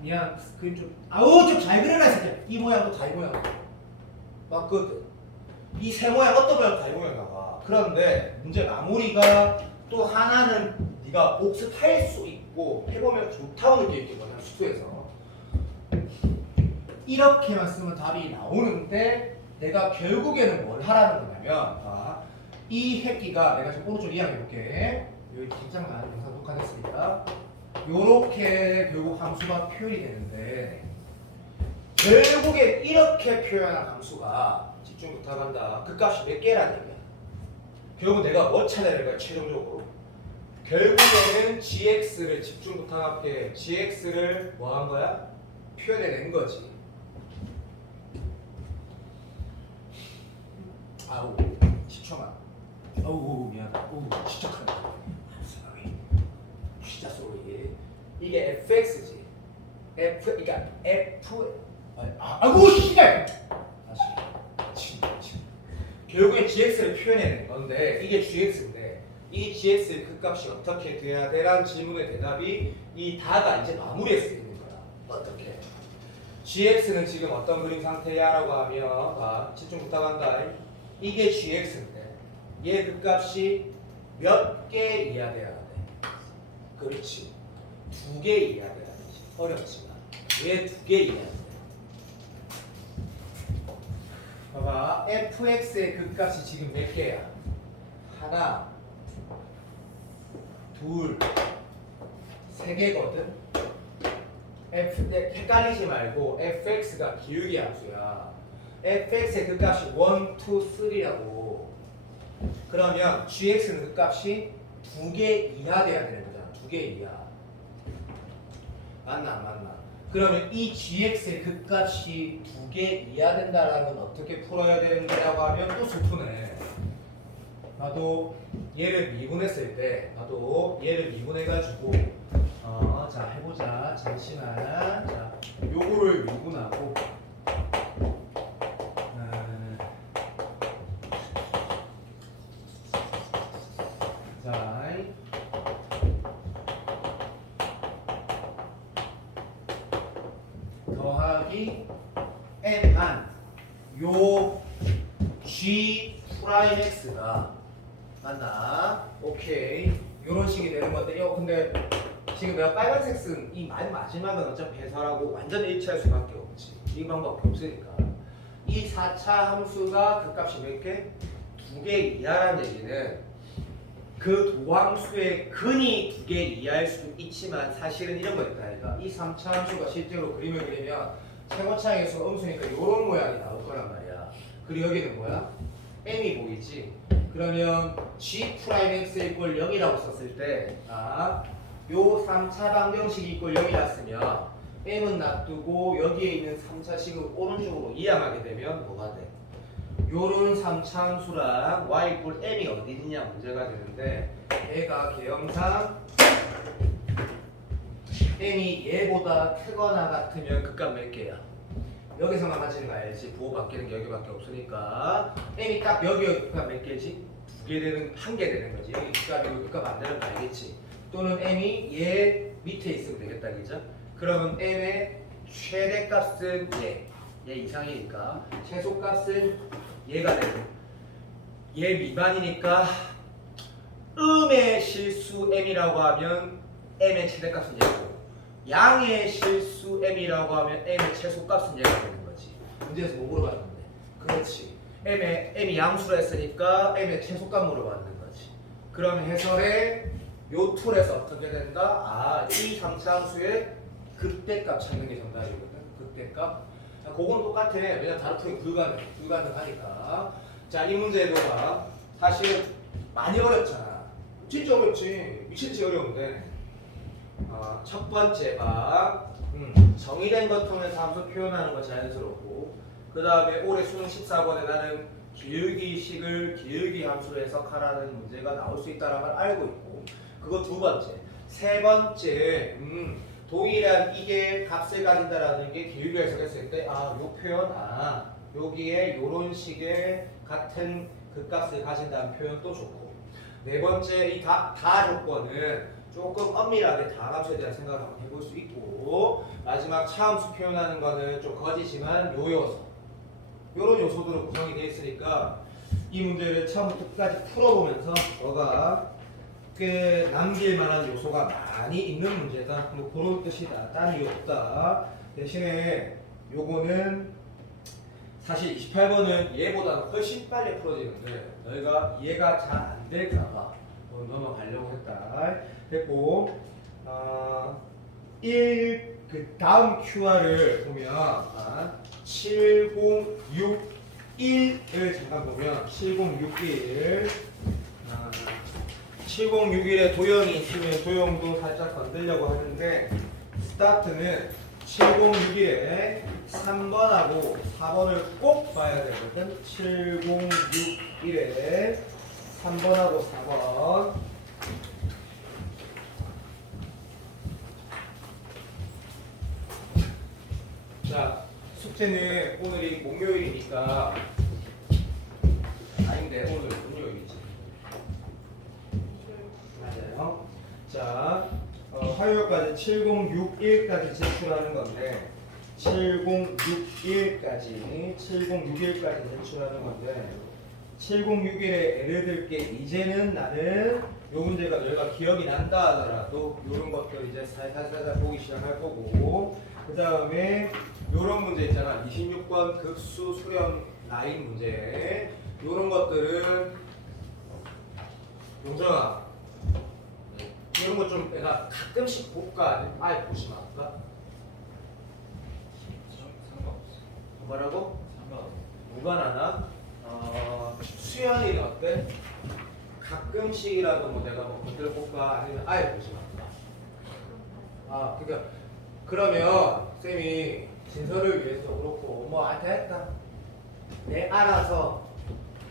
미안. 그림 좀 아우 좀 잘 그려라 진짜. 이 모양도 다 이 모양 맞거든. 이 세 모양 어떤 모양 다 이 모양 나와. 그런데 문제 마무리가 또 하나는 네가 복습할 수 있고 해보면 좋다고 느끼겠거든 수투에서. 이렇게만 쓰면 답이 나오는데 내가 결국에는 뭘 하라는 거냐면 이 새끼가 내가 지금 오른쪽 이야기해볼게. 여기 긴장만 영상 녹화됐으니까 요렇게 결국 함수가 표현이 되는데 결국에 이렇게 표현한 함수가 집중 부탁한다. 그 값이 몇 개라는 얘기야. 결국 내가 뭐 찾아야 될까 최종적으로 결국에는 gx를 집중 부탁할게. gx를 뭐 한 거야? 표현해낸 거지. 아우 10초만. 아우 미안하다. 아우 진짜 크다. sorry. 진짜 sorry. 이게 fx지. 그러니까 아이고 씨발. 다시. 결국에 gx를 표현해낸 건데 이게 gx인데 이 gx의 그 값이 어떻게 돼야 되라는 질문의 대답이 이 다가 이제 마무리에 쓰이는 거야. 어떻게? gx는 지금 어떤 그림 상태야? 라고 하면 집중 부탁한다. 이게 gx인데 얘 그 값이 몇 개 이하 돼야 돼? 그렇지. 2개 이하 돼야 되지. 어렵지만 얘 2개 이하 돼. 봐봐. fx의 그 값이 지금 몇 개야? 하나, 둘, 세 개거든. 헷갈리지 말고 fx가 기울기 함수야. fx의 그 값이 1, 2, 3라고. 그러면 gx는 그 값이 2개 이하 돼야 되는 거잖아. 2개 이하. 맞나 안 맞나? 그러면 이 gx의 그 값이 2개 이하 된다라는 건 어떻게 풀어야 되는 거라고 하면 또 슬프네. 나도 얘를 미분했을 때 나도 얘를 미분해가지고 자 해보자. 잠시만. 자 요거를 미분하고 자 더하기 n한 요 g 프라임 x가 맞나? 오케이. 요런 식이 되는 건데 근데 지금 내가 빨간색 쓴 이 마지막은 어차피 해설하고 완전 일치할 수밖에 없지. 이 방법밖에 없으니까. 이 4차 함수가 그 값이 몇 개? 2개 이하라는 얘기는 그 도함수의 근이 2개 이하일 수도 있지만 사실은 이런 거였다. 그러니까 이 3차 함수가 실제로 그림을 그리면 최고차항에서 음수니까 이런 모양이 나올 거란 말이야. 그리고 여기는 뭐야? m이 보이지? 그러면 g'(x) 이꼴 0이라고 썼을 때 요 3차 방정식이 이꼴 0이라 쓰면 m은 놔두고 여기에 있는 3차식을 오른쪽으로 이항하게 되면 뭐가 돼? 요런 3차 함수랑 y 이꼴 m이 어디 있느냐 문제가 되는데 얘가 개형상 m이 얘보다 크거나 같으면 극값 몇 개야? 여기서만 가지는 거 알지? 부호 바뀌는 게 여기밖에 없으니까 m이 딱 여기 극값 몇 개지? 2개 되는, 1개 되는 거지. 여기 극값이고 극값 안 되는 거 알겠지? 또는 m이 얘 밑에 있으면 되겠다, 그죠? 그러면 m의 최대값은 얘 이상이니까 최소값은 얘가 되고 얘 미만이니까 음의 실수 m이라고 하면 m의 최대값은 얘고 양의 실수 m이라고 하면 m의 최소값은 얘가 되는 거지. 문제에서 뭐 물어봤는데? 그렇지. m이 양수로 했으니까 m의 최소값 물어봤는 거지. 그럼 해설에 요 툴에서 어떻게 된다? 이 3차 함수의 극대값 찾는 게 정답이거든. 극대값. 그건 똑같아. 왜냐면 다른 툴이 불가능하니까. 자, 이 문제도 봐. 사실 많이 어렵잖아. 진짜 어렵지. 미친듯이 어려운데. 첫 번째 봐. 정의된 것 통해서 함수 표현하는 거 자연스럽고, 그 다음에 올해 수능 14번에 나는 기울기식을 기울기 함수로 해석하라는 문제가 나올 수 있다는 걸 알고 있고, 그거 두 번째. 세 번째, 동일한 이게 값을 가진다라는 게 기울기 해석했을 때, 요 표현, 여기에 요런 식의 같은 그 값을 가진다는 표현도 좋고, 네 번째, 이 다 조건은 조금 엄밀하게 다함수에 대한 생각을 한번 해볼 수 있고, 마지막 차함수 표현하는 거는 좀 거짓이지만 요 요소, 요런 요소들로 구성이 되어 있으니까 이 문제를 처음부터 끝까지 풀어보면서 너가 꽤 남길 만한 요소가 많이 있는 문제다. 뭐 그런 뜻이다. 다른 이유 없다. 대신에 요거는 사실 28번은 얘보다는 훨씬 빨리 풀어지는데 너희가 이해가 잘 안 될까봐 넘어가려고 했다. 됐고, 그 다음 QR을 보면 7061을 잠깐 보면 7061에 도형이 있으면 도형도 살짝 건들려고 하는데 스타트는 7061에 3번하고 4번을 꼭 봐야 되거든. 7061에 3번하고 4번. 자, 숙제는 오늘이 목요일이니까 아닌데 오늘 금요일이지. 맞아요. 자, 화요일까지 7061까지 제출하는 건데 7061까지 제출하는 건데 7061에 예를 들게 이제는 나는 요 문제가 너희가 기억이 난다 하더라도 요런 것들 이제 살살 보기 시작할 거고, 그 다음에 요런 문제 있잖아. 26번 극수 수렴 라인 문제. 요런 것들은 용정아, 이런 거 좀 내가 가끔씩 볼까? 아니면 아예 보지 말까? 상관없어. 뭐라고? 상관없어. 무관하나? 수연이는 어때? 가끔씩이라도 뭐 내가 뭐 건들볼까? 아니면 아예 보지 말까? 그러니까 그러면 쌤이 진서를 위해서도 그렇고 뭐 됐다. 내 알아서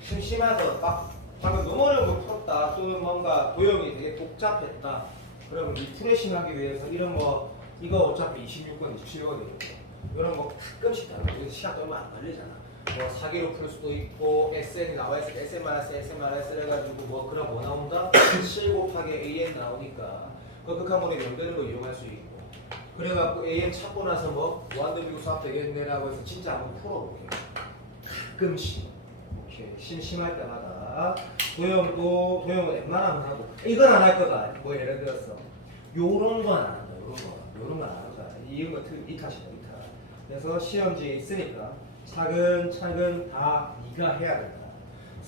심심해서 막 방금 너무 어려운 거 풀었다. 또는 뭔가 도형이 되게 복잡했다. 그러면 리프레싱 하기 위해서 이런 거 이거 어차피 26번, 27번이니까 이런 거 가끔씩 다루고 시간도 얼마 안 걸리잖아. 뭐 사기로 풀 수도 있고 SN이 나와있을 때 SN-SN 해가지고 뭐 그럼 뭐 나온다? 7 곱하기 AN 나오니까 그 극한번에 연되는 거 이용할 수 있고, 그래갖고 AN 찾고 나서 뭐 무한대비고 수합 되겠네라고 해서 진짜 한번 풀어볼게요. 가끔씩 오케이. 심심할 때마다 도형은 웬만하면 하고, 이건 안 할 거다. 뭐 예를 들어서 요런 건 안 한다. 요런 건 안 한다. 이런 거 이 탓이다. 이 탓. 그래서 시험지에 있으니까 차근차근 다 네가 해야 된다.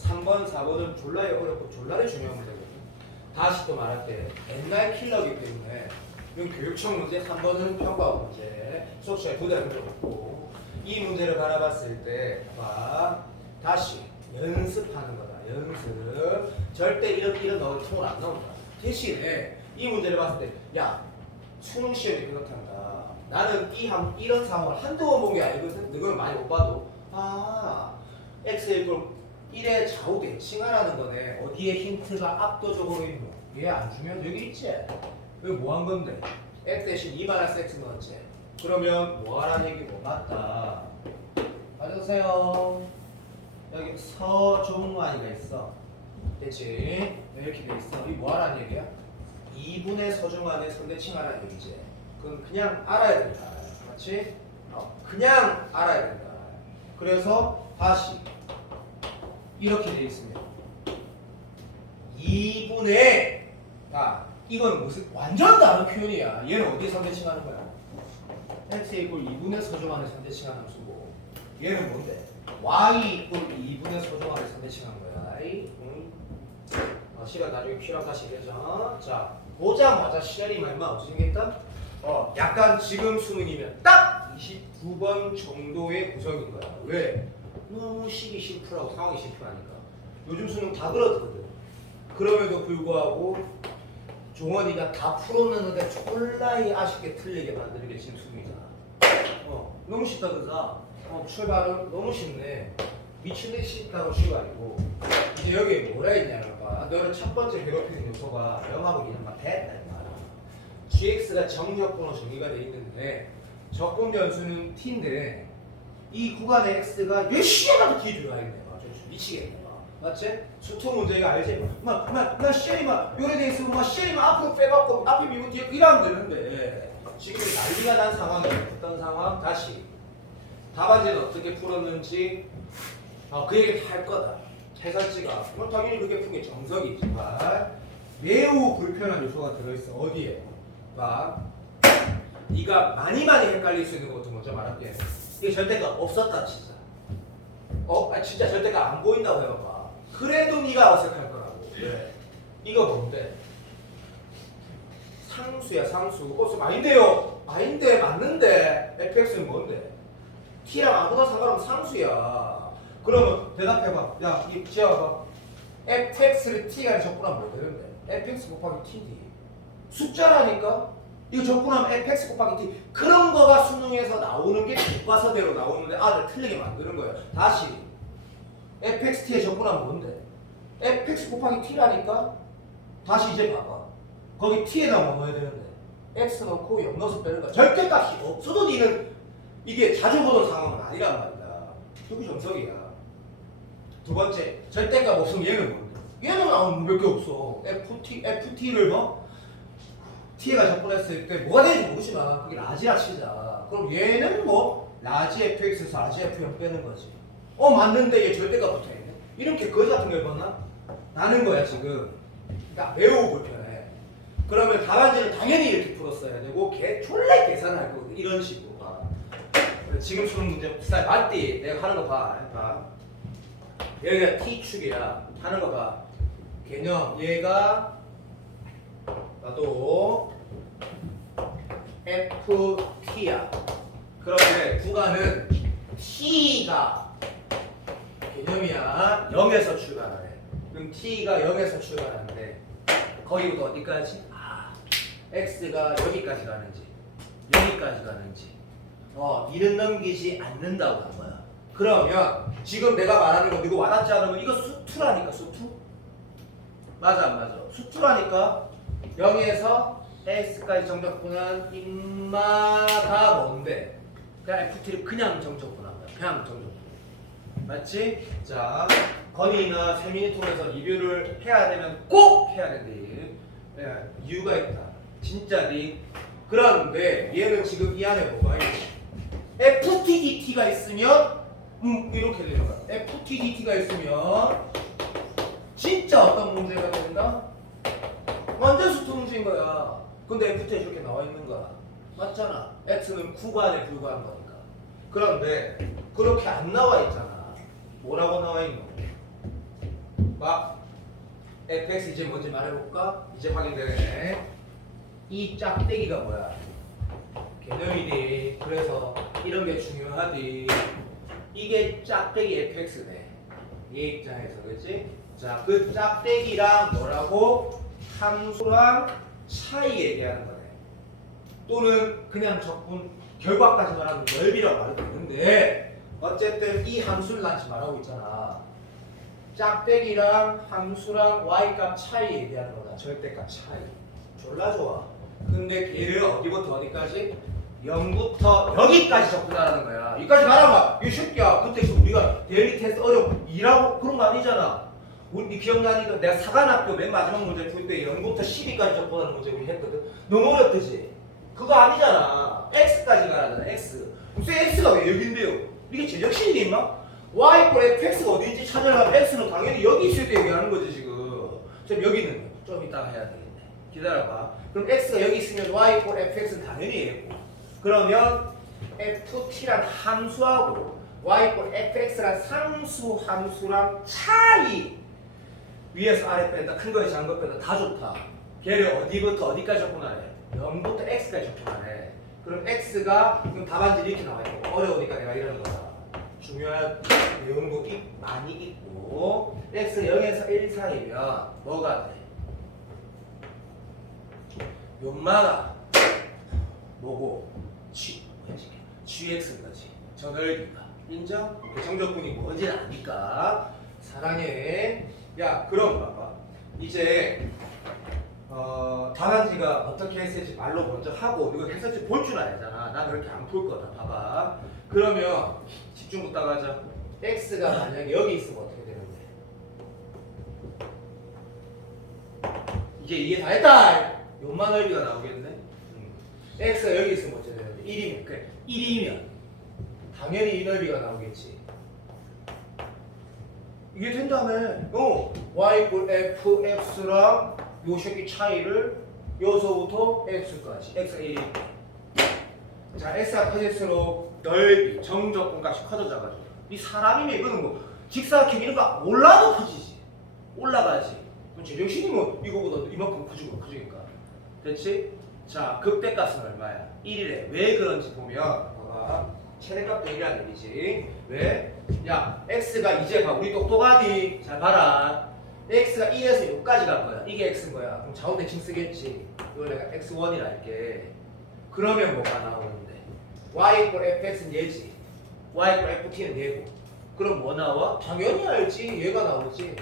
3번, 4번은 졸라에 어렵고 졸라에 중요한 문제거든. 다시 또 말할게. 옛날 킬러기 때문에 이건 교육청 문제, 3번은 평가원 문제. 수업 시간에 두 대를 물어봤고 이 문제를 바라봤을 때 봐. 다시 연습하는 거다. 연습. 절대 이런 너 통을 안 나온다. 대신에 이 문제를 봤을 때 야, 수능 시험이 그렇단다. 나는 이런 상황을 한두 번 본 게 아니거든. 너는 많이 못 봐도 x 이걸 1의 좌우 대칭하라는 거네. 어디에 힌트가 압도적으로 있노? 얘 안 주면 여기 있지? 여기 뭐 한 건데? x 대신 2-x 넣었지? 그러면 뭐 하라는 얘기고? 맞다. 맞으세요. 여기 서종환이가 있어. 됐지? 이렇게 돼 있어. 이 뭐 하라는 얘기야? 2분의 서종환의 선대칭 하라는 얘기지. 그건 그냥 알아야 된다. 맞지? 그냥 알아야 된다. 그래서 다시 이렇게 돼 있습니다. 2분의 이건 무슨 완전 다른 표현이야. 얘는 어디에 선대칭하는 거야? x 이꼴 2분의 서종환의 선대칭하는 함수고 얘는 뭔데? y 이꼴 2분의 서종환의 선대칭하는 거야. 시간 나중에 필요하면 다시 얘기하자. 자, 보자마자 시간이 얼마 어떻게 생겼다? 약간 지금 수능이면 딱 29번 정도의 구성인 거야. 왜? 너무 식이 심플하고 상황이 심플하니까. 요즘 수능 다 그렇거든. 그럼에도 불구하고 종원이가 다 풀어내는데 졸라이 아쉽게 틀리게 만드는 게 지금 수능이잖아. 너무 쉽다 그자. 출발은 너무 쉽네. 미친듯이 쉽다고 출발이고 이제 여기에 뭐라 했냐면 봐. 너는 첫 번째 괴롭히는 요소가 0하고 2는 됐다 이 말이야. gx가 정적분으로 정의가 돼 있는데 적분 변수는 t인데 이 구간의 x가 열심히 가도 뒤에 들어가겠네. 미치겠네. 맞지? 수투 문제가 알지? 나 시험이 요래돼 있으면 시험이 앞으로 빼갖고 앞에 밀고 뒤에 이러면 되는데 지금 난리가 난 상황이 어떤 상황? 다시 답안지는 어떻게 풀었는지 그 얘기 할 거다. 해설지가 당연히 그렇게 푼 게 정석이지만 매우 불편한 요소가 들어있어. 어디에? 봐. 네가 많이 헷갈릴 수 있는 것부터 먼저 말할게. 이게 절대가 없었다 진짜. 진짜 절대가 안 보인다고 해봐. 그래도 네가 어색할 거라고. 왜? 이거 뭔데? 상수야 상수. 아닌데요. 아닌데 맞는데. fx는 뭔데? t랑 아무나 상관없는 상수야. 그러면 대답해봐. 야, 이 지어봐. fx를 t가 적분하면 뭐 되는데? fx 곱하기 td. 숫자라니까? 이거 적분하면 fx 곱하기 t. 그런 거가 수능에서 나오는 게 교과서대로 나오는데 나 틀리게 만드는 거야. 다시 fxt에 적분하면 뭔데? fx 곱하기 t라니까? 다시 이제 봐봐. 거기 t에다 뭐 넣어야 되는데? x 넣고 0 넣어서 빼는 거야. 절대값이 없어도 니는 이게 자주 보던 상황은 아니란 말이야. 그게 정석이야. 두 번째, 절대값 없으면 얘는 뭔데? 얘는 나오는 몇 개 없어. ft를 뭐? t가 적분했을 때 뭐가 되는지 모르지만 그게 라지라 치자. 그럼 얘는 뭐? 라지 fx에서 라지 f0 빼는 거지. 맞는데 얘 절대값 붙어있네. 이렇게 거지 같은 걸 봤나? 나는 거야 지금. 그러니까 매우 불편해. 그러면 답안지는 당연히 이렇게 풀었어야 되고 졸라 계산을 할 거거든. 이런 식으로 봐. 지금 수능 문제 비싸 맞디 내가 하는 거 봐. 여기가 t축이야. 하는 거 봐. 개념 얘가 나도 ft야. 그런데 구간은 t가 개념이야. 0에서 출발하네. 그럼 t가 0에서 출발하는데 거기부터 어디까지? x가 여기까지 가는지 여기까지 가는지 이는 넘기지 않는다고 한 거야. 그러면 지금 내가 말하는 거 이거 와닿지 않으면 이거 수투라니까. 수투? 맞아 안 맞아? 수투라니까. 0에서 x까지 정적분한 인마가 뭔데? 그냥 ft를 그냥 정적분한 거야. 그냥 정적분. 맞지? 자, 건의나 세민이 통해서 리뷰를 해야 되면 꼭 해야 된대. 이유가 있다. 진짜리. 그런데 얘는 지금 이 안에 뭐가 있지? ftdt가 있으면 이렇게 되는 거야. ftdt가 있으면 진짜 어떤 문제가 된다? 완전 수투 문제인 거야. 근데 ft에 이렇게 나와 있는 거야. 맞잖아. x는 구간에 불과한 거니까. 그런데 그렇게 안 나와 있잖아. 뭐라고 나와 있노? 막 fx 이제 뭔지 말해볼까? 이제 확인되네. 이 짝대기가 뭐야? 개념이지. 그래서 이런 게 중요하지. 이게 짝대기 fx네. 얘 입장에서, 그렇지? 자, 그 짝대기랑 뭐라고? 함수랑 차이 얘기하는 거네. 또는 그냥 적분 결과까지 말하면 넓이라고 말해도 되는데 어쨌든 이 함수를 난 지금 말하고 있잖아. 짝대기랑 함수랑 y값 차이 얘기하는 거다. 절대값 차이. 졸라 좋아. 근데 걔를 어디부터 어디까지? 0부터 여기까지 접근하라는 거야. 여기까지 말하면 이 새끼야. 그때 우리가 데일리 테스트 어려워 2라고 그런 거 아니잖아. 우리 기억나니까 내가 사관학교 맨 마지막 문제 풀 때 0부터 12까지 접근하는 문제 우리 했거든. 너무 어렵듯이. 그거 아니잖아. x까지 가라잖아. x. 무슨 x가 왜 여긴데요? 이게 제정신이니 임마? y 꼴 fx가 어딘지 찾으려면 x는 당연히 여기 있을 때 얘기하는 거지 지금. 그럼 여기는 좀 이따가 해야 되겠네. 기다려봐. 그럼 x가 여기 있으면 y 꼴 fx는 당연히 얘고. 그러면 ft란 함수하고 y 꼴 fx란 상수 함수랑 차이. 위에서 아래 뺀다, 큰 거에 작은 거 뺀다, 다 좋다. 걔를 어디부터 어디까지 접근하래? 0부터 x까지 접근하래. 그럼 x가 그럼 답안지 이렇게 나와 있고 어려우니까 내가 이러는 거다. 중요한 내용도 많이 있고 x 0에서 1 사이면 뭐가 돼? 연마가 뭐고? gx인 거지. 저 넓이가. 인정? 정적분이 뭔지는 아니까. 사랑해. 야, 그럼 봐봐. 이제 답안지가 어떻게 했을지 말로 먼저 하고 이거 했을지 볼 줄 알잖아. 난 그렇게 안 풀 거다. 봐봐. 그러면 집중 붙다가 하자. x가 만약에 여기 있으면 어떻게 되는데? 이제 이해 다 했다. 요만 넓이가 나오겠네. x가 여기 있으면 어떻게 되는데? 1이면 그래. 1이면 당연히 이 넓이가 나오겠지. 이게 된다며. y 꼴 fx랑 요 새끼 차이를 요소부터 x까지. x가 1이니까. 자, x가 커질수록 넓이, 정적분 값이 커져가지고. 이 사람이면 이거는 뭐 직사각형 이런 거 몰라도 커지지. 올라가지. 그럼 제정신이면 이거보다 이만큼 커지니까. 됐지? 자, 극대값은 얼마야? 1이래. 왜 그런지 보면 봐봐. 최대값도 1이라는 얘기지. 왜? 야, x가 이제 봐. 우리 똑똑하디. 잘 봐라. x가 1에서 여기까지 갈 거야. 이게 x인 거야. 그럼 좌우 대칭 쓰겠지. 이걸 내가 x1이라 할게. 그러면 뭐가 나오는데? y 꼴 fx는 얘지. y 꼴 ft는 얘고. 그럼 뭐 나와? 당연히 알지. 얘가 나오지.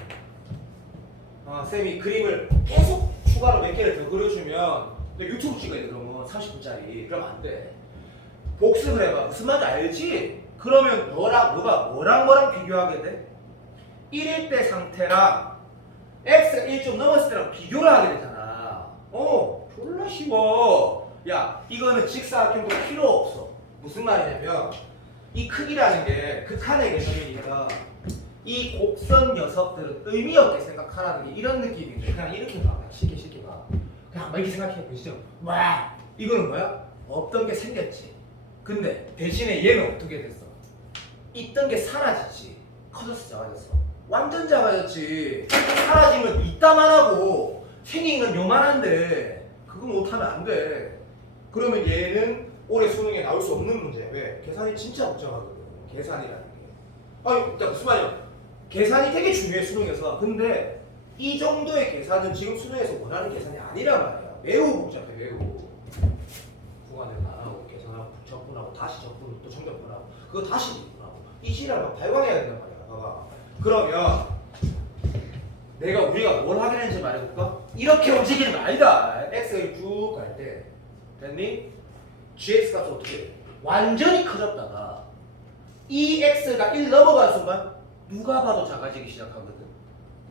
쌤이 그림을 계속 추가로 몇 개를 더 그려주면 유튜브 찍어야 돼. 그러면 30분짜리. 그러면 안 돼. 복습을 해봐. 무슨 말인지 알지? 그러면 너가 뭐랑 비교하게 돼? 1일 때 상태랑 x가 1좀 넘었을 때랑 비교를 하게 되잖아. 졸라 쉬워. 야, 이거는 직사각형도 필요 없어. 무슨 말이냐면 이 크기라는 게 극한의 개념이니까 이 곡선 녀석들은 의미 없게 생각하라는 게 이런 느낌인데 그냥 이렇게 봐. 쉽게 봐. 그냥 막 이렇게 생각해 보시죠. 와, 이거는 뭐야? 없던 게 생겼지. 근데 대신에 얘는 어떻게 됐어? 있던 게 사라지지. 커졌어, 작아졌어? 완전 작아졌지. 사라지면 이따만 하고 생긴 건 요만한데 그거 못하면 안 돼. 그러면 얘는 올해 수능에 나올 수 없는 문제야. 왜? 계산이 진짜 복잡하거든. 계산이라는 게. 아니, 무슨 말이야? 계산이 되게 중요해, 수능에서. 근데 이 정도의 계산은 지금 수능에서 원하는 계산이 아니란 말이야. 매우 복잡해, 매우. 구간을 다 하고 계산하고 적분하고 다시 적분 또 정적분하고 그거 다시 적분하고 이 시간을 발광해야 된단 말이야. 봐봐. 그러면 우리가 뭘 하게 되는지 말해볼까? 이렇게 움직이는 거 아니다. x가 쭉 갈 때 됐니? gx 값이 어떻게 돼? 완전히 커졌다가 이 x가 1 넘어가는 순간 누가 봐도 작아지기 시작하거든.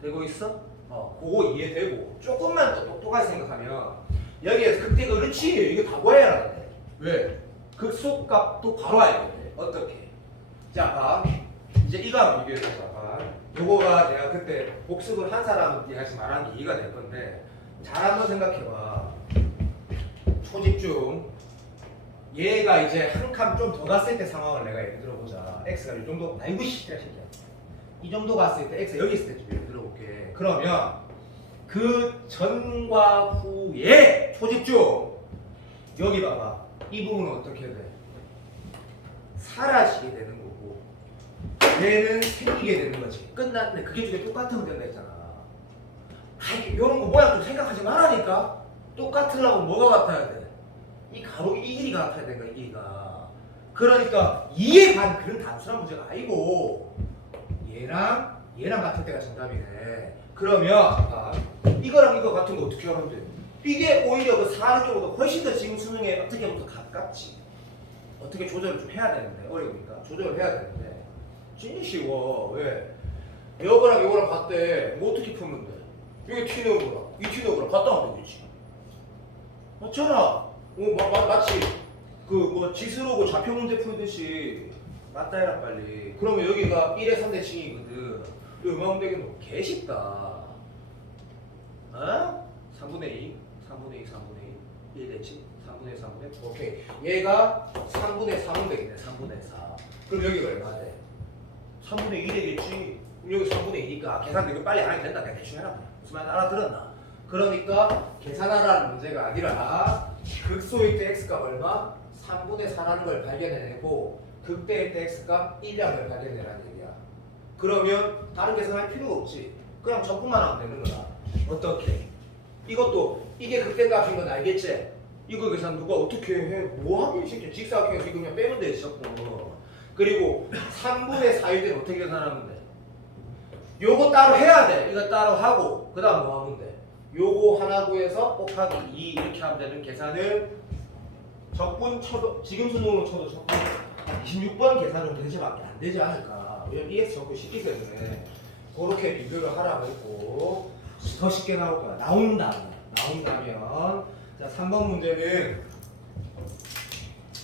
되고 있어? 그거 이해되고 조금만 더 똑똑하게 생각하면 여기에서 극대가 그렇지. 이거 다 구해야 돼. 왜? 극소값도 바로 알게 돼. 어떻게? 자, 봐. 이제 이거 한번 비교해서 봐. 요거가 내가 그때 복습을 한 사람한테 같이 말한 게 이해가 될 건데 잘 한번 생각해봐. 초집중. 얘가 이제 한 칸 좀 더 갔을 때 상황을 내가 예를 들어보자. x가 이 정도, 아이고 씨야 새끼야. 이 정도 갔을 때 x가 여기 있을 때 좀 예를 들어볼게. 그러면 그 전과 후에 초집중. 여기 봐봐. 이 부분은 어떻게 돼? 사라지게 되는 거고 얘는 생기게 되는 거지. 끝났네. 그게 두 개 똑같으면 된다 했잖아. 이런 거 모양 좀 생각하지 말라니까. 똑같으려고 뭐가 같아야 돼? 이 가로 이 길이가 같아야 되는 거야. 이 길이가. 그러니까 2의 반 그런 단순한 문제가 아니고 얘랑 같을 때가 정답이네. 그러면 이거랑 이거 같은 거 어떻게 하면 돼? 이게 오히려 그 4하는 경우보다 훨씬 더 지금 수능에 어떻게 보면 더 가깝지. 어떻게 조절을 좀 해야 되는데 어려우니까 조절을 해야 되는데 진짜 쉬워. 왜? 요거랑 같대. 뭐 어떻게 풀면 돼? 여기 T 넣어보라. 이 T 넣어보라. 갔다 하면 되겠지. 맞잖아. 마치 그 뭐 지수로고 좌표 문제 풀듯이 맞다 해라 빨리. 그러면 여기가 1의 3대 칭이거든. 이거 얼마면 되겠노? 개쉽다. 어? 3분의 2, 3분의 2, 3분의 2, 1 됐지? 3분의 3분의 오케이. 얘가 3분의 3은 되겠네. 3분의 4. 그럼 여기가 얼마 돼? 3분의 2 되겠지? 그럼 여기 3분의 2니까 계산 되게 빨리 안 해도 된다. 그냥 대충 해라. 무슨 말인지 알아들었나? 그러니까 계산하라는 문제가 아니라 극소일 때 x값 얼마? 3분의 4라는 걸 발견해내고 극대일 때 x값 1이라는 걸 발견해내라는 얘기야. 그러면 다른 계산할 필요가 없지. 그냥 적분만 하면 되는 거야. 어떻게? 이것도 이게 극대값인 건 알겠지? 이거 계산 누가 어떻게 해? 뭐하게 쉽게 직사각형에서 이거 그냥 빼면 되지 적분. 그리고 3분의 4일 때는 어떻게 계산하면 돼? 요거 따로 해야 돼. 이거 따로 하고 그 다음 뭐 하면 돼? 요거 하나 구해서 곱하기 2 이렇게 하면 되는 계산을 적분 쳐도 지금 수능으로 쳐도 적분 26번 계산 정도 되지밖에 안 되지 않을까. 왜냐면 EX 적분 쉽기 때문에 그렇게 비교를 하라고 했고 더 쉽게 나올 거야. 나온다면 자 3번 문제는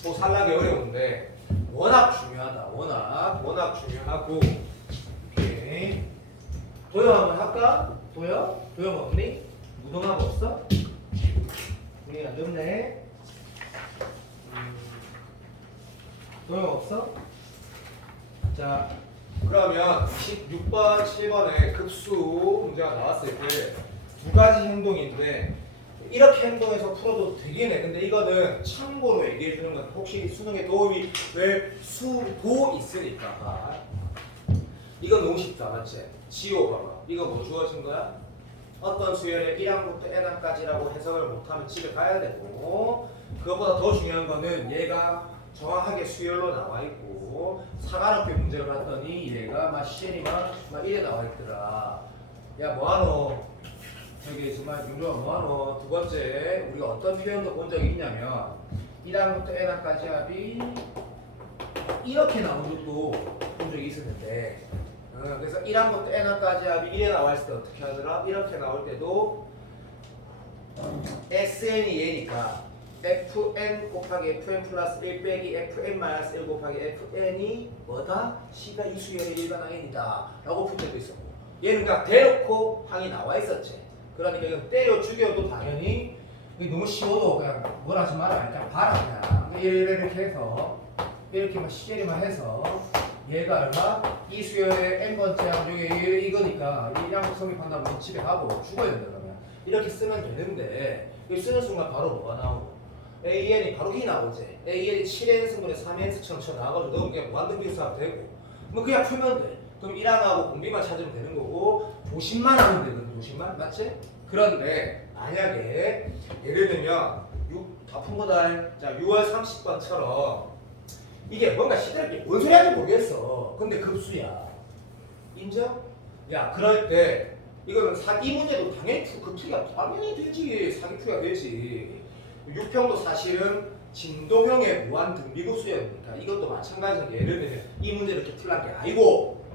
또 살라기 어려운데 워낙 중요하다. 워낙 중요하고 오케이. 도형 한번 할까? 도형 없니? 무동학 없어? 우리가 넓네. 도형 없어? 자 그러면 16번, 7번에 급수 문제가 나왔을 때 두 가지 행동인데 이렇게 행동해서 풀어도 되긴 해. 근데 이거는 참고로 얘기해 주는 건 혹시 수능에 도움이 될 수도 있으니까. 이건 너무 쉽다, 맞지? 지호 봐봐. 이거 뭐 주어진 거야? 어떤 수열의 1항부터 n항까지라고 해석을 못하면 집에 가야 되고 그것보다 더 중요한 거는 얘가 정확하게 수열로 나와 있고 사관학교 문제를 봤더니 얘가 막 시연이 막 이래 나와 있더라. 야 뭐하노? 저기 정말 윤조아 뭐하노? 두 번째 우리가 어떤 표현도 본 적이 있냐면 1항부터 n항까지 합이 이렇게 나온 것도 본 적이 있었는데 그래서 1항부터 n항까지 합이 1에 나와 있을 때 어떻게 하더라? 이렇게 나올 때도 sn이 얘니까 fn 곱하기 fn 플러스 1 빼기 fn 마이너스 1 곱하기 fn이 뭐다? C가 이 수열의 일반항입니다 라고 풀 때도 있었고 얘는 그냥 대놓고 항이 나와 있었지. 그러니까 이거 때려 죽여도 당연히 너무 쉬워도 그냥 뭘 하지 마라. 그냥 봐라 그냥. 이렇게 해서 이렇게 막 시제리만 해서 얘가 얼마? 이 수열의 n번째 항 이게 이거니까 이 양수 성립한다면 집에 가고 죽어야 된다 그러면 이렇게 쓰면 되는데 쓰는 순간 바로 뭐가 나오고 AN이 바로 이 나오지. AN이 7n 승분의 3n스처럼 쳐나와가지고 너무 그냥 무한등비수하면 되고 뭐 그냥 풀면 돼. 그럼 1항하고 공비만 찾으면 되는 거고 도심만 하면 되거든. 도심만 맞지? 그런데 만약에 예를 들면 다 푼 거다. 자 6월 30번처럼 이게 뭔가 시들게 뭔 소리 하는지 모르겠어. 근데 급수야. 인정? 야 그럴 때 이거는 사기 문제도 당연히 급수가 당연히 되지. 사기표가 되지. 6평도 사실은 진도형의 무한 등비급수였으니까 이것도 마찬가지인데 예를 들면 이 문제를 이렇게 풀란 게 아니고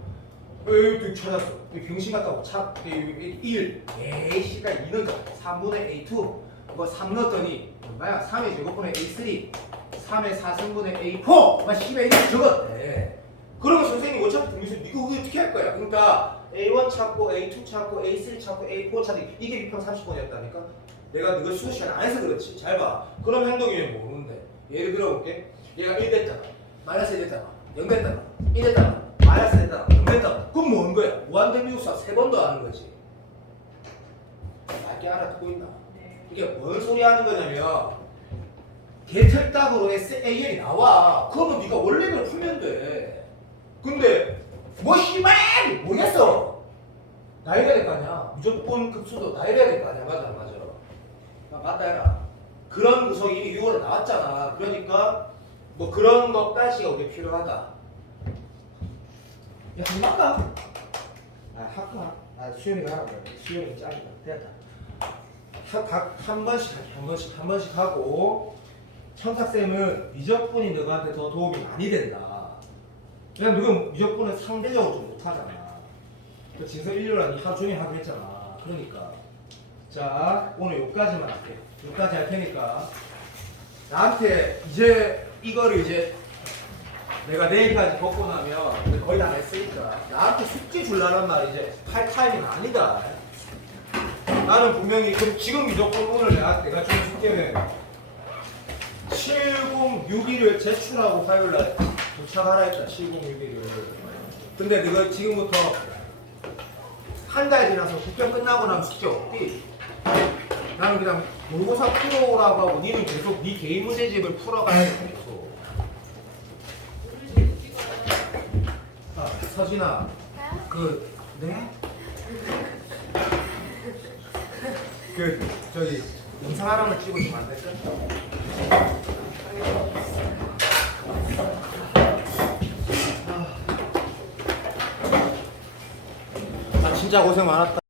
여기 찾았어. 병신 같다고 1 A씨가 2는 3분의 A2 뭐 3 넣었더니 뭐야 3의 제곱분의 A3 3의 4승분의 A4 막 10의 1을 적었대. 그러면 선생님이 어차피 등비수 이거 어떻게 할 거야? 그러니까 A1 찾고 A2 찾고 A3 찾고 A4 찾고 이게 6평 30번이었다니까? 내가 너가 수업 시간 안 해서 그렇지. 잘 봐. 그런 행동이면 모르는데 예를 들어볼게. 얘가 1 됐잖아. 마이너스 1 됐잖아. 0 됐잖아. 1 됐잖아. 마이너스 됐잖아. 0 됐잖아. 그럼 뭐한 거야? 무한대미분수 3번도 하는 거지. 알게 알아듣고 있나? 네. 이게 뭔 소리 하는 거냐면 개털딱으로 AL이 나와. 그러면 네가 원래대로 풀면 돼. 근데 뭐 씨발 모르겠어. 나이가 될 거 아니야. 무조건 급수도 나이가 될 거 아니야. 맞아 안 맞아? 맞다 해라. 그런 구석이 이미 6월에 나왔잖아. 그러니까 뭐 그런 것까지가 우리 필요하다. 야 한번 할까? 아 할까? 아 수현이가 하라 그래. 수현이 짱이다. 됐다. 한 번씩 할게. 한 번씩 하고 천탁쌤은 미적분이 너한테 더 도움이 많이 된다. 왜냐면 너가 미적분은 상대적으로 좀 못하잖아. 그 진서 1료라니 하루 종일 하기로 했잖아. 그러니까 자 오늘 여기까지만 할게. 여기까지 할 테니까 나한테 이제 이거를 이제 내가 내일까지 벗고 나면 거의 다 했으니까 나한테 숙제 줄라는 말 이제 할 타임은 아니다. 나는 분명히 그럼 지금 무조건 오늘 내가 주는 숙제는 7061을 제출하고 화요일날 도착하라 했다. 7061을. 근데 너가 지금부터 한 달 지나서 국경 끝나고 나면 숙제 없디? 나는 그냥 모의고사 풀어오라고 하고 니는 계속 네 개인 문제집을 풀어가야 돼. 계속. 아, 서진아 네? 저기 영상 하나만 찍어주면 안 될까? 아, 진짜 고생 많았다.